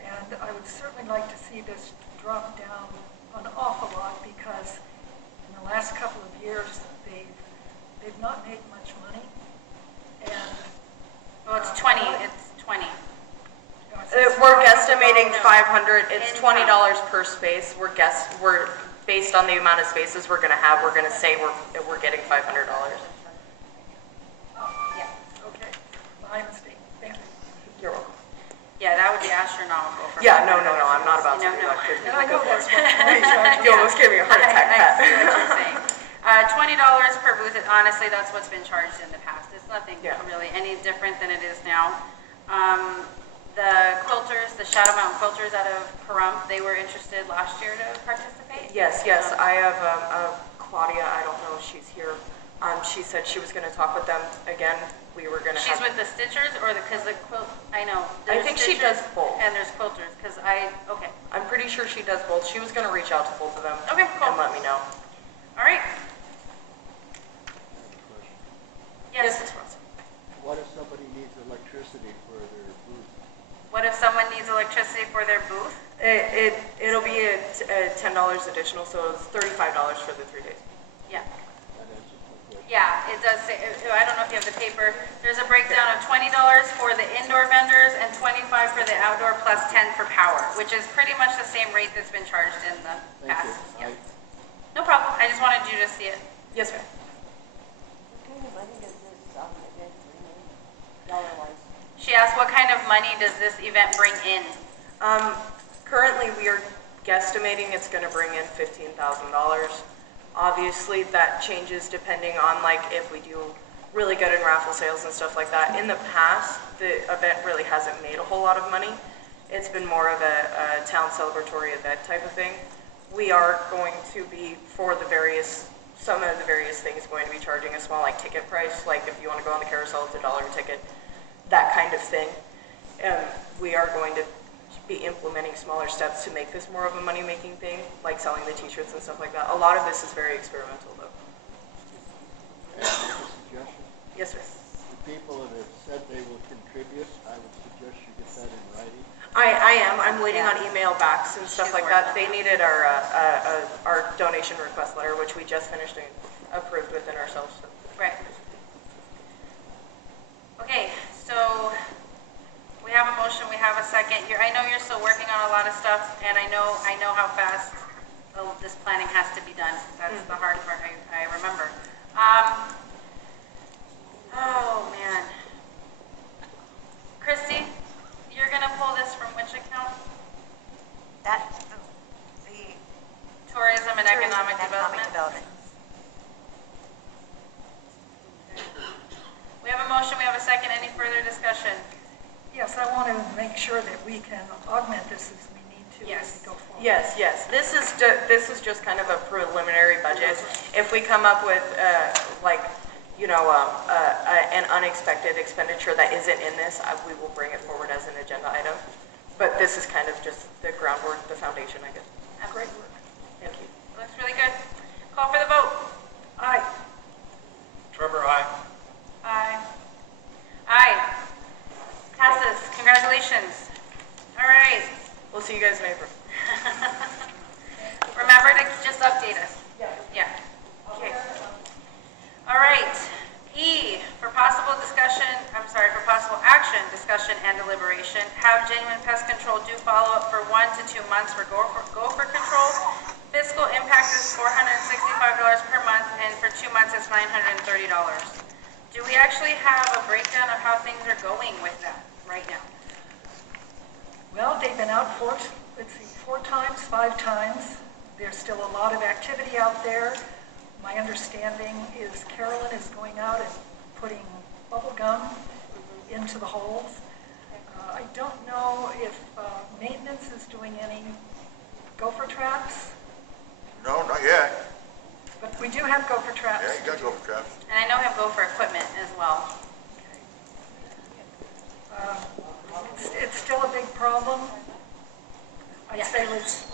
And I would certainly like to see this drop down an awful lot, because in the last couple of years, they've not made much money. And well, it's 20. It's 20. We're guesstimating 500. It's $20 per space. We're based on the amount of spaces we're going to have. We're going to say we're getting $500. Yeah. Okay. My mistake. Thank you. You're welcome. Yeah, that would be astronomical. Yeah, no. I'm not about to do that. And I know that's what You almost gave me a heart attack, I see what you're saying. $20 per booth, honestly, that's what's been charged in the past. It's nothing really any different than it is now. The quilters, the Shadow Mountain quilters out of Pahrump, they were interested last year to participate? Yes, I have Claudia, I don't know if she's here. She said she was gonna talk with them again. We were gonna She's with the stitchers or because the quilt, I know. I think she does both. And there's quilters, because okay. I'm pretty sure she does both. She was gonna reach out to both of them. Okay, cool. And let me know. All right. Yes. Ms. Ross. What if somebody needs electricity for their booth? What if someone needs electricity for their booth? It'll be a $10 additional, so it's $35 for the 3 days. Yeah. That answers my question. Yeah, it does say, I don't know if you have the paper, there's a breakdown of $20 for the indoor vendors and $25 for the outdoor plus 10 for power, which is pretty much the same rate that's been charged in the Thank past. you. Yeah. No problem, I just wanted you to see it. Yes, ma'am. She asked what kind of money does this event bring in? Currently, we are guesstimating it's gonna bring in $15,000. Obviously, that changes depending on like if we do really good in raffle sales and stuff like that. In the past, the event really hasn't made a whole lot of money. It's been more of a town celebratory event type of thing. We are going to be, for some of the various things, going to be charging a small like ticket price. Like if you want to go on the carousel, it's $1 a ticket, that kind of thing. We are going to be implementing smaller steps to make this more of a money-making thing, like selling the t-shirts and stuff like that. A lot of this is very experimental though. Can I make a suggestion? Yes, sir. The people that have said they will contribute, I would suggest you get that in writing. I am. I'm waiting on email backs and stuff like that. They needed our donation request letter, which we just finished and approved within ourselves. So. Right. Okay, so we have a motion, we have a second. I know you're still working on a lot of stuff, and I know how fast this planning has to be done. That's the hard part, I remember. Oh, man. Christy, you're gonna pull this from which account? The Tourism and Economic Development? We have a motion, we have a second. Any further discussion? Yes, I want to make sure that we can augment this as we need to as we go forward. Yes. This is just kind of a preliminary budget. If we come up with an unexpected expenditure that isn't in this, we will bring it forward as an agenda item. But this is kind of just the groundwork, the foundation, I guess. Great work. Thank you. Looks really good. Call for the vote. Aye. Trevor, aye. Aye. Aye. Passes. Congratulations. All right. We'll see you guys in April. Remember to just update us. Yeah. Okay. All right. E, for possible action, discussion, and deliberation, have Genuine Pest Control do follow-up for 1 to 2 months for gopher control. Fiscal impact is $465 per month, and for 2 months it's $930. Do we actually have a breakdown of how things are going with that right now? Well, they've been out 4 times, 5 times. There's still a lot of activity out there. My understanding is Carolyn is going out and putting bubble gum into the holes. I don't know if maintenance is doing any gopher traps, No, not yet. but we do have gopher traps. Yeah, you got gopher traps. And I know we have gopher equipment as well. It's still a big problem. I'd Yeah. say let's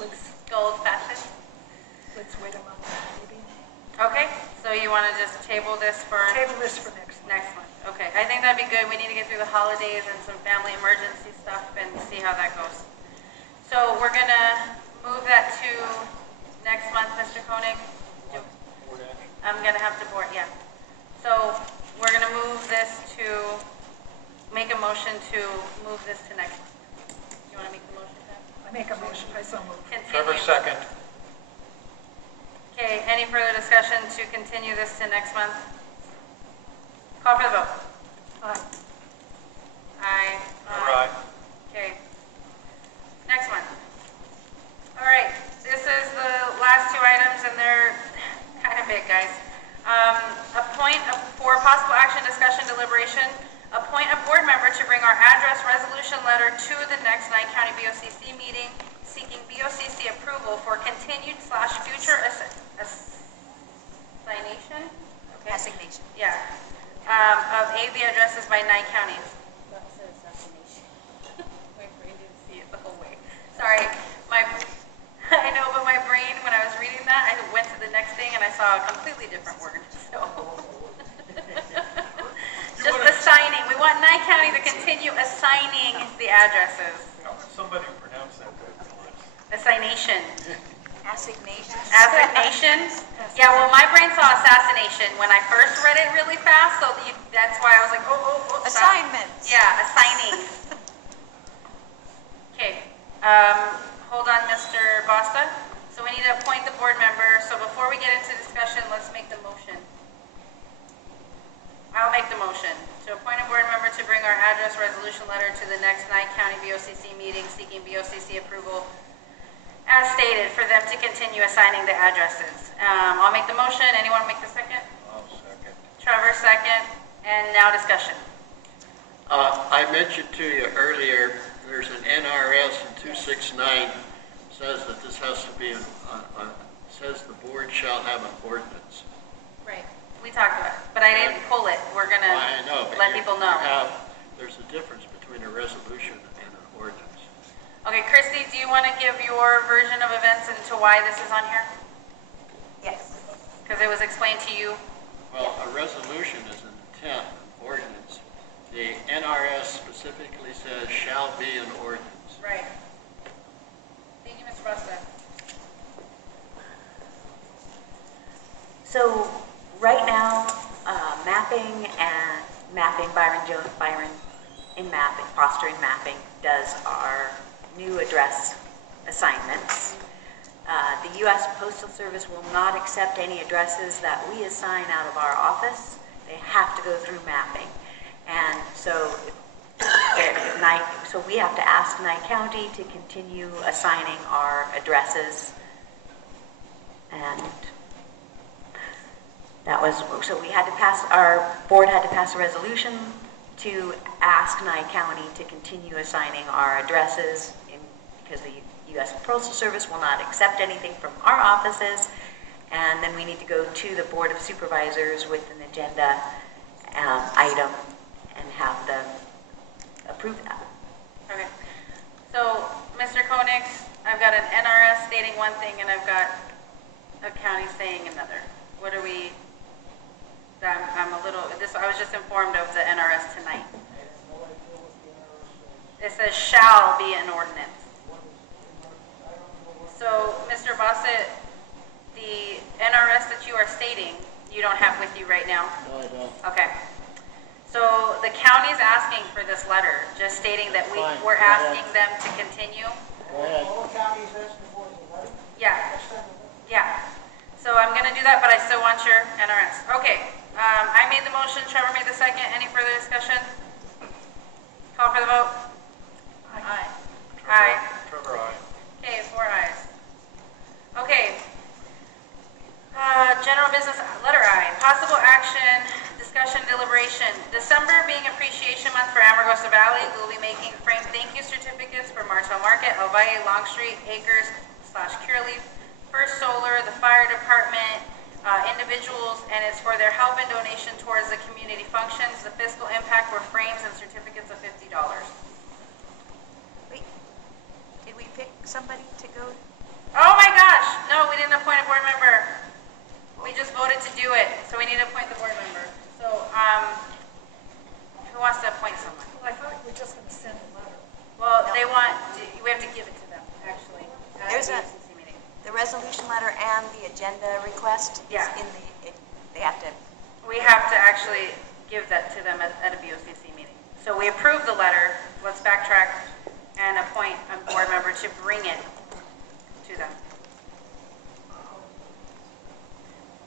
Go old-fashioned. wait a month, maybe. Okay, so you want to just table this for Table this for next month? Okay, I think that'd be good. We need to get through the holidays and some family emergency stuff and see how that goes. So we're gonna move that to next month, Mr. Koenig. I'm gonna have to board, yeah. So we're gonna move this to, make a motion to move this to next month. You wanna make the motion, Pat? I make a motion, I so move. Trevor, second. Okay, any further discussion to continue this to next month? Call for the vote. Aye. Aye. Trevor, aye. Okay. Next one. All right, this is the last 2 items, and they're kind of big, guys. For possible action, discussion, deliberation, appoint a board member to bring our address resolution letter to the next Nye County BOCC meeting, seeking BOCC approval for continued / future assignation? Okay. Assignation. Yeah, of AV addresses by Nye County. That says assassination. My brain didn't see it the whole way. Sorry, I know, but my brain, when I was reading that, I went to the next thing and I saw a completely different word, so. Just assigning, we want Nye County to continue assigning the addresses. Somebody pronounce that good. Assignation. Assignation. Assignation? Yeah, well, my brain saw assassination when I first read it really fast, so that's why I was like, oh. Stop. Assignments. Yeah, assigning. Okay, hold on, Mr. Basta. So we need to appoint the board member. So before we get into discussion, let's make the motion. I'll make the motion to appoint a board member to bring our address resolution letter to the next Nye County BOCC meeting, seeking BOCC approval as stated for them to continue assigning the addresses. I'll make the motion. Anyone make the second? I'll second. Trevor second. And now discussion. I mentioned to you earlier, there's an NRS in 269 says that this has to be, says the board shall have an ordinance. Right. We talked about it, but I didn't pull it. We're gonna I know, but let people know. there's a difference between a resolution and an ordinance. Okay, Christy, do you want to give your version of events into why this is on here? Yes. Because it was explained to you. Well, a resolution is an intent, an ordinance. The NRS specifically says shall be an ordinance. Right. Thank you, Mr. Busta. So right now, Byron in mapping, Foster in mapping does our new address assignments. The U.S. Postal Service will not accept any addresses that we assign out of our office. They have to go through mapping. And so we have to ask Nye County to continue assigning our addresses. And that was, so we had to pass, our board had to pass a resolution to ask Nye County to continue assigning our addresses because the U.S. Postal Service will not accept anything from our offices. And then we need to go to the Board of Supervisors with an agenda item and have them approve that. Okay. So, Mr. Koenig, I've got an NRS stating one thing and I've got a county saying another. What are we, I'm a little, I was just informed of the NRS tonight. It says shall be an ordinance. So, Mr. Bassett, the NRS that you are stating, you don't have with you right now? No, I don't. Okay. So the county's asking for this letter, just stating that Fine, we're go ahead. asking them to continue? Go ahead. All counties asking for is a letter? Yeah, yeah. So I'm gonna do that, but I still want your NRS. Okay, I made the motion, Trevor made the second. Any further discussion? Call for the vote? Aye. Aye. Trevor, aye. Okay, 4 ayes. Okay. General business, letter I, possible action, discussion, deliberation. December being Appreciation Month for Amargosa Valley, we'll be making framed thank you certificates for Martel Market, El Valle, Longstreet, Acres / Curaleaf, First Solar, the fire department, individuals, and it's for their help and donation towards the community functions. The fiscal impact were frames and certificates of $50. Wait, did we pick somebody to go? Oh my gosh, no, we didn't appoint a board member. We just voted to do it, so we need to appoint the board member. So, who wants to appoint someone? Well, I thought you were just going to send a letter. Well, they want, we have to give it to them, actually. at There's the a- BCC meeting. The resolution letter and the agenda request is Yeah. in they have to, We have to actually give that to them at a BOCC meeting. So we approved the letter, let's backtrack and appoint a board member to bring it to them.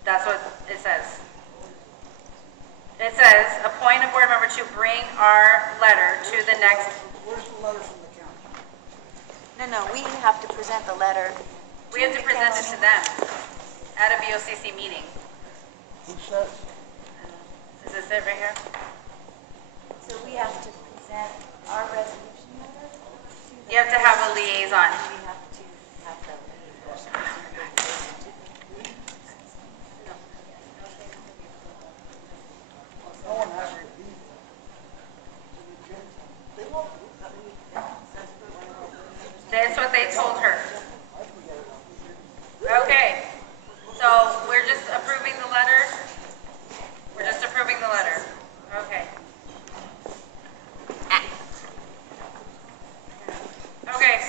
That's what it says. It says, appoint a board member to bring our letter to the next, Where's the letter from the county? no, we have to present the letter. we have to present it to them at a BOCC meeting. Who says? Is it right here. So we have to present our resolution letter to the... You have to have a liaison. We have to have the liaison. That's what they told her. Okay, so we're just approving the letter? We're just approving the letter. Okay. Okay,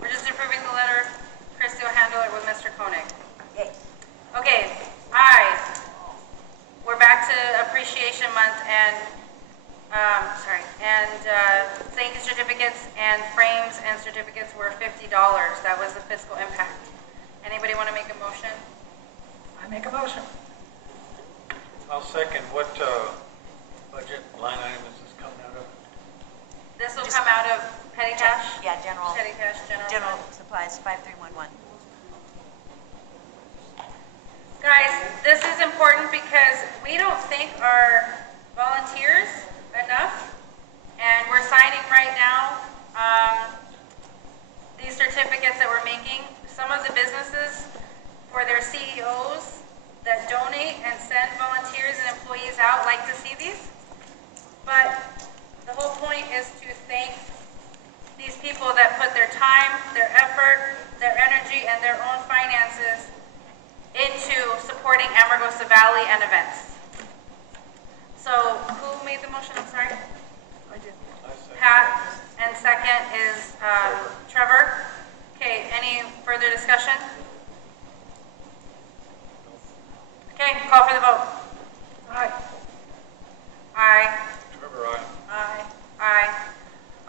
we're just approving the letter. Christy will handle it with Mr. Koenig. Okay, we're back to Appreciation Month and, thank you certificates and frames and certificates were $50. That was the fiscal impact. Anybody want to make a motion? I make a motion. I'll second. What budget line item is this coming out of? This will come out of petty cash? Yeah, general. Petty cash, General supplies, 5311. Guys, this is important because we don't thank our volunteers enough. And we're signing right now these certificates that we're making. Some of the businesses, for their CEOs that donate and send volunteers and employees out, like to see these. But the whole point is to thank these people that put their time, their effort, their energy, and their own finances into supporting Amargosa Valley and events. So who made the motion? I'm sorry. I did. Pat, and second is Trevor. Okay, any further discussion? Okay, call for the vote. Aye. Aye. Trevor, aye. Aye. Aye.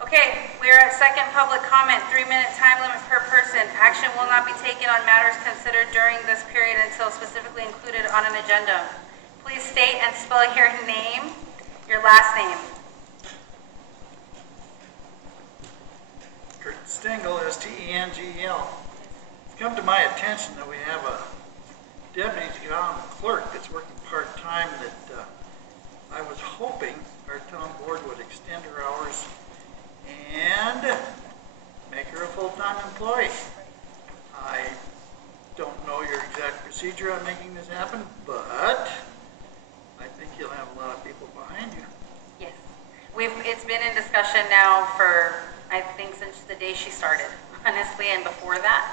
Okay, we are at second public comment, 3-minute time limit per person. Action will not be taken on matters considered during this period until specifically included on an agenda. Please state and spell your name, your last name. Kurt Stengel, Stengel. It's come to my attention that we have a deputy town clerk that's working part-time that I was hoping our town board would extend her hours and make her a full-time employee. I don't know your exact procedure on making this happen, but I think you'll have a lot of people behind you. Yes. It's been in discussion now for, I think, since the day she started, honestly, and before that.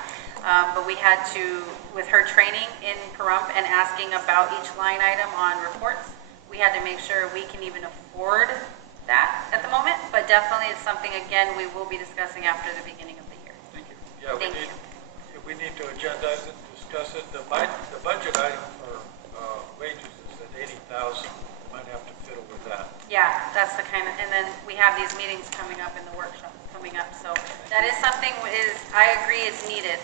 But we had to, with her training in Pahrump and asking about each line item on reports, we had to make sure we can even afford that at the moment. But definitely it's something, again, we will be discussing after the beginning of the year. Thank you. Yeah, Thank you. we need to agendize it, discuss it. The budget item for wages is at 80,000. We might have to fiddle with that. Yeah, that's the kind of, and then we have these meetings coming up in the workshop coming up. So that is something I agree is needed.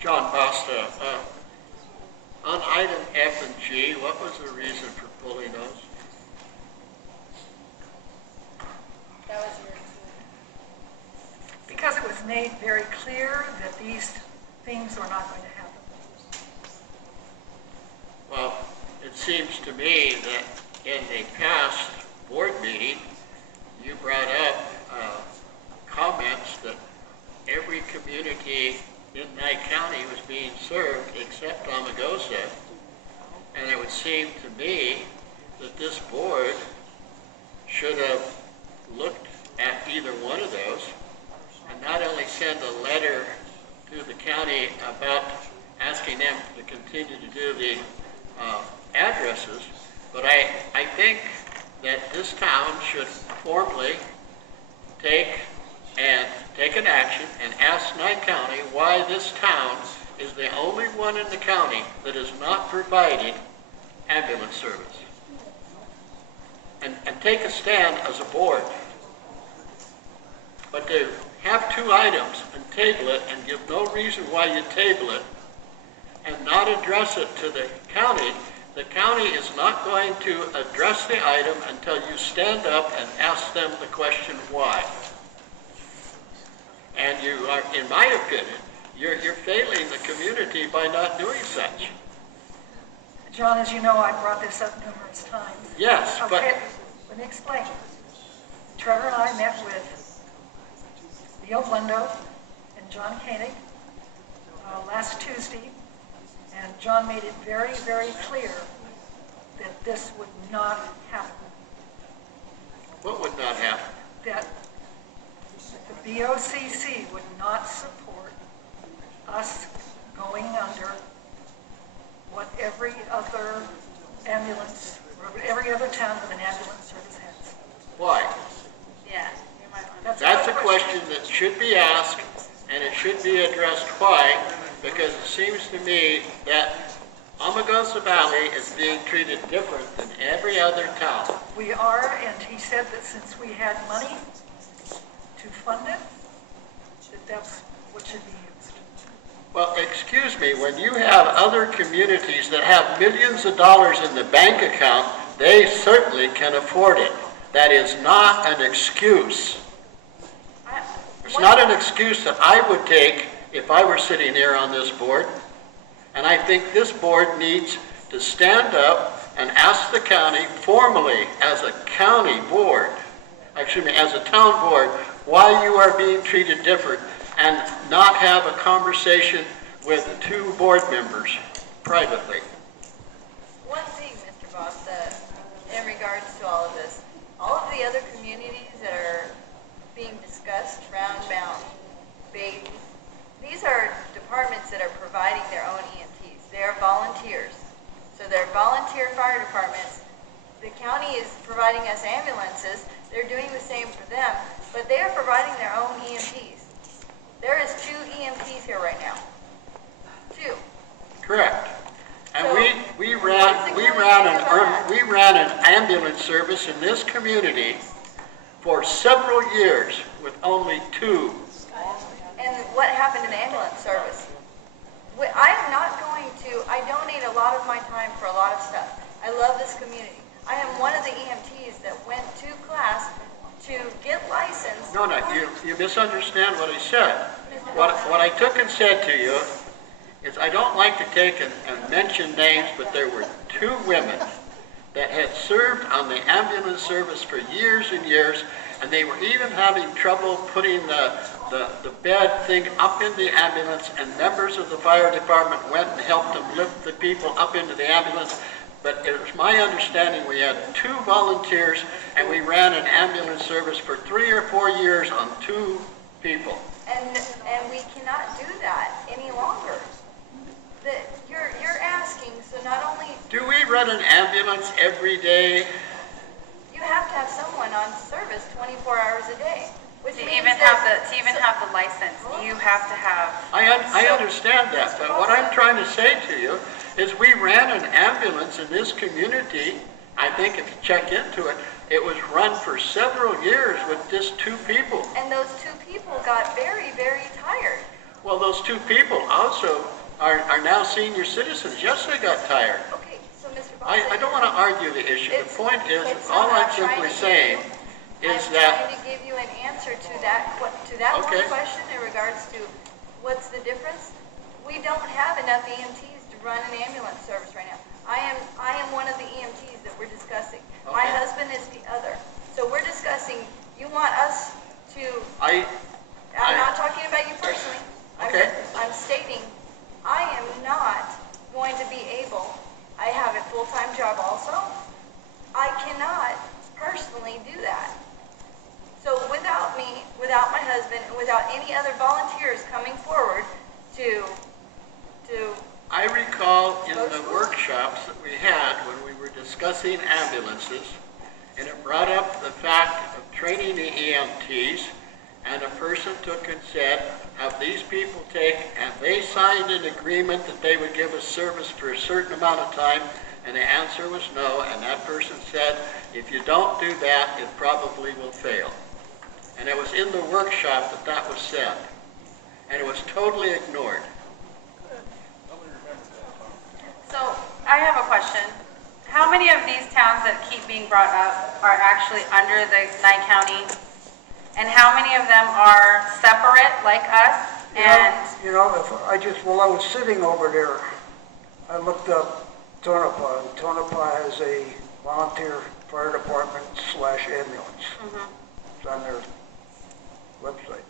John Costa, on item F and G, what was the reason for pulling those? That was yours. Because it was made very clear that these things are not going to happen. Well, it seems to me that in the past board meeting, you brought up comments that every community in Nye County was being served except Amargosa. And it would seem to me that this board should have looked at either one of those and not only send a letter to the county about asking them to continue to do the addresses, but I think that this town should formally take an action and ask Nye County why this town is the only one in the county that is not providing ambulance service. And take a stand as a board. But to have two items and table it and give no reason why you table it and not address it to the county is not going to address the item until you stand up and ask them the question why. And you are, in my opinion, You're failing the community by not doing such. John, as you know, I brought this up numerous times. Yes, but Okay, let me explain. Trevor and I met with Neil Lindo and John Koenig last Tuesday, and John made it very, very clear that this would not happen. what would not happen? That the BOCC would not support us going under what every other ambulance, or every other town with an ambulance service has. Why? Yeah. That's a question that should be asked, and it should be addressed. Why? Because it seems to me that Amargosa Valley is being treated different than every other town. We are, and he said that since we had money to fund it, that that's what should be used. Well, excuse me, when you have other communities that have millions of dollars in the bank account, they certainly can afford it. That is not an excuse. It's not an excuse that I would take if I were sitting here on this board. And I think this board needs to stand up and ask the county formally as a county board, as a town board, why you are being treated different, and not have a conversation with the two board members privately. One thing, Mr. Boss, in regards to all of this, all of the other communities that are being discussed, Round Mountain, Bates, these are departments that are providing their own EMTs. They are volunteers. So they're volunteer fire departments. The county is providing us ambulances. They're doing the same for them, but they are providing their own EMTs. There is 2 EMTs here right now. 2. Correct. And So, we what's the county ran an ambulance service in this community for several years with only 2. And what happened in the ambulance service? I am not going to, I donate a lot of my time for a lot of stuff. I love this community. I am one of the EMTs that went to class to get licensed. No, you misunderstand what I said. What I took and said to you is I don't like to take and mention names, but there were 2 women that had served on the ambulance service for years and years, and they were even having trouble putting the bed thing up in the ambulance, and members of the fire department went and helped them lift the people up into the ambulance. But it was my understanding we had 2 volunteers, and we ran an ambulance service for 3 or 4 years on 2 people. And we cannot do that any longer. You're asking, so not only Do we run an ambulance every day? you have to have someone on service 24 hours a day, which To means even that have the license, you have to have. I understand that, but what I'm trying to say to you is we ran an ambulance in this community. I think if you check into it, it was run for several years with just 2 people. And those 2 people got very, very tired. Well, those 2 people also are now senior citizens. Yes, they got tired. Okay, so Mr. Boss, I don't want to argue the issue. The point is, it's all not- I'm simply saying is I'm that, trying to give you an answer to that Okay. one question in regards to what's the difference. We don't have enough EMTs to run an ambulance service right now. I am one of the EMTs that we're discussing. My Okay. husband is the other. So we're discussing, you want us to, I'm not talking about you personally. Okay. I'm stating, I am not going to be able, I have a full-time job also. I cannot personally do that. So without me, without my husband, and without any other volunteers coming forward to I recall in the workshops that we had when we were discussing ambulances, and it brought up the fact of training the EMTs, and a person took and said, have these people take, and they signed an agreement that they would give us service for a certain amount of time, and the answer was no, and that person said, if you don't do that, it probably will fail. And it was in the workshop that was said, and it was totally ignored. So I have a question. How many of these towns that keep being brought up are actually under the Nye County? And how many of them are separate like us? And You know, while I was sitting over there, I looked up Tonopah, and Tonopah has a volunteer fire department / ambulance. It's on their website.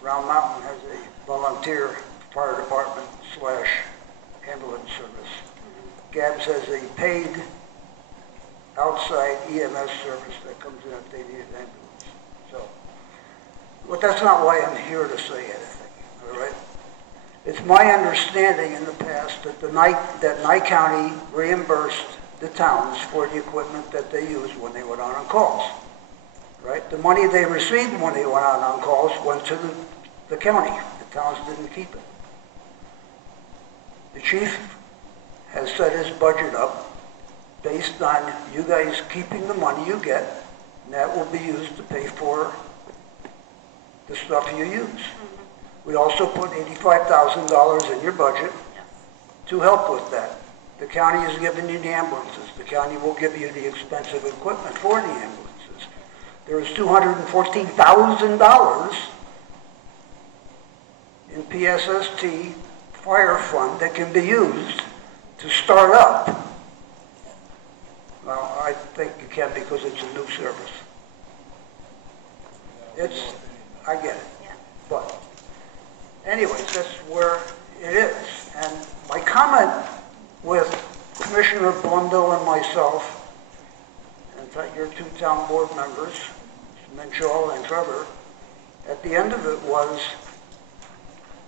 Round Mountain has a volunteer fire department / ambulance service. Gabbs has a paid outside EMS service that comes in if they need an ambulance. So, but that's not why I'm here to say anything, all right? It's my understanding in the past that Nye County reimbursed the towns for the equipment that they used when they went out on calls, right? The money they received when they went out on calls went to the county. The towns didn't keep it. The chief has set his budget up based on you guys keeping the money you get, and that will be used to pay for the stuff you use. We also put $85,000 in your budget to help with that. The county is giving you the ambulances. The county will give you the expensive equipment for the ambulances. There is $214,000 in PSST fire fund that can be used to start up. Well, I think you can because it's a new service. I get it. But anyways, that's where it is. And my comment with Commissioner Blundell and myself, and your two town board members, Minchell and Trevor, at the end of it was,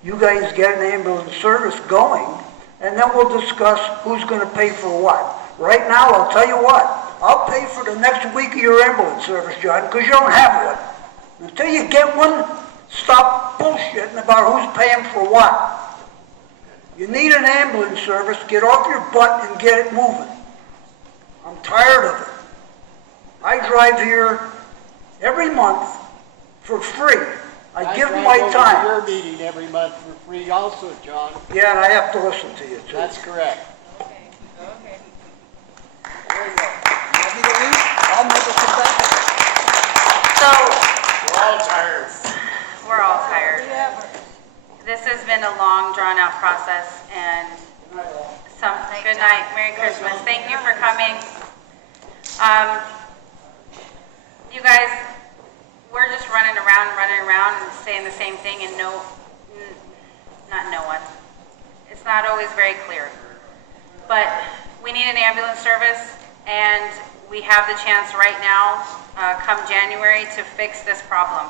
you guys get an ambulance service going, and then we'll discuss who's going to pay for what. Right now, I'll tell you what, I'll pay for the next week of your ambulance service, John, because you don't have one. Until you get one, stop bullshitting about who's paying for what. You need an ambulance service, get off your butt and get it moving. I'm tired of it. I drive here every month for free. I give my time. Your meeting every month for free also, John. Yeah, and I have to listen to you too. That's correct. Okay, okay. There you go. You want me to leave? I'll never come back. So, We're all tired. we're all tired. This has been a long, drawn-out process, and good night, Merry Christmas. Thank you for coming. You guys, we're just running around and saying the same thing, and not no one. It's not always very clear. But we need an ambulance service, and we have the chance right now, come January, to fix this problem.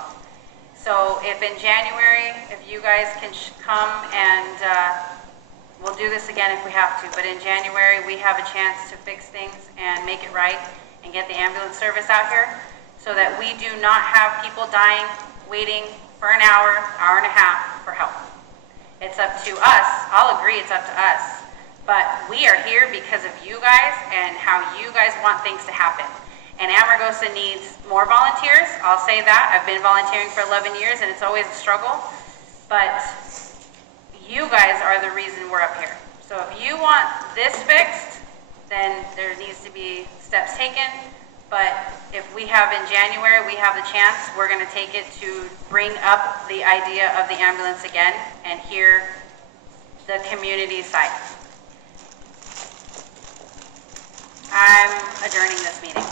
So if in January, if you guys can come and we'll do this again if we have to, but in January we have a chance to fix things and make it right and get the ambulance service out here so that we do not have people dying, waiting for an hour and a half for help. It's up to us. I'll agree it's up to us. But we are here because of you guys and how you guys want things to happen. And Amargosa needs more volunteers. I'll say that. I've been volunteering for 11 years and it's always a struggle. But you guys are the reason we're up here. So if you want this fixed, then there needs to be steps taken. But if we have in January, we have the chance, we're going to take it to bring up the idea of the ambulance again and hear the community side. I'm adjourning this meeting.